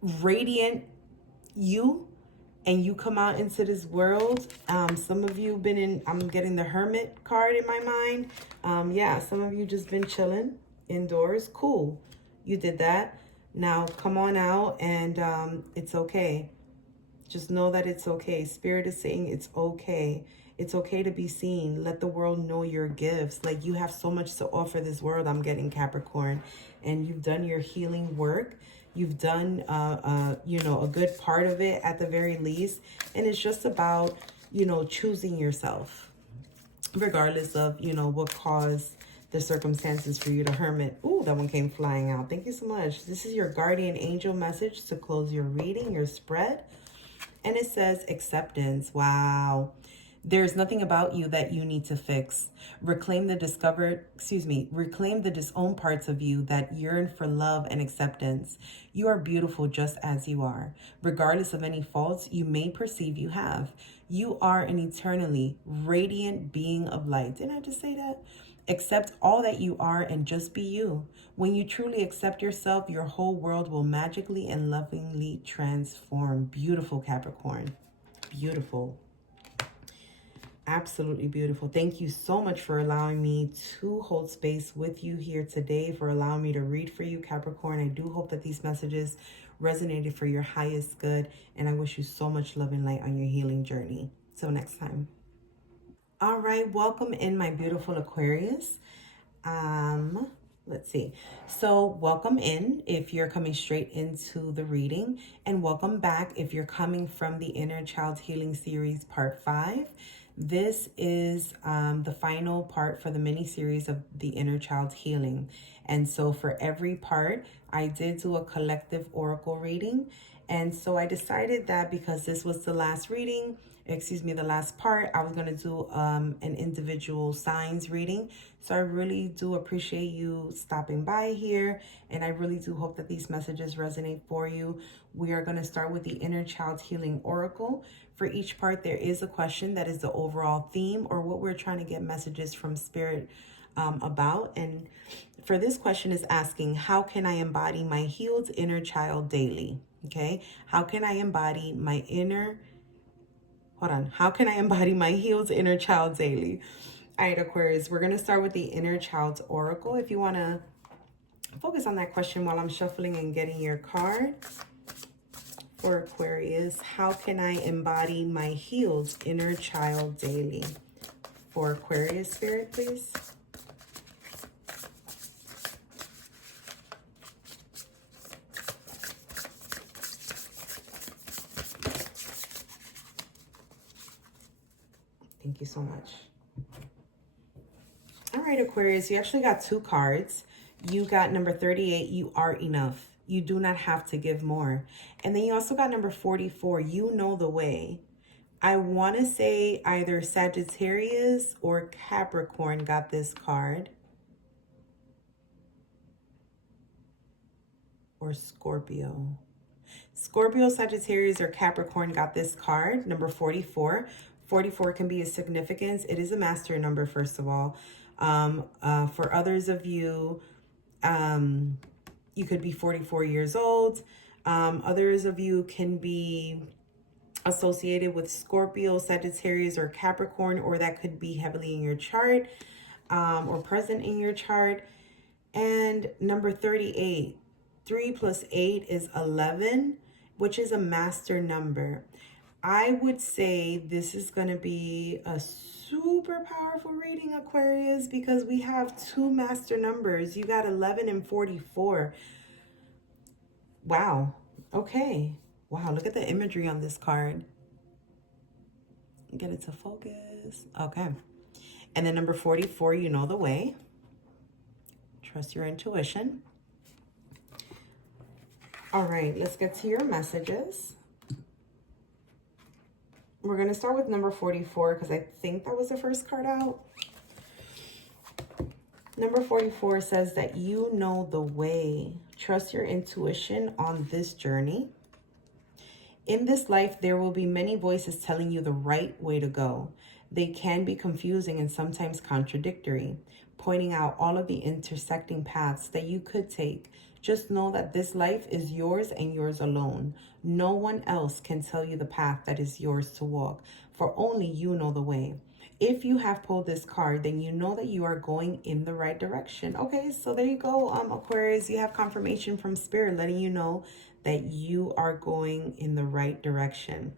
radiant you, and you come out into this world. Some of you been in, I'm getting the Hermit card in my mind. Yeah, some of you just been chilling indoors. Cool. You did that. Now come on out, and it's okay. Just know that it's okay. Spirit is saying it's okay. It's okay to be seen. Let the world know your gifts. Like, you have so much to offer this world. I'm getting Capricorn, and you've done your healing work. You've done, a good part of it at the very least. And it's just about, choosing yourself, regardless of, what caused the circumstances for you to hermit. Ooh, that one came flying out. Thank you so much. This is your guardian angel message to close your reading, your spread. And it says acceptance. Wow. There's nothing about you that you need to fix. Reclaim the disowned parts of you that yearn for love and acceptance. You are beautiful just as you are, regardless of any faults you may perceive you have. You are an eternally radiant being of light. Didn't I just say that? Accept all that you are and just be you. When you truly accept yourself, your whole world will magically and lovingly transform. Beautiful, Capricorn. Beautiful. Absolutely beautiful. Thank you so much for allowing me to hold space with you here today, for allowing me to read for you, Capricorn. I do hope that these messages resonated for your highest good, and I wish you so much love and light on your healing journey. Till next time. All right, welcome in, my beautiful Aquarius. Let's see. So welcome in if you're coming straight into the reading, and welcome back if you're coming from the Inner Child Healing Series Part 5. This is the final part for the mini series of the Inner Child Healing. And so for every part, I did do a collective oracle reading. And so I decided that because this was the last reading, the last part, I was going to do an individual signs reading. So I really do appreciate you stopping by here, and I really do hope that these messages resonate for you. We are going to start with the Inner Child Healing Oracle. For each part, there is a question that is the overall theme, or what we're trying to get messages from Spirit about. And for this question is asking, how can I embody my healed inner child daily? Okay, how can I embody my how can I embody my healed inner child daily? All right, Aquarius, we're going to start with the Inner Child's Oracle. If you want to focus on that question while I'm shuffling and getting your card. For Aquarius, how can I embody my healed inner child daily? For Aquarius, Spirit, please. so much. All right, Aquarius, you actually got 2 cards. You got number 38, you are enough. You do not have to give more. And then you also got number 44, you know the way. I want to say either Sagittarius or Capricorn got this card. Or Scorpio. Scorpio, Sagittarius, or Capricorn got this card, number 44. 44 can be a significance. It is a master number, first of all. For others of you, you could be 44 years old. Others of you can be associated with Scorpio, Sagittarius, or Capricorn, or that could be heavily in your chart or present in your chart. And number 38, 3 plus 8 is 11, which is a master number. I would say this is going to be a super powerful reading, Aquarius, because we have 2 master numbers. You got 11 and 44. Wow. Okay. Wow, look at the imagery on this card. Get it to focus. Okay. And then number 44, you know the way. Trust your intuition. All right, let's get to your messages. We're going to start with number 44 because I think that was the first card out. Number 44 says that you know the way. Trust your intuition on this journey. In this life, there will be many voices telling you the right way to go. They can be confusing and sometimes contradictory, pointing out all of the intersecting paths that you could take. Just know that this life is yours and yours alone. No one else can tell you the path that is yours to walk, for only you know the way. If you have pulled this card, then you know that you are going in the right direction. Okay, so there you go, Aquarius. You have confirmation from Spirit letting you know that you are going in the right direction.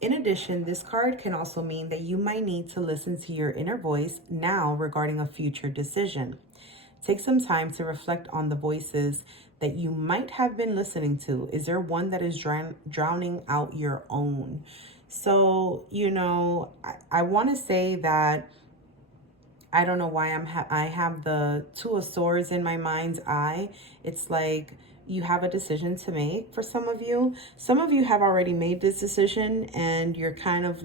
In addition, this card can also mean that you might need to listen to your inner voice now regarding a future decision. Take some time to reflect on the voices that you might have been listening to. Is there one that is drowning out your own? So, you know, I want to say that I don't know why I have the 2 of Swords in my mind's eye. It's like you have a decision to make for some of you. Some of you have already made this decision and you're kind of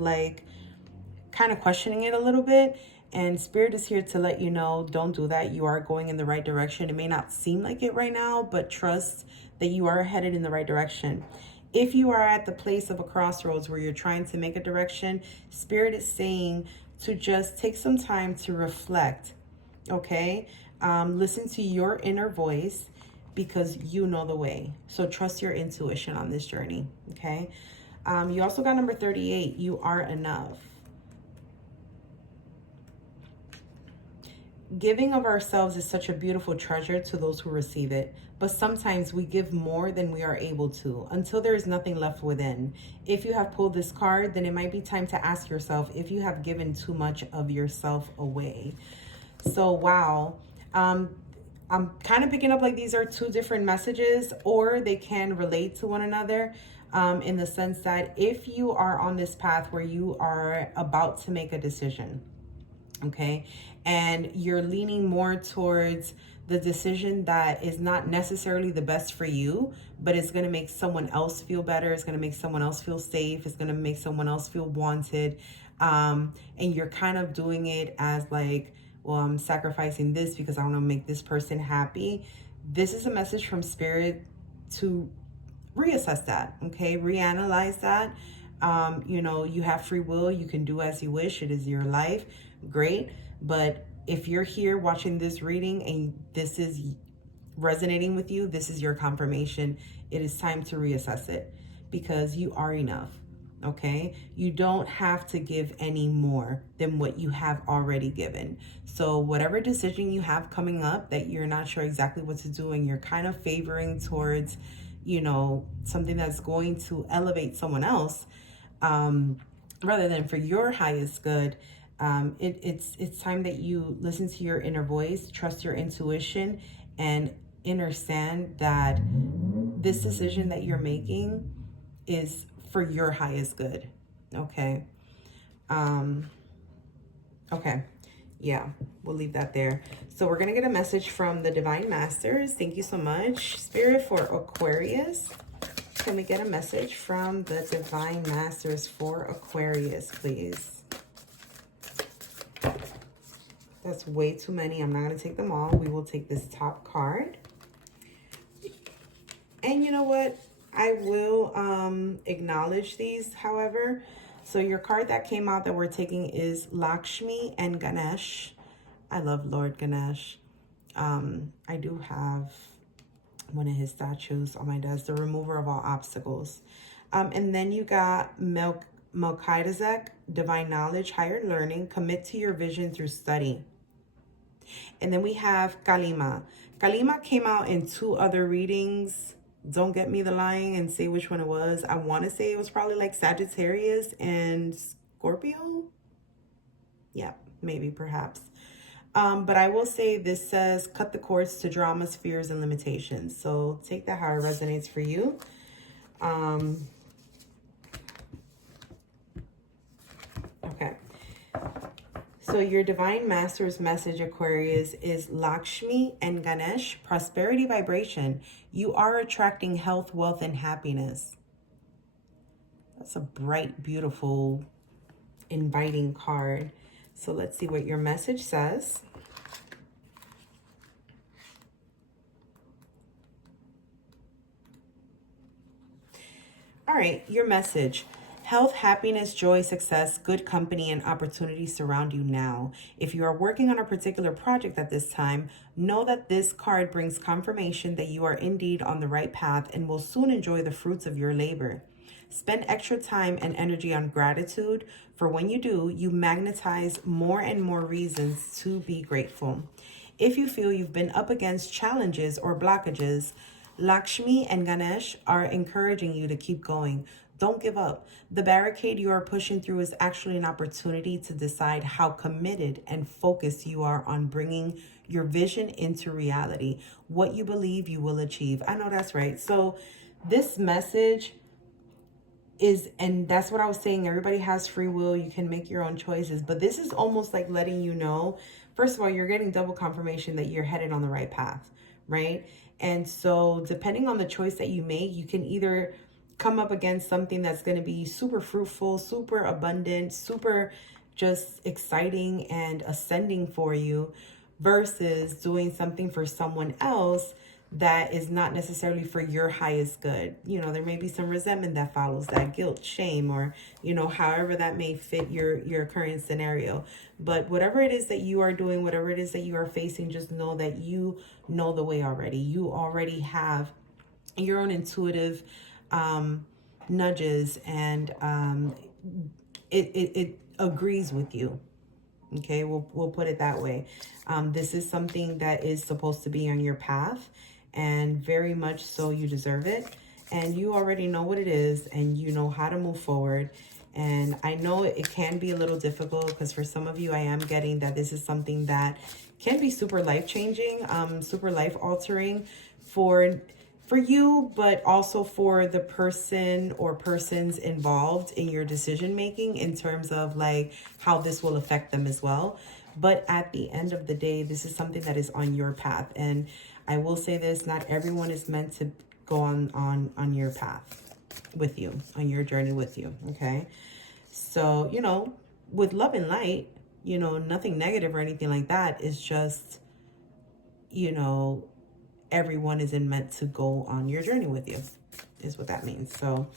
questioning it a little bit. And Spirit is here to let you know, don't do that. You are going in the right direction. It may not seem like it right now, but trust that you are headed in the right direction. If you are at the place of a crossroads where you're trying to make a direction, Spirit is saying to just take some time to reflect, okay? Listen to your inner voice because you know the way. So trust your intuition on this journey, okay? You also got number 38, you are enough. Giving of ourselves is such a beautiful treasure to those who receive it, but sometimes we give more than we are able to until there is nothing left within. If you have pulled this card, then it might be time to ask yourself if you have given too much of yourself away. So, wow. I'm kind of picking up like these are 2 different messages, or they can relate to one another in the sense that if you are on this path where you are about to make a decision, okay, and you're leaning more towards the decision that is not necessarily the best for you, but it's going to make someone else feel better. It's going to make someone else feel safe. It's going to make someone else feel wanted. And you're kind of doing it as like, well, I'm sacrificing this because I want to make this person happy. This is a message from Spirit to reassess that, okay? Reanalyze that. You know, you have free will. You can do as you wish. It is your life. Great. But if you're here watching this reading and this is resonating with you, this is your confirmation. It is time to reassess it because you are enough, okay? You don't have to give any more than what you have already given. So whatever decision you have coming up that you're not sure exactly what to do and you're kind of favoring towards, you know, something that's going to elevate someone else, rather than for your highest good, it's time that you listen to your inner voice, trust your intuition, and understand that this decision that you're making is for your highest good, okay? Okay. Yeah, we'll leave that there. So we're going to get a message from the Divine Masters. Thank you so much. Spirit for Aquarius. Can we get a message from the Divine Masters for Aquarius, please? That's way too many. I'm not going to take them all. We will take this top card. And you know what? I will acknowledge these, however. So your card that came out that we're taking is Lakshmi and Ganesh. I love Lord Ganesh. I do have one of his statues on my desk, the remover of all obstacles. And then you got Melchizedek, divine knowledge, higher learning, commit to your vision through study. And then we have Kalima. Kalima came out in 2 other readings. Don't get me the lying and say which one it was. I want to say it was probably like Sagittarius and Scorpio. Yeah, maybe, perhaps. But I will say this says, cut the cords to dramas, fears, and limitations. So take that how it resonates for you. Okay. So your Divine Master's message, Aquarius, is Lakshmi and Ganesh, prosperity vibration. You are attracting health, wealth, and happiness. That's a bright, beautiful, inviting card. So let's see what your message says. All right, your message. Health, happiness, joy, success, good company, and opportunities surround you now. If you are working on a particular project at this time, know that this card brings confirmation that you are indeed on the right path and will soon enjoy the fruits of your labor. Spend extra time and energy on gratitude, for when you do, you magnetize more and more reasons to be grateful. If you feel you've been up against challenges or blockages, Lakshmi and Ganesh are encouraging you to keep going. Don't give up. The barricade you are pushing through is actually an opportunity to decide how committed and focused you are on bringing your vision into reality. What you believe you will achieve. I know that's right. So this message is, and that's what I was saying, everybody has free will. You can make your own choices. But this is almost like letting you know, first of all, you're getting double confirmation that you're headed on the right path, right? And so depending on the choice that you make, you can either come up against something that's going to be super fruitful, super abundant, super just exciting and ascending for you, versus doing something for someone else that is not necessarily for your highest good. You know, there may be some resentment that follows that, guilt, shame, or, you know, however that may fit your current scenario. But whatever it is that you are doing, whatever it is that you are facing, just know that you know the way already. You already have your own intuitive nudges, and it agrees with you. Okay, we'll put it that way. This is something that is supposed to be on your path, and very much so you deserve it. And you already know what it is, and you know how to move forward. And I know it can be a little difficult, because for some of you, I am getting that this is something that can be super life-changing, super life-altering for you, but also for the person or persons involved in your decision making, in terms of like how this will affect them as well. But at the end of the day, this is something that is on your path. And I will say this, not everyone is meant to go on your path with you, on your journey with you. Okay. So, you know, with love and light, you know, nothing negative or anything like that. It's just, you know, everyone isn't meant to go on your journey with you, is what that means. So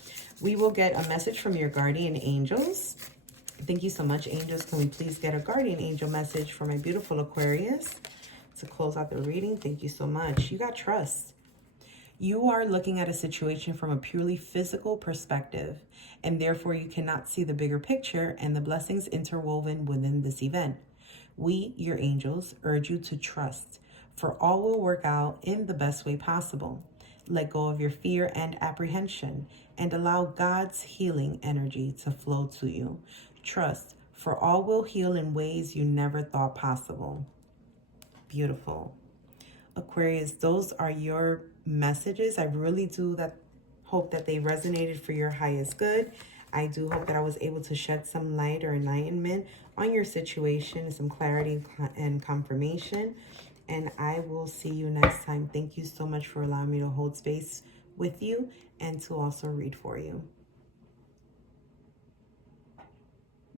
we will get a message from your guardian angels. Thank you so much, angels. Can we please get a guardian angel message for my beautiful Aquarius to close out the reading? Thank you so much. You got trust. You are looking at a situation from a purely physical perspective, and therefore you cannot see the bigger picture and the blessings interwoven within this event. We, your angels, urge you to trust, for all will work out in the best way possible. Let go of your fear and apprehension, and allow God's healing energy to flow to you. Trust, for all will heal in ways you never thought possible. Beautiful. Aquarius, those are your messages. I really do hope that they resonated for your highest good. I do hope that I was able to shed some light or enlightenment on your situation, some clarity and confirmation. And I will see you next time. Thank you so much for allowing me to hold space with you and to also read for you.